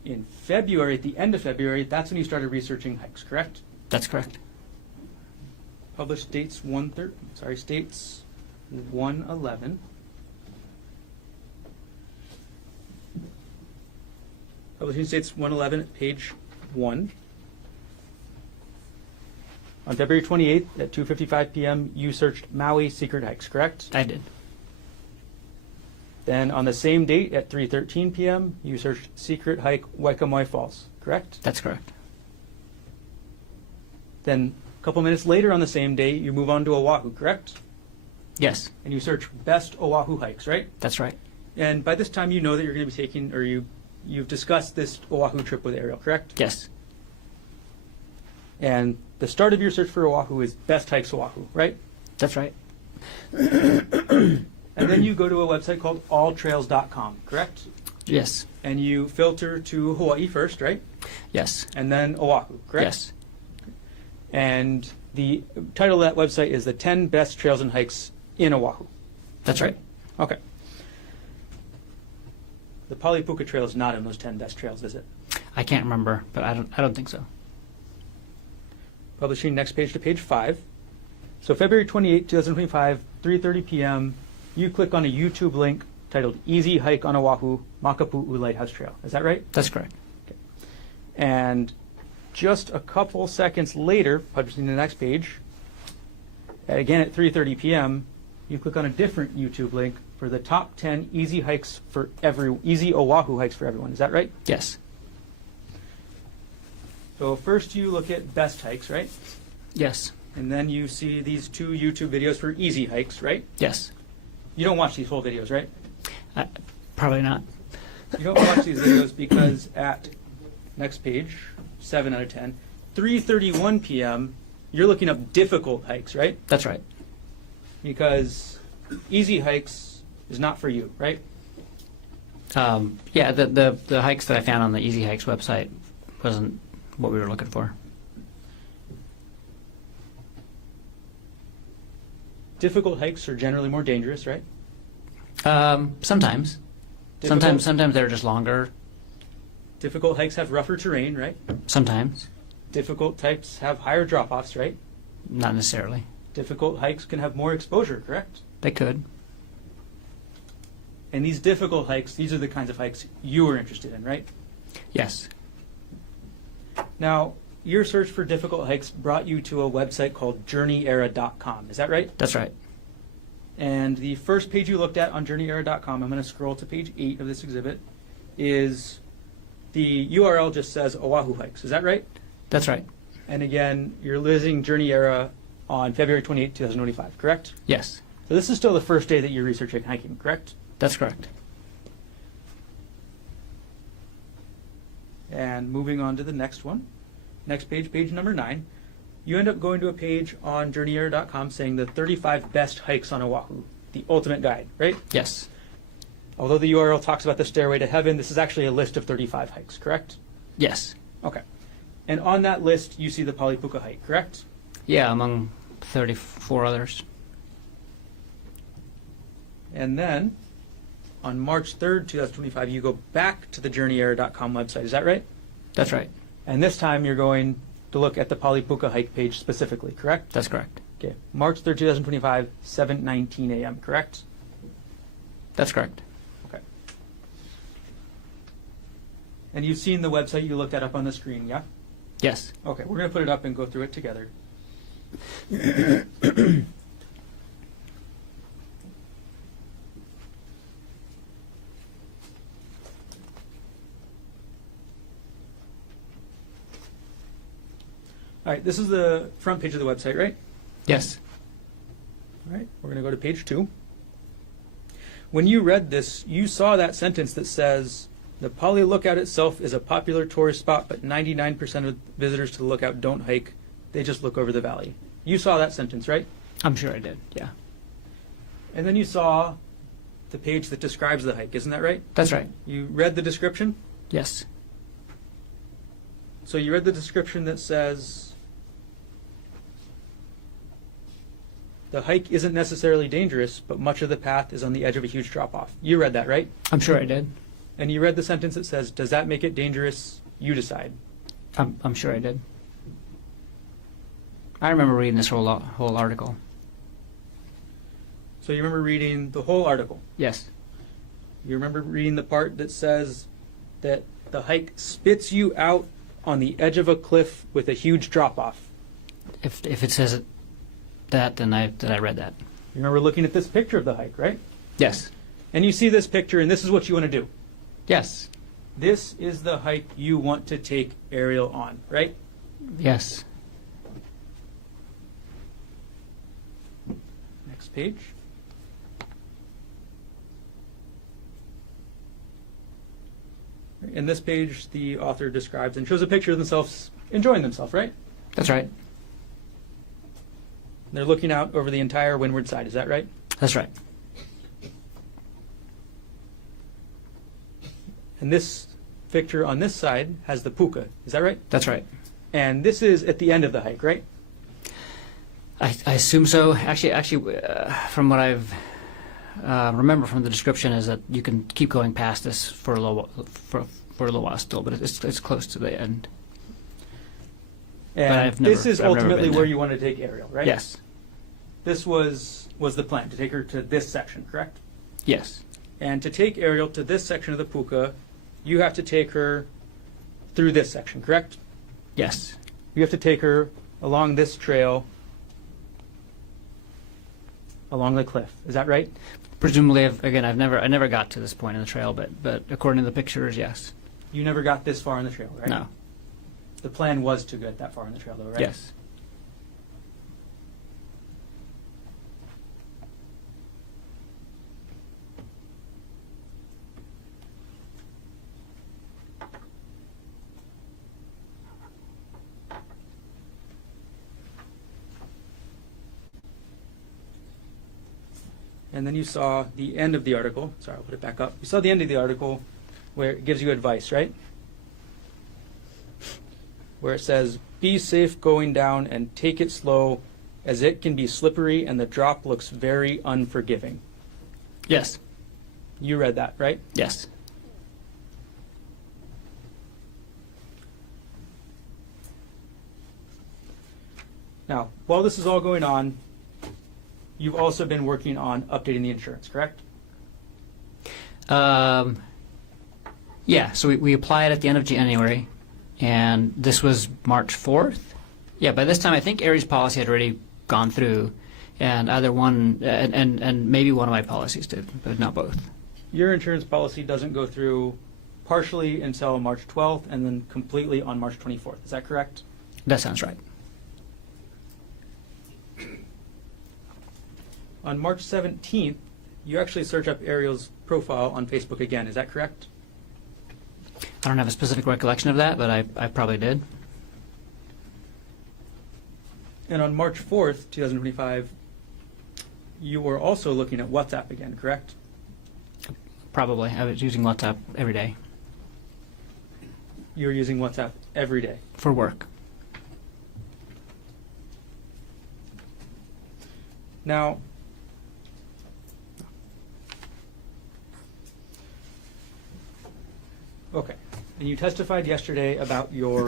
in February, at the end of February, that's when you started researching hikes, correct? That's correct. Published states 111. Publishing states 111 at page 1. On February 28th at 2:55 p.m., you searched Maui secret hikes, correct? I did. Then on the same date at 3:13 p.m., you searched secret hike Waikamai Falls, correct? That's correct. Then a couple minutes later on the same day, you move on to Oahu, correct? Yes. And you search best Oahu hikes, right? That's right. And by this time, you know that you're going to be taking, or you've discussed this Oahu trip with Arielle, correct? Yes. And the start of your search for Oahu is best hikes Oahu, right? That's right. And then you go to a website called alltrails.com, correct? Yes. And you filter to Hawaii first, right? Yes. And then Oahu, correct? Yes. And the title of that website is the 10 best trails and hikes in Oahu. That's right. Okay. The Palipuka Trail is not in those 10 best trails, is it? I can't remember, but I don't think so. Publishing next page to page 5. So February 28, 2025, 3:30 p.m., you click on a YouTube link titled Easy Hike on Oahu, Makapu'u Lighthouse Trail. Is that right? That's correct. Okay. And just a couple seconds later, publishing the next page, again at 3:30 p.m., you click on a different YouTube link for the top 10 easy Oahu hikes for everyone. Is that right? Yes. So first you look at best hikes, right? Yes. And then you see these 2 YouTube videos for easy hikes, right? Yes. You don't watch these whole videos, right? Probably not. You don't watch these videos because at next page, 7 out of 10, 3:31 p.m., you're looking up difficult hikes, right? That's right. Because easy hikes is not for you, right? Yeah, the hikes that I found on the Easy Hikes website wasn't what we were looking for. Difficult hikes are generally more dangerous, right? Sometimes. Difficult- Sometimes they're just longer. Difficult hikes have rougher terrain, right? Sometimes. Difficult types have higher drop-offs, right? Not necessarily. Difficult hikes can have more exposure, correct? They could. And these difficult hikes, these are the kinds of hikes you were interested in, right? Yes. Now, your search for difficult hikes brought you to a website called journeyera.com. Is that right? That's right. And the first page you looked at on journeyera.com, I'm going to scroll to page 8 of this exhibit, is the URL just says Oahu hikes. Is that right? That's right. And again, you're listing Journey Era on February 28, 2025, correct? Yes. So this is still the first day that you're researching hiking, correct? That's correct. And moving on to the next one. Next page, page number 9. You end up going to a page on journeyera.com saying the 35 best hikes on Oahu, the ultimate guide, right? Yes. Although the URL talks about the Stairway to Heaven, this is actually a list of 35 hikes, correct? Yes. Okay. And on that list, you see the Palipuka hike, correct? Yeah, among 34 others. And then, on March 3rd, 2025, you go back to the journeyera.com website. Is that right? That's right. And this time, you're going to look at the Palipuka hike page specifically, correct? That's correct. Okay. March 3rd, 2025, 7:19 a.m., correct? That's correct. Okay. And you've seen the website you looked at up on the screen, yeah? Yes. Okay, we're going to put it up and go through it together. All right, this is the front page of the website, right? Yes. All right, we're going to go to page 2. When you read this, you saw that sentence that says, the Poly Lookout itself is a popular tourist spot, but 99% of visitors to the lookout don't hike. They just look over the valley. You saw that sentence, right? I'm sure I did, yeah. And then you saw the page that describes the hike, isn't that right? That's right. You read the description? Yes. So you read the description that says, the hike isn't necessarily dangerous, but much of the path is on the edge of a huge drop-off. You read that, right? I'm sure I did. And you read the sentence that says, does that make it dangerous? You decide. I'm sure I did. I remember reading this whole article. So you remember reading the whole article. Yes. You remember reading the part that says that the hike spits you out on the edge of a cliff with a huge drop-off. If it says that, then I read that. You remember looking at this picture of the hike, right? Yes. And you see this picture, and this is what you want to do. Yes. This is the hike you want to take Arielle on, right? Yes. Next page. In this page, the author describes and shows a picture of themselves enjoying themselves, right? That's right. They're looking out over the entire windward side, is that right? That's right. And this picture on this side has the puka, is that right? That's right. And this is at the end of the hike, right? I assume so. Actually, from what I've remember from the description is that you can keep going past this for a little while still, but it's close to the end. And this is I've never ultimately been where there. you want to take Arielle, right? Yes. This was the plan, to take her to this section, correct? Yes. And to take Arielle to this section of the puka, you have to take her through this section, correct? Yes. You have to take her along this trail, along the cliff. Is that right? Presumably, I never got to this point in the trail, but according to the pictures, yes. You never got this far on the trail, right? No. The plan was to get that far on the trail, though, right? Yes. And then you saw the end of the article. Sorry, I'll put it back up. You saw the end of the article where it gives you advice, right? Where it says, be safe going down and take it slow, as it can be slippery and the drop looks very unforgiving. Yes. You read that, right? Yes. Now, while this is all going on, you've also been working on updating the insurance, correct? Yeah, so we applied at the end of January, and this was March 4th. Yeah, by this time I think Aries' policy had already gone through, and either one, and maybe one of my policies did, but not both. Your insurance policy doesn't go through partially until March 12th and then completely on March 24th. Is that correct? That sounds right. On March 17th, you actually search up Arielle's profile on Facebook again. Is that correct? I don't have a specific recollection of that, but I probably did. And on March 4th, 2025, you were also looking at WhatsApp again, correct? Probably. I was using WhatsApp every day You were using WhatsApp every day. for work. Now, okay. And you testified yesterday about your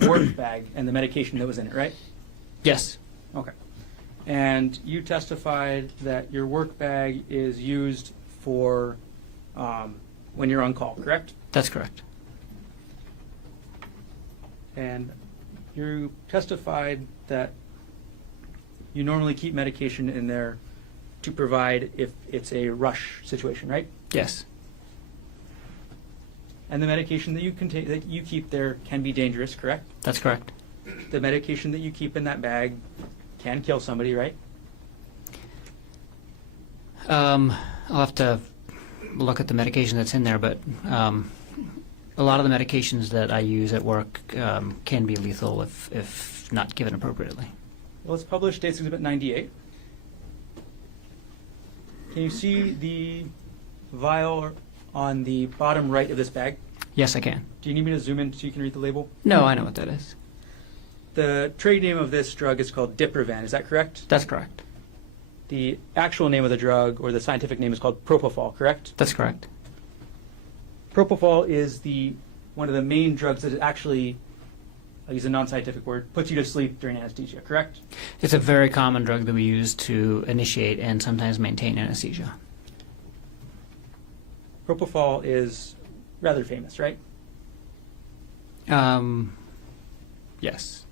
work bag and the medication that was in it, right? Yes. Okay. And you testified that your work bag is used for when you're on call, correct? That's correct. And you testified that you normally keep medication in there to provide if it's a rush situation, right? Yes. And the medication that you keep there can be dangerous, correct? That's correct. The medication that you keep in that bag can kill somebody, right? I'll have to look at the medication that's in there, but a lot of the medications that I use at work can be lethal if not given appropriately. Well, let's publish State's Exhibit 98. Can you see the vial on the bottom right of this bag? Yes, I can. Do you need me to zoom in so you can read the label? No, I know what that is. The trade name of this drug is called Diprivan, is that correct? That's correct. The actual name of the drug, or the scientific name, is called propofol, correct? That's correct. Propofol is one of the main drugs that actually, I'll use a non-scientific word, puts you to sleep during anesthesia, correct? It's a very common drug that we use to initiate and sometimes maintain anesthesia. Propofol is rather famous, right? Yes.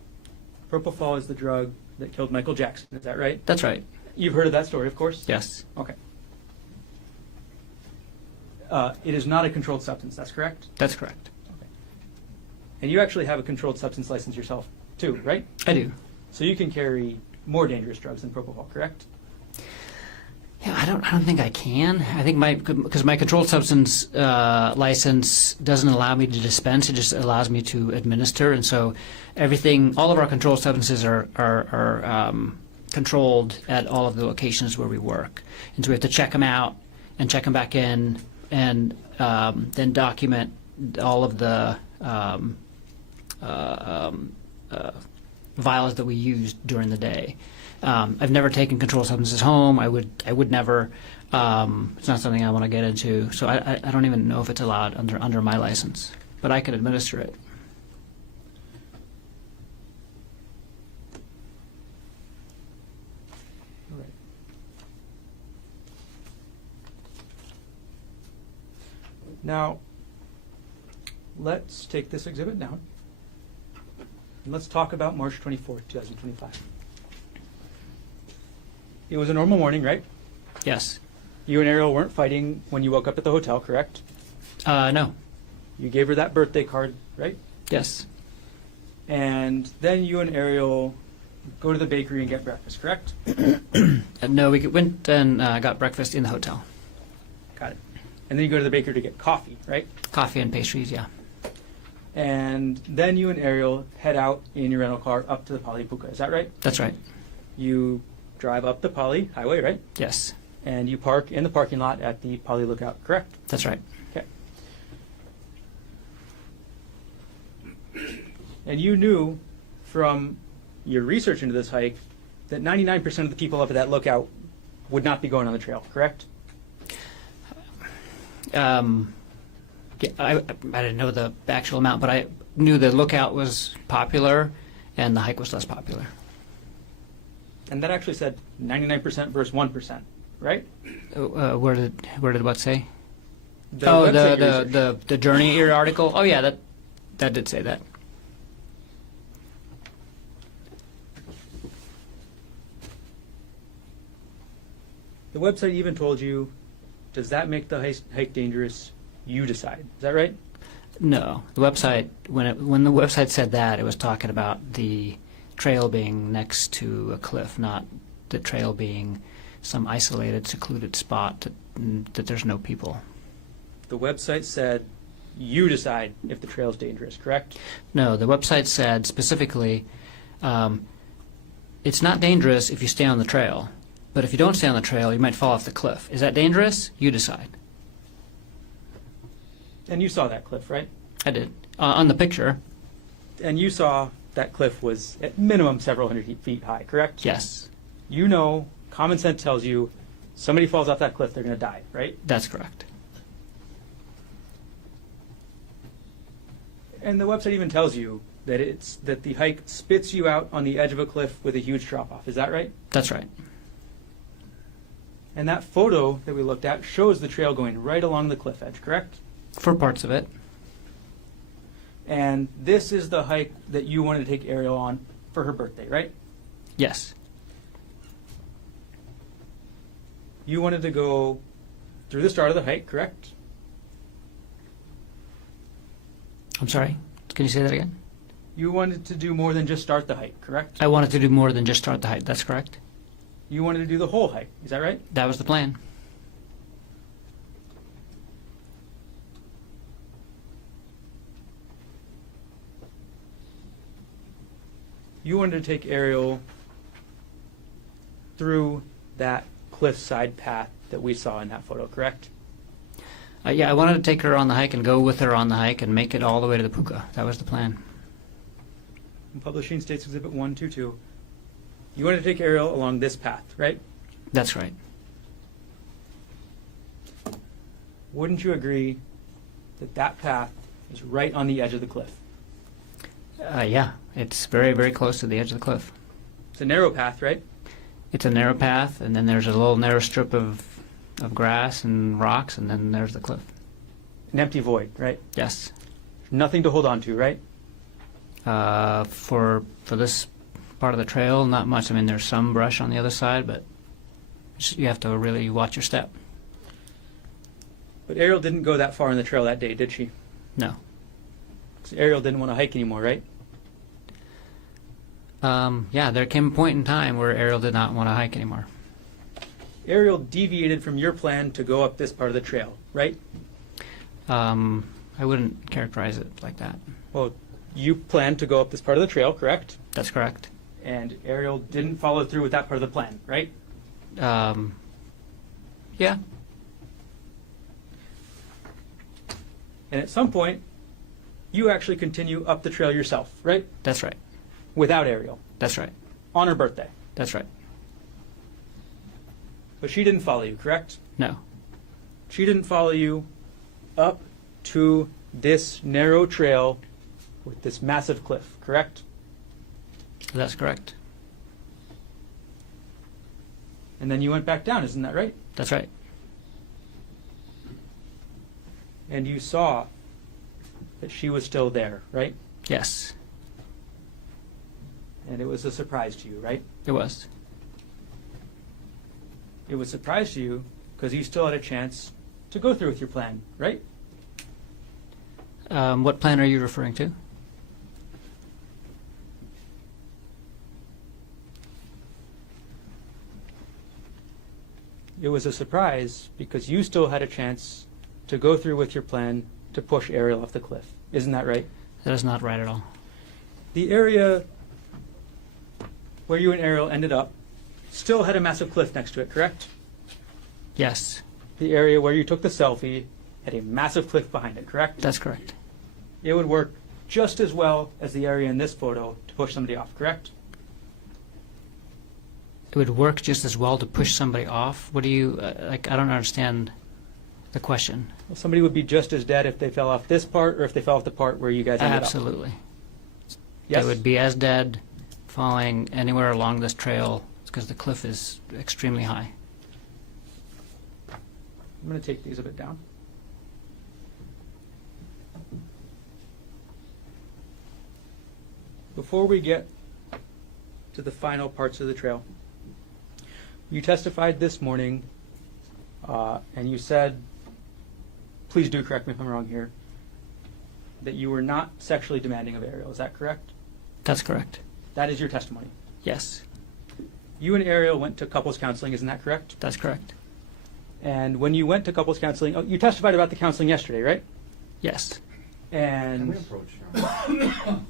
Propofol is the drug that killed Michael Jackson, is that right? That's right. You've heard of that story, of course? Yes. Okay. It is not a controlled substance, that's correct? That's correct. Okay. And you actually have a controlled substance license yourself, too, right? I do. So you can carry more dangerous drugs than propofol, correct? Yeah, I don't think I can. I think because my controlled substance license doesn't allow me to dispense; it just allows me to administer. And so, all of our controlled substances are controlled at all of the locations where we work. And so we have to check them out and check them back in, and then document all of the vials that we used during the day. I've never taken controlled substances home. I would never. It's not something I want to get into. So I don't even know if it's allowed under my license, but I can administer it. All right. Now, let's take this exhibit down, and let's talk about March 24th, 2025. It was a normal morning, right? Yes. You and Arielle weren't fighting when you woke up at the hotel, correct? No. You gave her that birthday card, right? Yes. And then you and Arielle go to the bakery and get breakfast, correct? No, we went and got breakfast in the hotel. Got it. And then you go to the bakery to get coffee, right? Coffee and pastries, yeah. And then you and Arielle head out in your rental car up to the Polypuca, is that right? That's right. You drive up the Poly Highway, right? Yes. And you park in the parking lot at the Poly Lookout, correct? That's right. Okay. And you knew from your research into this hike that 99% of the people up at that lookout would not be going on the trail, correct? Yeah, I didn't know the actual amount, but I knew the lookout was popular and the hike was less popular. And that actually said 99% versus 1%, right? Where did what say? The Oh, website you researched. the Journey Ear article. Oh yeah, that did say that. The website even told you, does that make the hike dangerous? You decide. Is that right? No, the website when the website said that, it was talking about the trail being next to a cliff, not the trail being some isolated, secluded spot that there's no people. The website said you decide if the trail is dangerous, correct? No, the website said specifically, it's not dangerous if you stay on the trail, but if you don't stay on the trail, you might fall off the cliff. Is that dangerous? You decide. And you saw that cliff, right? I did. On the picture, And you saw that cliff was at minimum several hundred feet high, correct? yes, You know, common sense tells you somebody falls off that cliff, they're going to die, right? that's correct. And the website even tells you that the hike spits you out on the edge of a cliff with a huge drop off. Is that right? That's right. And that photo that we looked at shows the trail going right along the cliff edge, correct? For parts of it. And this is the hike that you wanted to take Arielle on for her birthday, right? Yes. You wanted to go through the start of the hike, correct? I'm sorry. Can you say that again? You wanted to do more than just start the hike, correct? I wanted to do more than just start the hike. That's correct. You wanted to do the whole hike, is that right? That was the plan. you wanted to take Arielle through that cliffside path that we saw in that photo, correct? Yeah, I wanted to take her on the hike and go with her on the hike and make it all the way to the puka. That was the plan. In Publishing States Exhibit 122, you wanted to take Arielle along this path, right? That's right. Wouldn't you agree that that path is right on the edge of the cliff? Yeah, it's very, very close to the edge of the cliff. It's a narrow path, right? It's a narrow path, and then there's a little narrow strip of grass and rocks, and then there's the cliff. An empty void, right? Yes. Nothing to hold on to, right? For this part of the trail, not much. I mean, there's some brush on the other side, but you have to really watch your step. But Arielle didn't go that far on the trail that day, did she? No. 'Cause Arielle didn't want to hike anymore, right? Yeah, there came a point in time where Arielle did not want to hike anymore. Arielle deviated from your plan to go up this part of the trail, right? I wouldn't characterize it like that. Well, you planned to go up this part of the trail, correct? That's correct. And Arielle didn't follow through with that part of the plan, right? Yeah. And at some point, you actually continue up the trail yourself, right? That's right. Without Arielle, That's right. on her birthday. That's right. But she didn't follow you, correct? No. She didn't follow you up to this narrow trail with this massive cliff, correct? That's correct. And then you went back down, isn't that right? That's right. And you saw that she was still there, right? Yes, And it was a surprise to you, right? it was. It was a surprise to you because you still had a chance to go through with your plan, right? What plan are you referring to? It was a surprise because you still had a chance to go through with your plan to push Arielle off the cliff. Isn't that right? That is not right at all. The area where you and Arielle ended up still had a massive cliff next to it, correct? Yes, The area where you took the selfie had a massive cliff behind it, correct? that's correct. It would work just as well as the area in this photo to push somebody off, correct? It would work just as well to push somebody off. What do you, like, I don't understand the question. Well, somebody would be just as dead if they fell off this part or if they fell off the part where you guys ended Absolutely. up. Yes? They would be as dead falling anywhere along this trail because the cliff is extremely high. I'm going to take these a bit down. Before we get to the final parts of the trail, you testified this morning, and you said, please do correct me if I'm wrong here, that you were not sexually demanding of Arielle. Is that correct? That's correct. That is your testimony. Yes, You and Arielle went to couples counseling, isn't that correct? that's correct. And when you went to couples counseling, you testified about the counseling yesterday, right? Yes. Can And we approach her?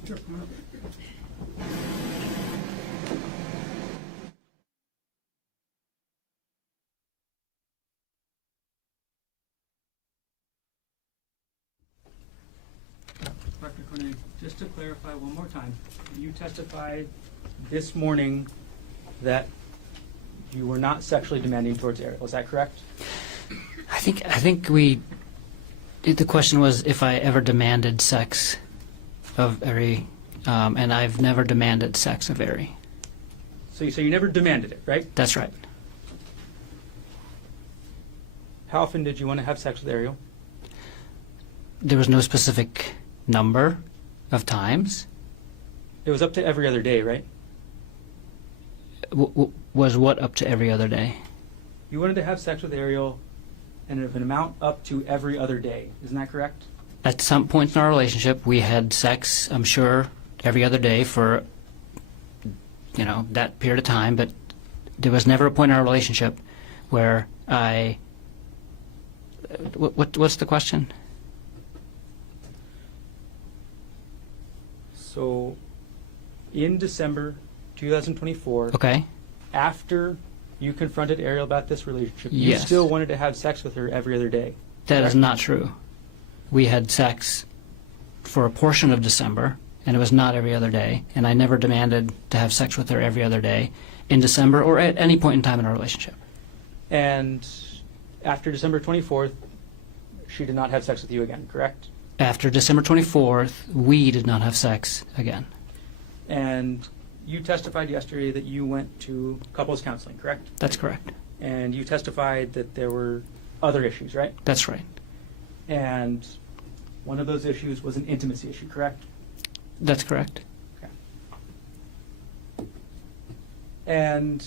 Dr. Konig, just to clarify one more time, you testified this morning that you were not sexually demanding towards Arielle. Is that correct? I think the question was if I ever demanded sex of Ari, and I've never demanded sex of Ari. So you never demanded it, right? That's right. How often did you want to have sex with Arielle? There was no specific number of times. It was up to every other day, right? Was what up to every other day? You wanted to have sex with Arielle and of an amount up to every other day. Isn't that correct? At some point in our relationship, we had sex, I'm sure, every other day for, that period of time, but there was never a point in our relationship where I... What's the question? So in December 2024, Okay. after you confronted Arielle about this relationship, you Yes. still wanted to have sex with her every other day. That is correct? not true. We had sex for a portion of December, and it was not every other day, and I never demanded to have sex with her every other day in December or at any point in time in our relationship. And after December 24th, she did not have sex with you again, correct? After December 24th, we did not have sex again. And you testified yesterday that you went to couples counseling, correct? That's correct. And you testified that there were other issues, right? That's right. And one of those issues was an intimacy issue, correct? That's correct. Okay. And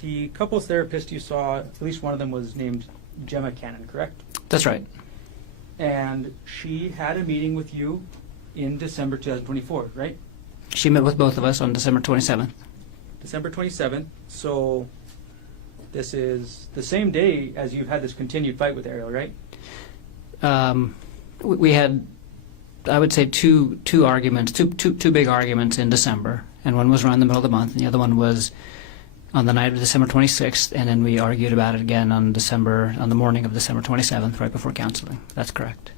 the couples therapist you saw, at least one of them was named Gemma Cannon, correct? That's right. And she had a meeting with you in December 2024, right? She met with both of us on December 27th. December 27th. So this is the same day as you've had this continued fight with Arielle, right? We had, I would say, two arguments, two big arguments in December, and one was around the middle of the month, and the other one was on the night of December 26th, and then we argued about it again on the morning of December 27th, right before counseling. That's correct.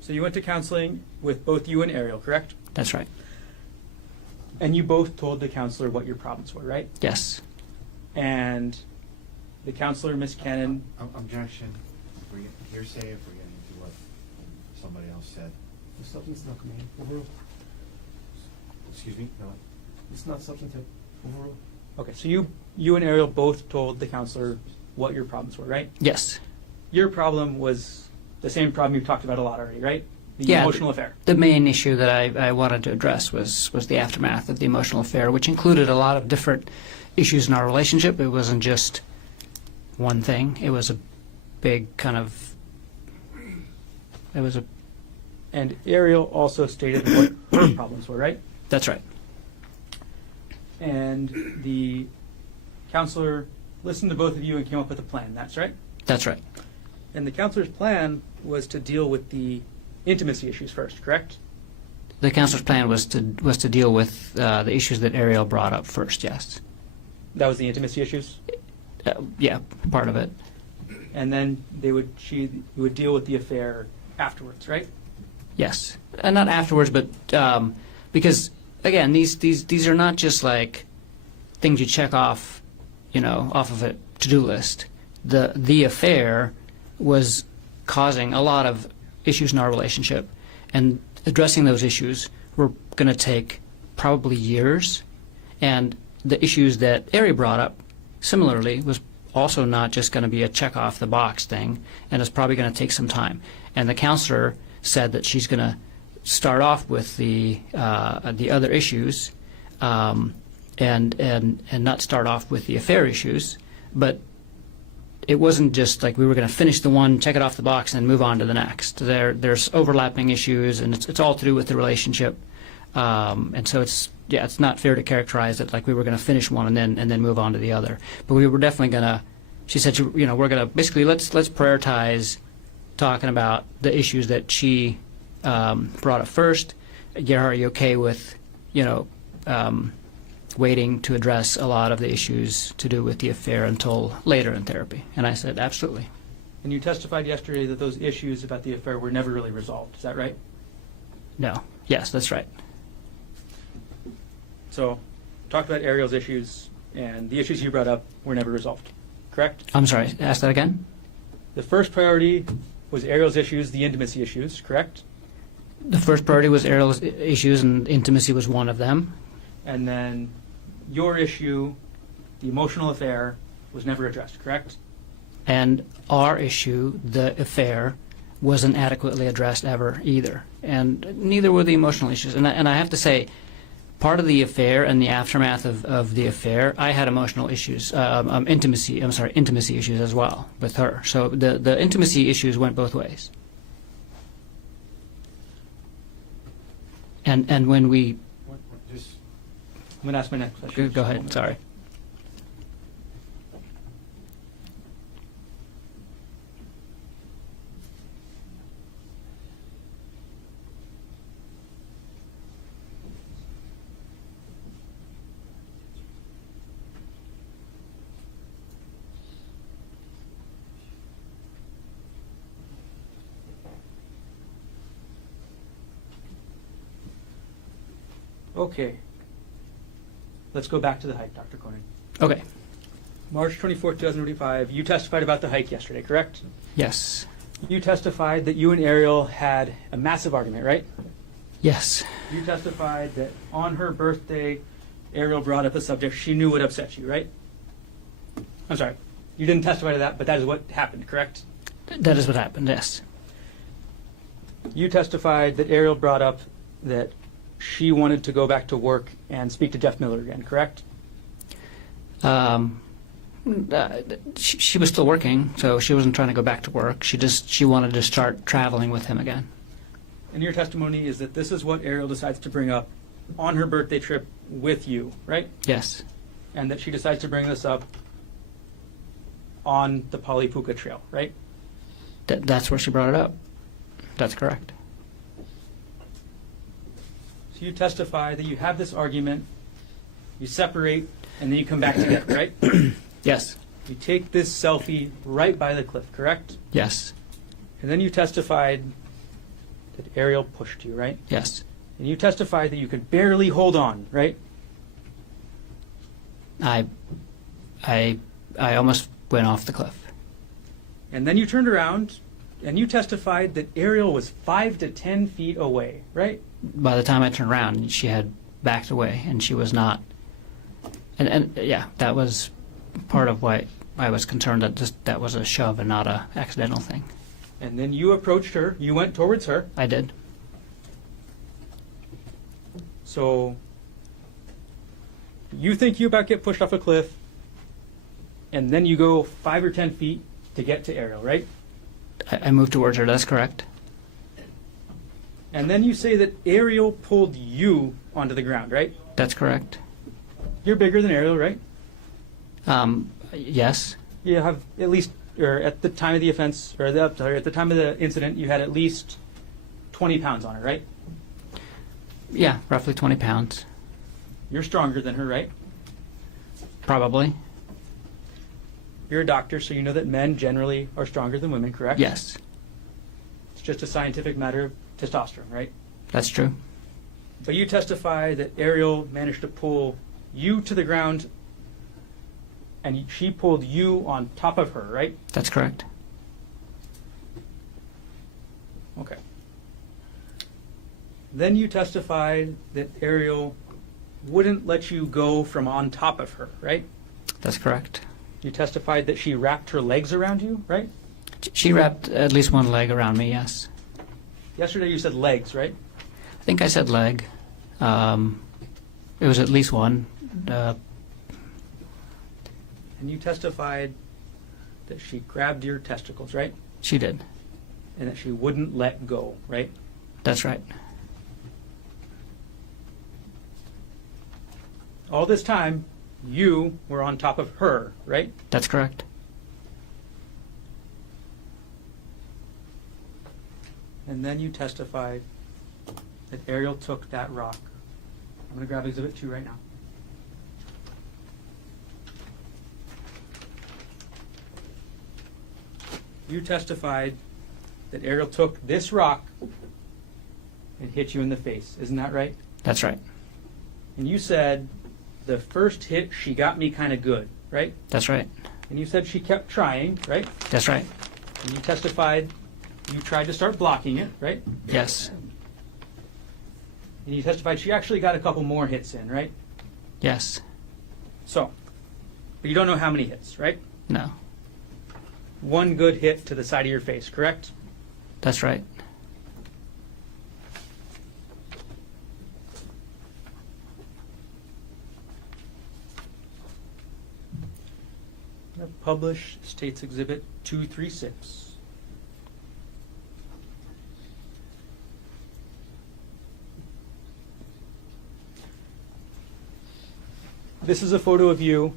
So you went to counseling with both you and Arielle, correct? That's right. And you both told the counselor what your problems were, right? Yes. And the counselor, Miss Cannon, Objection. If we get hearsay, if we're getting into what somebody else said. The substance not coming in. Overrule. Excuse me? No. It's not substantive. Overrule. okay, so you and Arielle both told the counselor what your problems were, right? Yes. Your problem was the same problem you've talked about a lot already, right? The Yeah, emotional affair. The main issue that I wanted to address was the aftermath of the emotional affair, which included a lot of different issues in our relationship. It wasn't just one thing. It was a big kind of... It was a... And Arielle also stated what her problems were, right? That's right. And the counselor listened to both of you and came up with a plan, that's right? That's right. And the counselor's plan was to deal with the intimacy issues first, correct? The counselor's plan was to deal with the issues that Arielle brought up first, yes. That was the intimacy issues? Yeah, part of it. And then she would deal with the affair afterwards, right? Yes. Not afterwards, but because, again, these are not just like things you check off, off of a to-do list. The affair was causing a lot of issues in our relationship, and addressing those issues were going to take probably years. And the issues that Ari brought up, similarly, was also not just going to be a check off the box thing, and it's probably going to take some time. And the counselor said that she's going to start off with the other issues, and not start off with the affair issues, but it wasn't just like we were going to finish the one, check it off the box, and then move on to the next. There's overlapping issues, and it's all to do with the relationship. And so it's not fair to characterize it like we were going to finish one and then move on to the other. But we were definitely going to. She said, we're going to basically let's prioritize talking about the issues that she brought up first. Gerhardt, are you okay with waiting to address a lot of the issues to do with the affair until later in therapy? And I said, absolutely. And you testified yesterday that those issues about the affair were never really resolved. Is that right? No. Yes, that's right. So, talked about Arielle's issues, and the issues you brought up were never resolved. Correct? I'm sorry. Ask that again. The first priority was Arielle's issues, the intimacy issues. Correct? The first priority was Arielle's issues, and intimacy was one of them. And then your issue, the emotional affair, was never addressed. Correct? And our issue, the affair, wasn't adequately addressed ever either. And neither were the emotional issues. And I have to say, part of the affair and the aftermath of the affair, I had emotional issues, intimacy issues as well with her. So the intimacy issues went both ways. And when we... Just I'm going to ask my next question. Go ahead, sorry. Okay. Let's go back to the hike, Dr. Konig. Okay. March 24th, 2025, you testified about the hike yesterday, correct? Yes. You testified that you and Arielle had a massive argument, right? Yes. You testified that on her birthday, Arielle brought up a subject she knew would upset you, right? I'm sorry. You didn't testify to that, but that is what happened, correct? That is what happened, yes. You testified that Arielle brought up that she wanted to go back to work and speak to Jeff Miller again, correct? She was still working, so she wasn't trying to go back to work. She wanted to start traveling with him again. And your testimony is that this is what Arielle decides to bring up on her birthday trip with you, right? Yes. And that she decides to bring this up on the Polypuka Trail, right? That's where she brought it up. That's correct. So you testify that you have this argument, you separate, and then you come back together, right? Yes. You take this selfie right by the cliff, correct? Yes. And then you testified that Arielle pushed you, right? Yes. And you testified that you could barely hold on, right? I almost went off the cliff. And then you turned around and you testified that Arielle was 5 to 10 feet away, right? By the time I turned around, she had backed away, and she was not. And yeah, that was part of why I was concerned that that was a shove and not a accidental thing. And then you approached her, you went towards her. I did. So you think you about get pushed off a cliff, and then you go 5 or 10 feet to get to Arielle, right? I moved towards her. That's correct. And then you say that Arielle pulled you onto the ground, right? That's correct. You're bigger than Arielle, right? Yes. You have at least, or at the time of the offense, or at the time of the incident, you had at least 20 pounds on her, right? Yeah, roughly 20 pounds. You're stronger than her, right? Probably. You're a doctor, so you know that men generally are stronger than women, correct? Yes. It's just a scientific matter of testosterone, right? That's true. But you testify that Arielle managed to pull you to the ground, and she pulled you on top of her, right? That's correct. Okay. Then you testified that Arielle wouldn't let you go from on top of her, right? That's correct. You testified that she wrapped her legs around you, right? She wrapped at least one leg around me, yes. Yesterday you said legs, right? I think I said leg. It was at least one. And you testified that she grabbed your testicles, right? She did. And that she wouldn't let go, right? That's right. All this time, you were on top of her, right? That's correct. And then you testified that Arielle took that rock. I'm going to grab Exhibit 2 right now. You testified that Arielle took this rock and hit you in the face. Isn't that right? That's right. And you said, the first hit, she got me kind of good, right? That's right. And you said she kept trying, right? That's right. And you testified you tried to start blocking it, right? Yes. And you testified she actually got a couple more hits in, right? Yes. So, but you don't know how many hits, right? No. One good hit to the side of your face, correct? That's right. Publish States Exhibit 236. This is a photo of you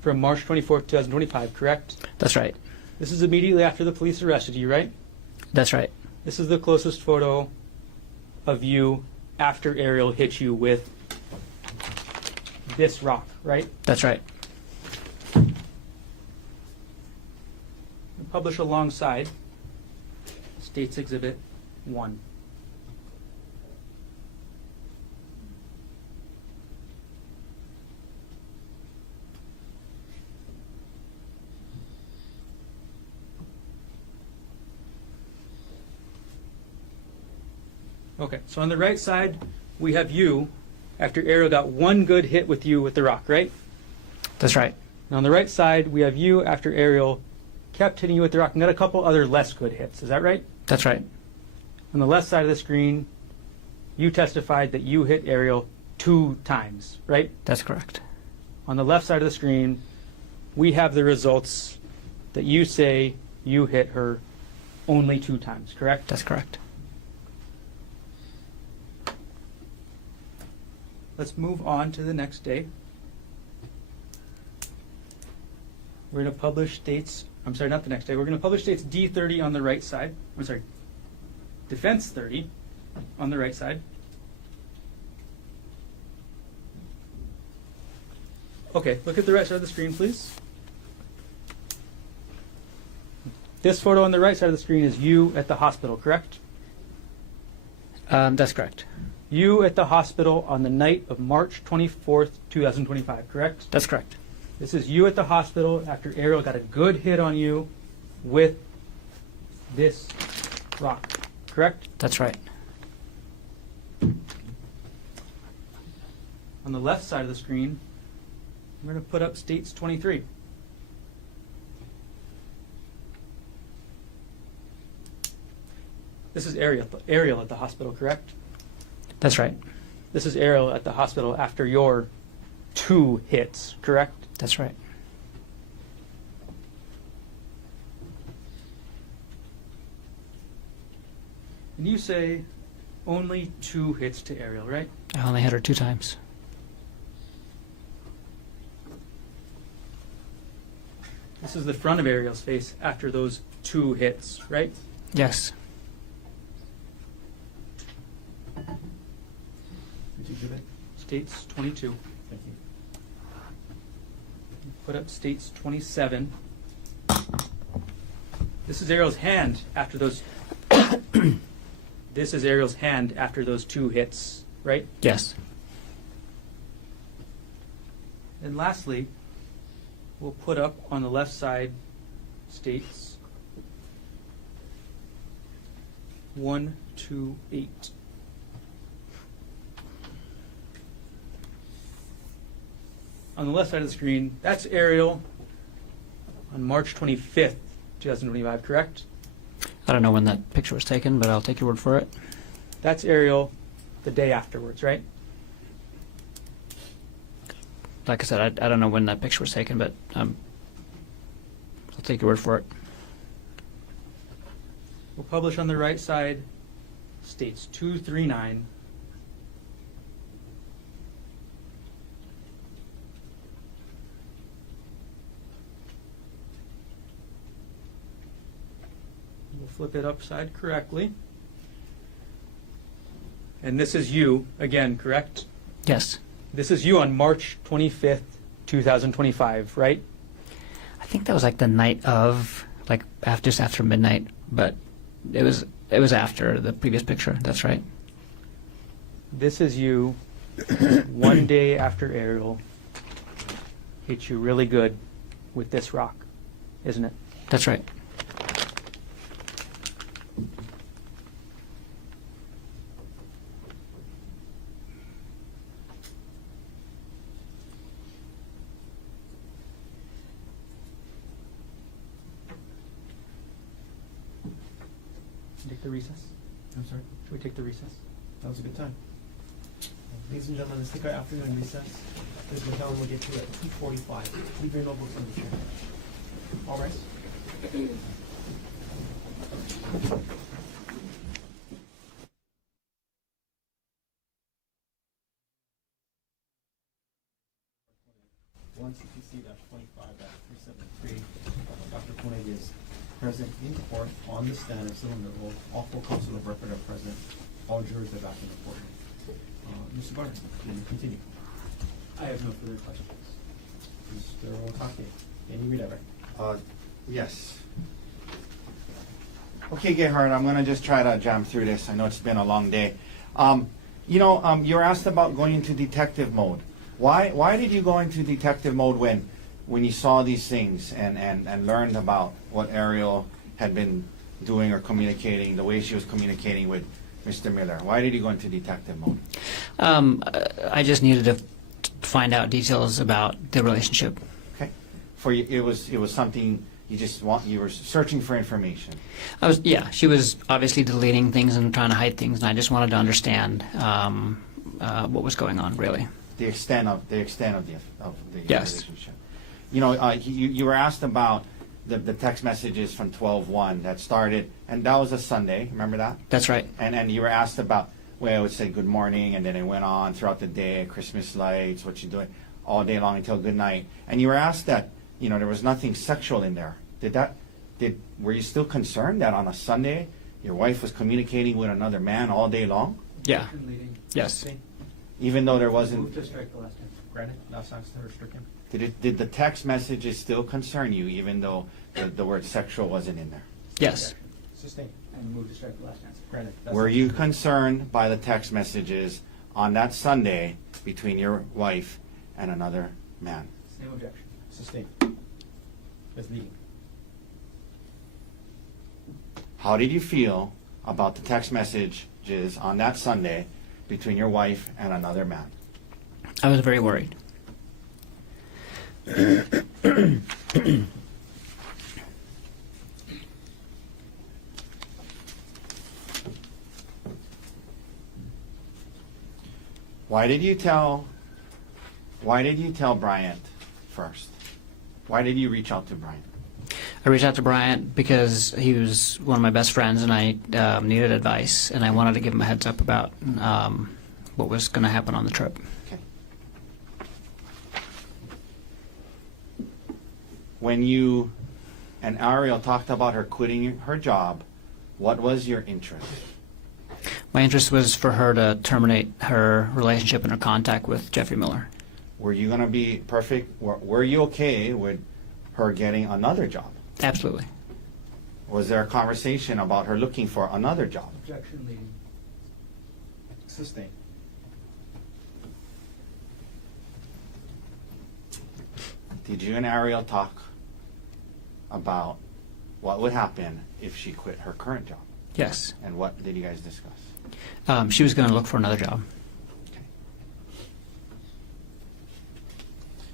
from March 24th, 2025, correct? That's right. This is immediately after the police arrested you, right? That's right. This is the closest photo of you after Arielle hit you with this rock, right? That's right. Publish alongside States Exhibit 1. Okay, so on the right side, we have you after Arielle got one good hit with you with the rock, right? That's right. And on the right side, we have you after Arielle kept hitting you with the rock and got a couple other less good hits. Is that right? That's right. On the left side of the screen, you testified that you hit Arielle 2 times, right? That's correct. On the left side of the screen, we have the results that you say you hit her only 2 times, correct? That's correct. Let's move on to the next day. We're going to publish states, I'm sorry, not the next day. We're going to publish states D30 on the right side. I'm sorry, defense 30 on the right side. Okay, look at the right side of the screen, please. This photo on the right side of the screen is you at the hospital, correct? That's correct. You at the hospital on the night of March 24th, 2025, correct? That's correct. This is you at the hospital after Arielle got a good hit on you with this rock, correct? That's right. On the left side of the screen, I'm going to put up states 23. This is Arielle at the hospital, correct? That's right. This is Arielle at the hospital after your 2 hits, correct? That's right. And you say only 2 hits to Arielle, right? I only hit her 2 times. This is the front of Arielle's face after those 2 hits, right? Yes. Which exhibit? States 22. Thank you. Put up states 27. This is Arielle's hand after those. This is Arielle's hand after those 2 hits, right? Yes. And lastly, we'll put up on the left side states 1, 2, 8. On the left side of the screen, that's Arielle on March 25th, 2025, correct? I don't know when that picture was taken, but I'll take your word for it. That's Arielle the day afterwards, right? Like I said, I don't know when that picture was taken, but I'll take your word for it. We'll publish on the right side states 2, 3, 9. We'll flip it upside correctly. And this is you again, correct? Yes. This is you on March 25th, 2025, right? I think that was like the night of, like just after midnight, but it was after the previous picture. That's right. This is you one day after Arielle hit you really good with this rock, isn't it? That's right. Take the recess. I'm sorry. Should we take the recess? That was a good time. Ladies and gentlemen, let's take our afternoon recess. Ms. McKellen will get to it at 2:45. Leave your notebooks on the chair. All right. One CPC-25-373. Dr. Konig is present in court on the stand of civil oath. All 4 counsel of record are present. All jurors are back in the court. Mr. Garner, can you continue? I have no further questions. Mr. Otake, can you read that right? Yes. Okay, Gerhardt, I'm going to just try to jam through this. I know it's been a long day. You're asked about going into detective mode. Why did you go into detective mode when you saw these things and learned about what Arielle had been doing or communicating, the way she was communicating with Mr. Miller? Why did you go into detective mode? I just needed to find out details about the relationship. Okay. For you, it was something you were searching for information. She was obviously deleting things and trying to hide things, and I just wanted to understand what was going on, really. The extent of the Yes. relationship. You know, you were asked about the text messages from 12/1 that started, and that was a Sunday. Remember that? That's right. And you were asked about, well, it would say good morning, and then it went on throughout the day, Christmas lights, what you doing, all day long until good night. And you were asked that, you know, there was nothing sexual in there. Were you still concerned that on a Sunday your wife was communicating with another man all day long? Yeah. Yes. Even though there wasn't. Move to strike the last time. Granted, last time's the stricken. Did the text messages still concern you, even though the word sexual wasn't in there? Yes. Sustain. And move to strike the last time. Granted. Were you concerned by the text messages on that Sunday between your wife and another man? Same objection. Sustain. Misleading. How did you feel about the text messages on that Sunday between your wife and another man? I was very worried. Why did you tell Bryant first? Why did you reach out to Bryant? I reached out to Bryant because he was one of my best friends, and I needed advice, and I wanted to give him a heads up about what was going to happen on the trip. Okay. When you and Arielle talked about her quitting her job, what was your interest? My interest was for her to terminate her relationship and her contact with Jeffrey Miller. Were you going to be perfect? Were you okay with her getting another job? Absolutely. Was there a conversation about her looking for another job? Objection leading. Sustain. Did you and Arielle talk about what would happen if she quit her current job? Yes. And what did you guys discuss? She was going to look for another job. Okay.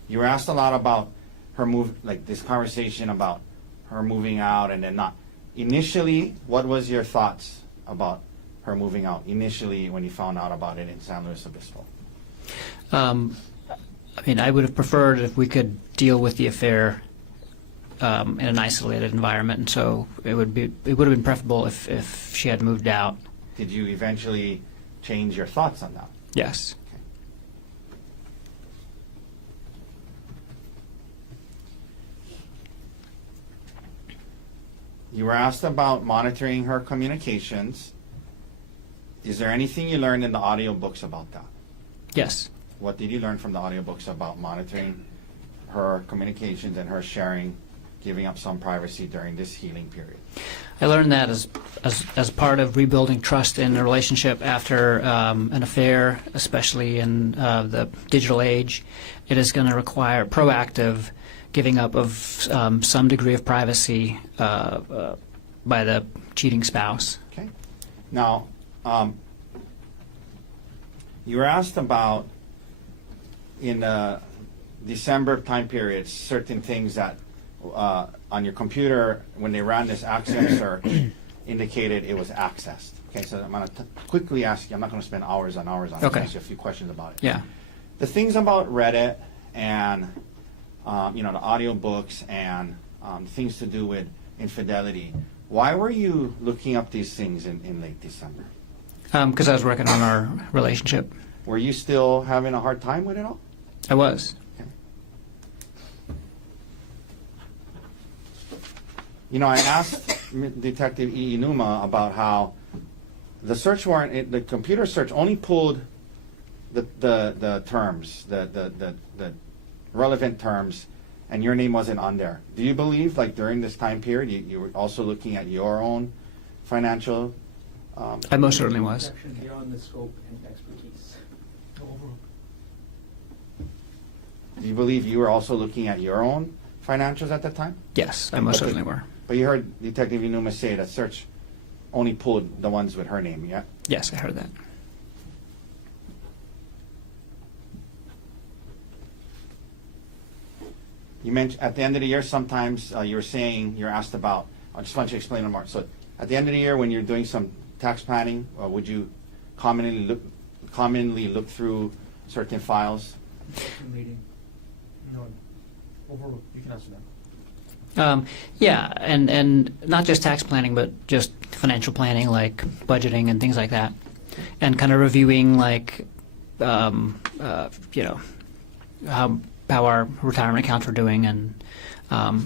You were asked a lot about her like this conversation about her moving out and then not. Initially, what was your thoughts about her moving out? Initially, when you found out about it in San Luis Obispo? I mean, I would have preferred if we could deal with the affair in an isolated environment, and so it would have been preferable if she had moved out. Did you eventually change your thoughts on that? Yes. You were asked about monitoring her communications. Is there anything you learned in the audiobooks about that? Yes. What did you learn from the audiobooks about monitoring her communications and her sharing, giving up some privacy during this healing period? I learned that as part of rebuilding trust in a relationship after an affair, especially in the digital age, it is going to require proactive giving up of some degree of privacy by the cheating spouse. Okay. Now, you were asked about in the December time period certain things that on your computer when they ran this Axiom search indicated it was accessed. Okay, so I'm going to quickly ask you. I'm not going to spend hours on hours on it. Okay. I'll ask you a few questions about it. Yeah. The things about Reddit and the audiobooks and things to do with infidelity. Why were you looking up these things in late December? Because I was working on our relationship. Were you still having a hard time with it all? I was. Okay. I asked Detective E. Numa about how the search warrant, the computer search only pulled the terms, the relevant terms, and your name wasn't on there. Do you believe, like during this time period, you were also looking at your own financial? I most certainly was. Objection beyond the scope and expertise. Overruled. Do you believe you were also looking at your own financials at that time? Yes, I most certainly were. But you heard Detective Numa say that search only pulled the ones with her name, yeah? Yes, I heard that. You mentioned at the end of the year, sometimes you were saying, you're asked about, I just want you to explain it more. So at the end of the year, when you're doing some tax planning, would you commonly look through certain files? Meeting. No, overlook, you can answer that. Yeah, and not just tax planning, but just financial planning, like budgeting and things like that, and kind of reviewing, like, you know, how our retirement accounts were doing, and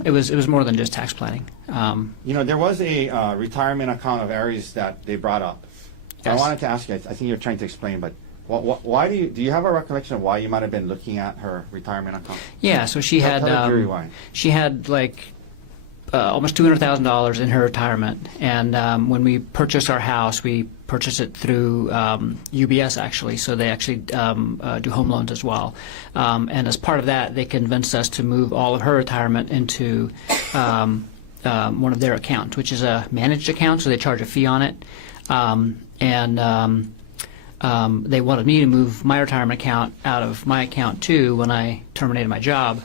it was more than just tax planning. You know, there was a retirement account of Aries that they brought up. So Yes. I wanted to ask you, I think you're trying to explain, but why do you have a recollection of why you might have been looking at her retirement account? Yeah, so she had Tell the jury why. she had like almost $200,000 in her retirement, and when we purchased our house, we purchased it through UBS actually. So they actually do home loans as well, and as part of that, they convinced us to move all of her retirement into one of their accounts, which is a managed account. So they charge a fee on it, and they wanted me to move my retirement account out of my account too when I terminated my job,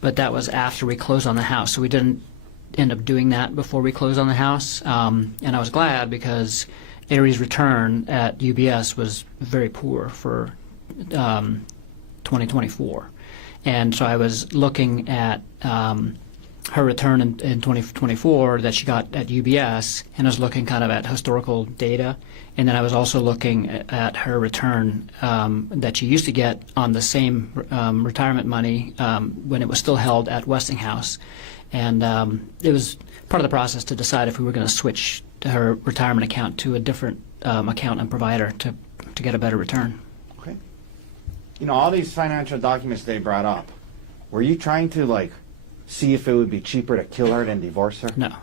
but that was after we closed on the house, so we didn't end up doing that before we closed on the house. And I was glad, because Aries' return at UBS was very poor for 2024, and so I was looking at her return in 2024 that she got at UBS, and I was looking kind of at historical data, and then I was also looking at her return that she used to get on the same retirement money when it was still held at Westinghouse. And it was part of the process to decide if we were going to switch to her retirement account to a different account and provider to get a better return. Okay. You know, all these financial documents they brought up, were you trying to, like, see if it would be cheaper to kill her than divorce her? No.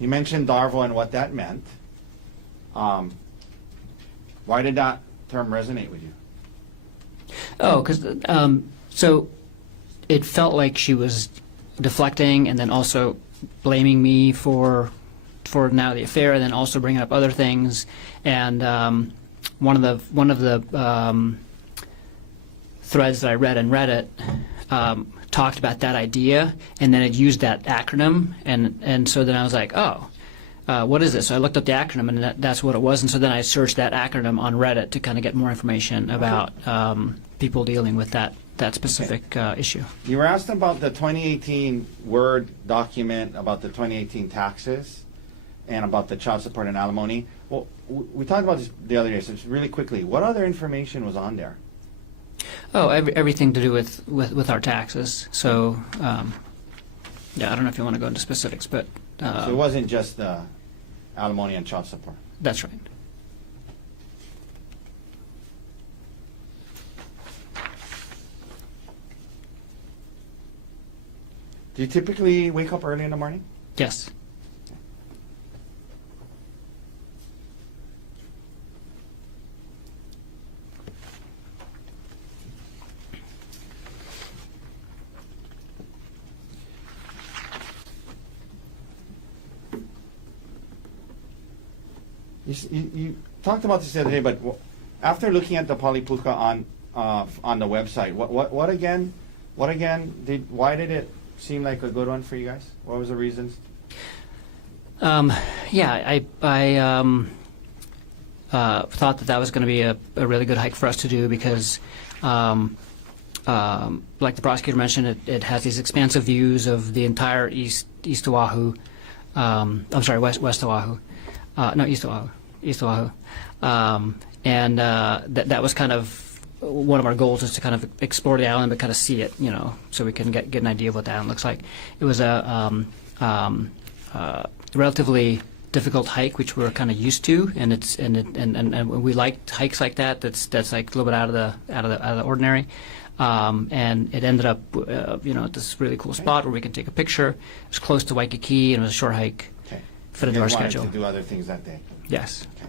You mentioned Darvo and what that meant. Why did that term resonate with you? Oh, because so it felt like she was deflecting and then also blaming me for now the affair, and then also bringing up other things. And one of the threads that I read in Reddit talked about that idea, and then it used that acronym, and so then I was like, oh. What is this? So I looked up the acronym, and that's what it was. And so then I searched that acronym on Reddit to kind of get more information about people dealing with that specific issue. You were asked about the 2018 Word document about the 2018 taxes and about the child support and alimony. Well, we talked about this the other day, so just really quickly, what other information was on there? Oh, everything to do with our taxes. So, yeah, I don't know if you want to go into specifics, but... So it wasn't just the alimony and child support. That's right. Do you typically wake up early in the morning? Yes. You talked about this the other day, but after looking at the Palipuka on the website, what again? Why did it seem like a good one for you guys? What was the reasons? Yeah, I thought that was going to be a really good hike for us to do, because like the prosecutor mentioned, it has these expansive views of the entire East Oahu. I'm sorry, West Oahu. No, East Oahu. And that was kind of one of our goals, is to kind of explore the island but kind of see it, so we can get an idea of what the island looks like. It was a relatively difficult hike, which we're kind of used to, and we like hikes like that. That's like a little bit out of the ordinary. And it ended up, at this really cool spot where we can take a picture. It was close to Waikiki, and it was a short hike. Okay. Fit into our You guys schedule. wanted to do other things that day. Yes. Okay.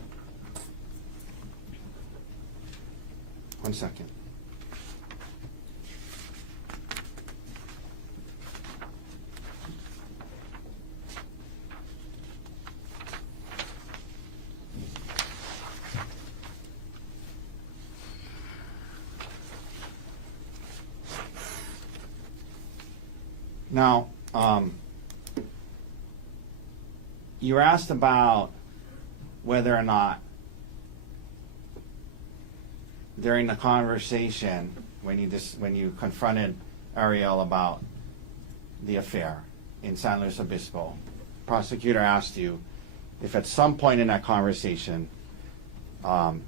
1 second. Now, you were asked about whether or not during the conversation when you confronted Arielle about the affair in San Luis Obispo, prosecutor asked you if at some point in that conversation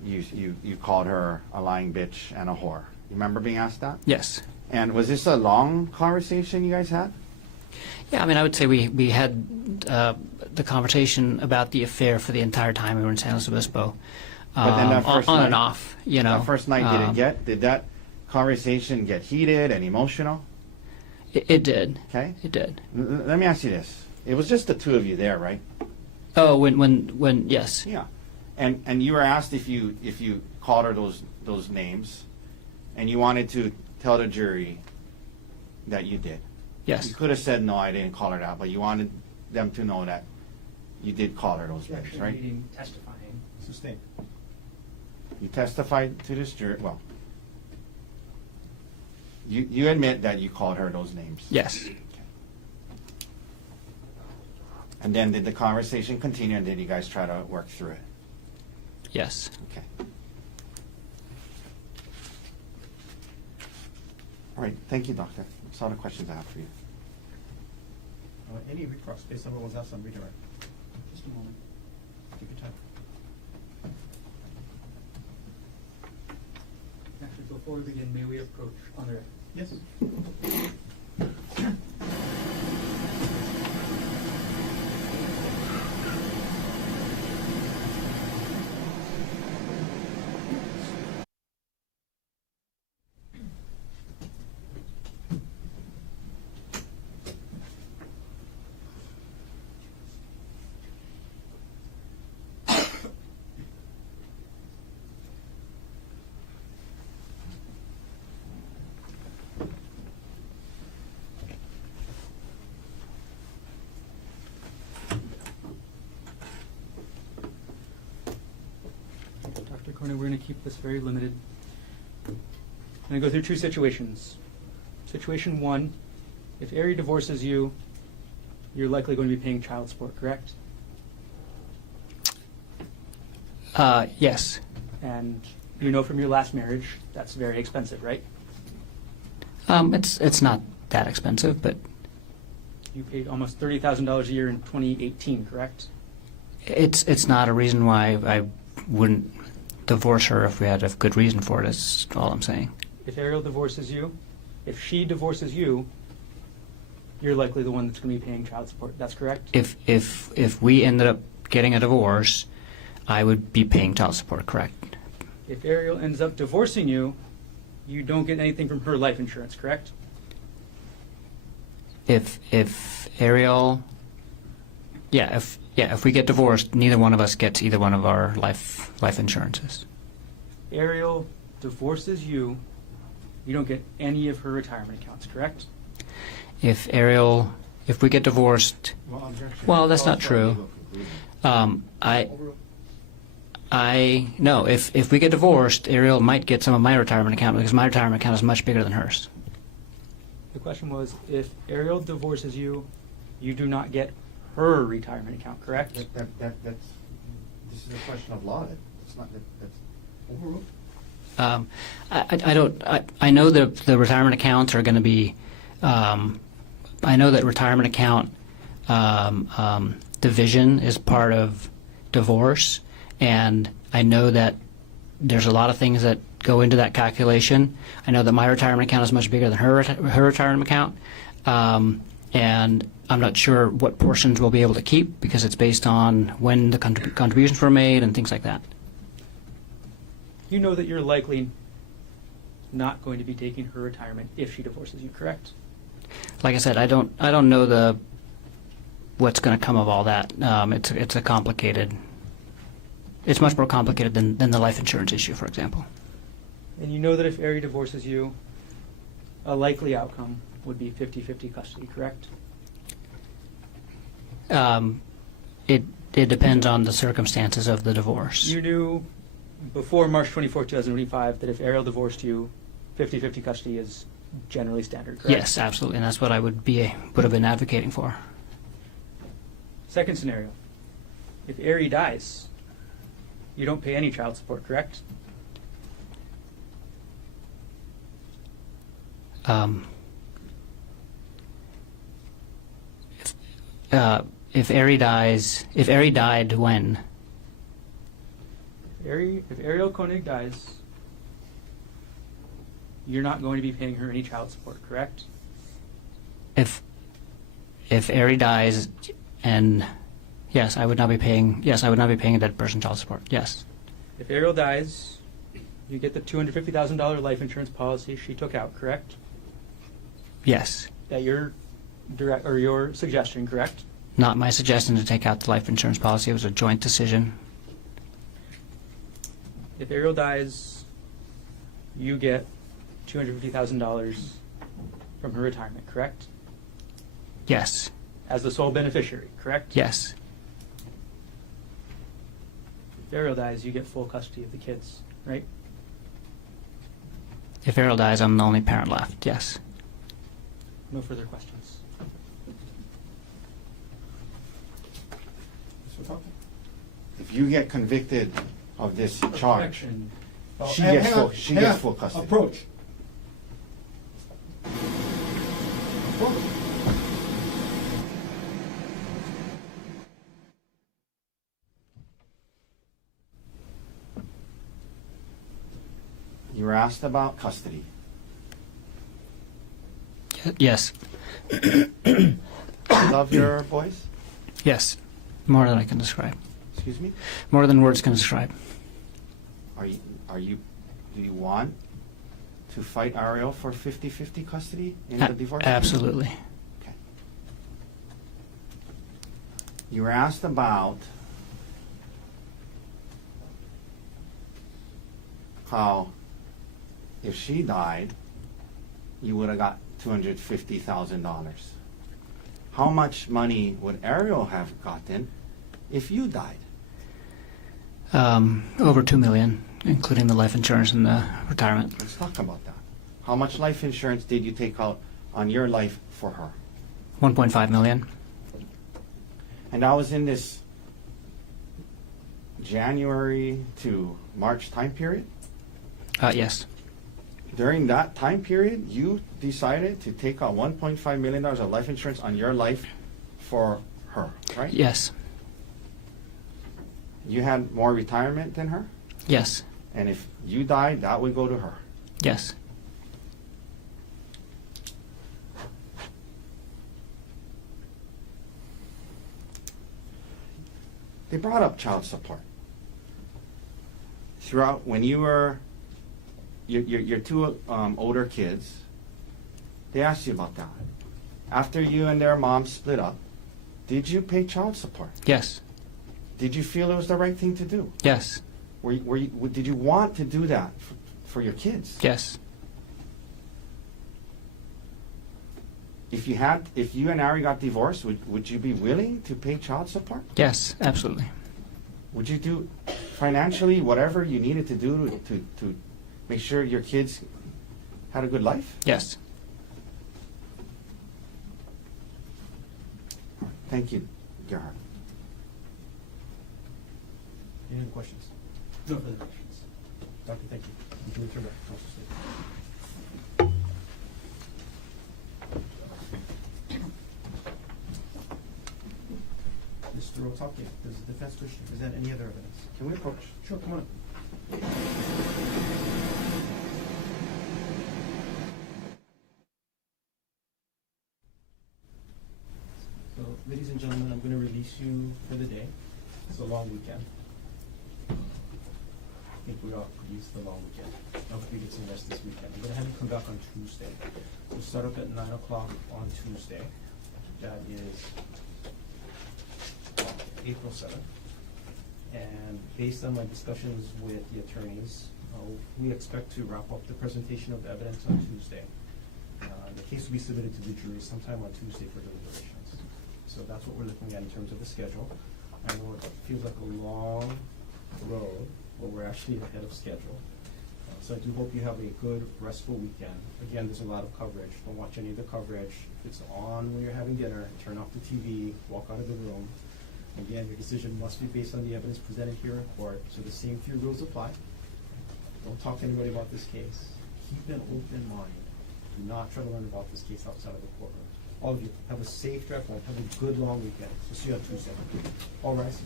you called her a lying bitch and a whore. You remember being asked that? Yes. And was this a long conversation you guys had? Yeah, I mean, I would say we had the conversation about the affair for the entire time we were in San Luis Obispo. But then that first on night, and off, you know. That first night, did that conversation get heated and emotional? It did. Okay. It did. Let me ask you this. It was just the two of you there, right? Oh, when yes. Yeah. And you were asked if you called her those names, and you wanted to tell the jury that you did. Yes. You could have said, no, I didn't call her that, but you wanted them to know that you did call her those names, right? Testifying. Sustained. You testified to this jury, well, you admit that you called her those names. Yes. And then did the conversation continue, and did you guys try to work through it? Yes. Okay. All right, thank you, doctor. That's all the questions I have for you. Any recross based on what was asked on redirect? Just a moment. Take your time. Actually, before we begin, may we approach on the record? Yes. Dr. Konig, we're going to keep this very limited. I'm going to go through two situations. Situation one, if Ari divorces you, you're likely going to be paying child support, correct? Yes. And you know from your last marriage, that's very expensive, right? It's not that expensive, but You paid almost $30,000 a year in 2018, correct? it's not a reason why I wouldn't divorce her if we had a good reason for it. That's all I'm saying. If Arielle divorces you, if she divorces you, you're likely the one that's going to be paying child support. That's correct? If we ended up getting a divorce, I would be paying child support. Correct. If Arielle ends up divorcing you, you don't get anything from her life insurance, correct? If Arielle, if we get divorced, neither one of us gets either one of our life insurances. Arielle divorces you, you don't get any of her retirement accounts, correct? If we get divorced, well, that's not true. I no. If we get divorced, Arielle might get some of my retirement account because my retirement account is much bigger than hers. The question was, if Arielle divorces you, you do not get her retirement account, correct? This is a question of law. That's not that's overruled. I know the retirement accounts are going to be. I know that retirement account division is part of divorce, and I know that there's a lot of things that go into that calculation. I know that my retirement account is much bigger than her retirement account, and I'm not sure what portions we'll be able to keep because it's based on when the contributions were made and things like that. You know that you're likely not going to be taking her retirement if she divorces you, correct? Like I said, I don't know what's going to come of all that. It's a complicated. It's much more complicated than the life insurance issue, for example. And you know that if Ari divorces you, a likely outcome would be 50-50 custody, correct? It depends on the circumstances of the divorce. You knew before March 24, 2025 that if Arielle divorced you, 50-50 custody is generally standard, correct? Yes, absolutely, and that's what I would have been advocating for. Second scenario, if Ari dies, you don't pay any child support, correct? If Ari died when? If Arielle Konig dies, you're not going to be paying her any child support, correct? If Ari dies, and yes, I would not be paying. Yes, I would not be paying a dead person child support. Yes. If Arielle dies, you get the $250,000 life insurance policy she took out, correct? Yes. That your suggestion, correct? Not my suggestion to take out the life insurance policy. It was a joint decision. If Arielle dies, you get $250,000 from her retirement, correct? Yes. As the sole beneficiary, correct? Yes. If Arielle dies, you get full custody of the kids, right? If Arielle dies, I'm the only parent left. Yes. No further questions. Mr. Otake? If you get convicted of this charge, Objection. she Hang gets on, she hang gets on. full custody. Approach. Approach. You were asked about custody. Yes. You love your boys? Yes. More than I can describe. Excuse me? More than words can describe. Do you want to fight Arielle for 50-50 custody in the divorce? Absolutely. Okay. You were asked about how if she died, you would have got $250,000. How much money would Arielle have gotten if you died? Over $2 million, including the life insurance and the retirement. Let's talk about that. How much life insurance did you take out on your life for her? $1.5 million. And that was in this January to March time period? Yes. During that time period, you decided to take out $1.5 million of life insurance on your life for her, right? Yes. You had more retirement than her? Yes. And if you died, that would go to her. Yes. They brought up child support. Throughout, when you were your two older kids, they asked you about that. After you and their mom split up, did you pay child support? Yes. Did you feel it was the right thing to do? Yes. Did you want to do that for your kids? Yes. If you and Ari got divorced, would you be willing to pay child support? Yes, absolutely. Would you do financially whatever you needed to do to make sure your kids had a good life? Yes. Thank you, Gerhardt. Any other questions? No further questions. Doctor, thank you. You can return back to council state. Mr. Otake, does the defense wish to present any other evidence? Can we approach? Sure, come on. So, ladies and gentlemen, I'm going to release you for the day. It's a long weekend. I think we all could use the long weekend. I hope you get some rest this weekend. I'm going to have you come back on Tuesday. We'll start up at 9 o'clock on Tuesday. That is April 7th. And based on my discussions with the attorneys, we expect to wrap up the presentation of evidence on Tuesday. The case will be submitted to the jury sometime on Tuesday for deliberations. So that's what we're looking at in terms of the schedule. I know it feels like a long road, but we're actually ahead of schedule. So I do hope you have a good, restful weekend. Again, there's a lot of coverage. Don't watch any of the coverage. If it's on when you're having dinner, turn off the TV, walk out of the room. Again, your decision must be based on the evidence presented here in court, so the same 3 rules apply. Don't talk to anybody about this case. Keep an open mind. Do not try to learn about this case outside of the courtroom. All of you, have a safe drive home. Have a good, long weekend. We'll see you on Tuesday. All rise.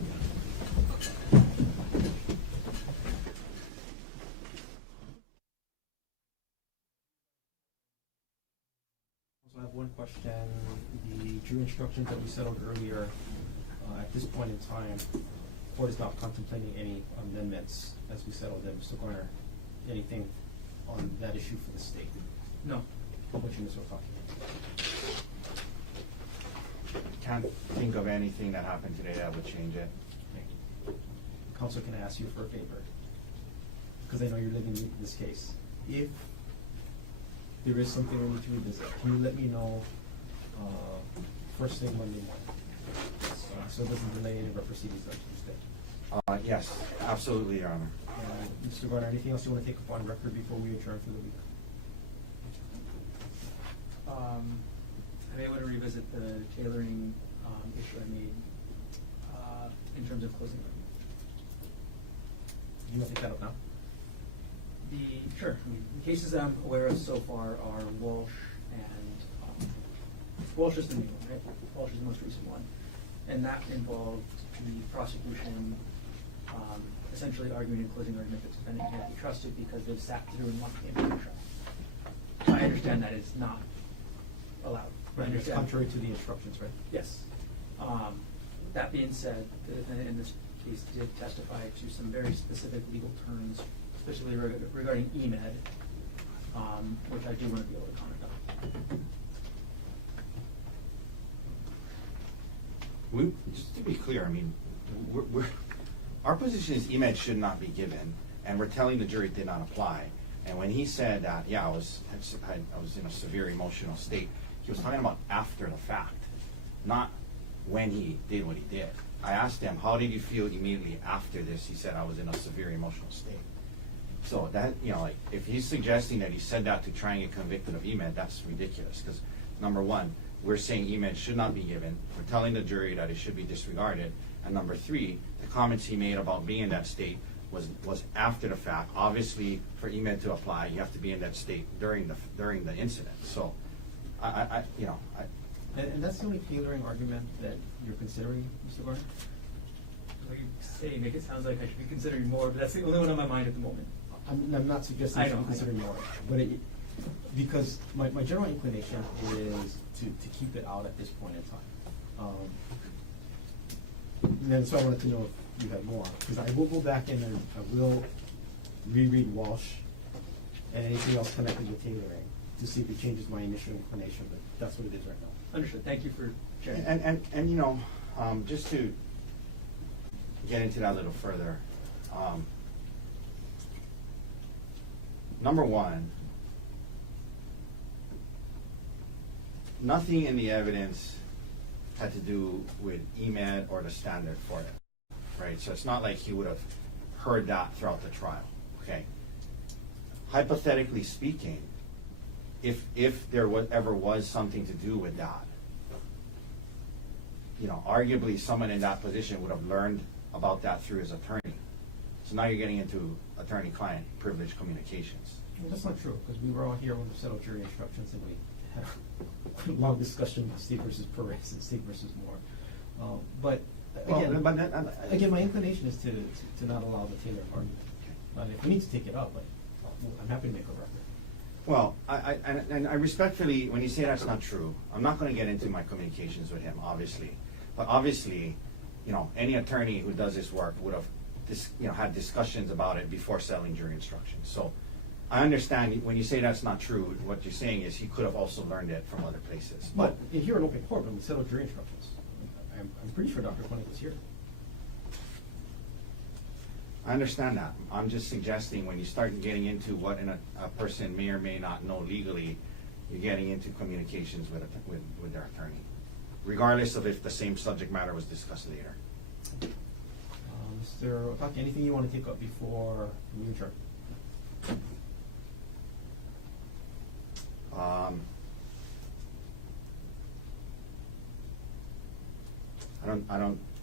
I have one question. The jury instructions that we settled earlier, at this point in time, court is not contemplating any amendments as we settled them. Mr. Garner, anything on that issue for the state? No. What you, Mr. Otake? Can't think of anything that happened today that would change it. Thank you. Counsel, can I ask you for a favor? Because I know you're living this case. If there is something we need to revisit, can you let me know first thing Monday morning? So it doesn't delay any of our proceedings on Tuesday. Yes, absolutely, Your Honor. Mr. Garner, anything else you want to take up on record before we adjourn for the week? I may want to revisit the tailoring issue I made in terms of closing argument. Do you want to take that up now? Sure. I mean, the cases that I'm aware of so far are Walsh and Walsh is the new one, right? Walsh is the most recent one, and that involved the prosecution essentially arguing in closing argument that the defendant can't be trusted because they've sat through and one came to trial. I understand that is not allowed. Right, it's contrary to the instructions, right? Yes. That being said, the defendant in this case did testify to some very specific legal terms, especially regarding EMED, which I do want to be able to comment on. Just to be clear, I mean, our position is EMED should not be given, and we're telling the jury it did not apply. And when he said that, yeah, I was in a severe emotional state, he was talking about after the fact, not when he did what he did. I asked him, how did you feel immediately after this? He said, I was in a severe emotional state. So that, like, if he's suggesting that he said that to try and get convicted of EMED, that's ridiculous. Because number one, we're saying EMED should not be given. We're telling the jury that it should be disregarded. And number three, the comments he made about being in that state was after the fact. Obviously, for EMED to apply, you have to be in that state during the incident. So, And that's the only tailoring argument that you're considering, Mr. Garner? What you say make it sounds like I should be considering more, but that's the only one on my mind at the moment. I'm not suggesting you should be considering more, but because my general inclination is to keep it out at this point in time. And then so I wanted to know if you had more, because I will go back in and I will reread Walsh and anything else connected with tailoring to see if it changes my initial inclination, but that's what it is right now. Understood. Thank you for sharing. And just to get into that a little further, number one, nothing in the evidence had to do with EMED or the standard for it, right? So it's not like he would have heard that throughout the trial, okay? Hypothetically speaking, if there ever was something to do with that, arguably someone in that position would have learned about that through his attorney. So now you're getting into attorney-client privileged communications. Well, that's not true, because we were all here when we settled jury instructions and we had a long discussion about State versus Perez and State versus Moore. But again, my inclination is to not allow the Taylor argument. If we need to take it up, I'm happy to make a record. Well, I respectfully, when you say that's not true, I'm not going to get into my communications with him, obviously. But obviously, any attorney who does this work would have had discussions about it before settling jury instructions. So I understand when you say that's not true, what you're saying is he could have also learned it from other places. But here in open court, when we settled jury instructions, I'm pretty sure Dr. Konig was here. I understand that. I'm just suggesting when you start getting into what a person may or may not know legally, you're getting into communications with their attorney, regardless of if the same subject matter was discussed later. Mr. Otake, anything you want to take up before we adjourn? I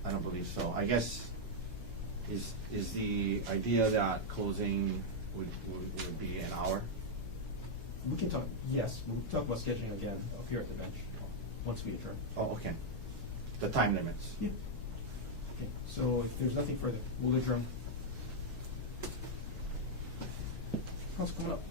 don't believe so. I guess, is the idea that closing would be an hour? We can talk, yes, we'll talk about scheduling again up here at the bench, once we adjourn. Oh, okay. The time limits. Yeah. Okay, so if there's nothing further, we'll adjourn. How's it coming up?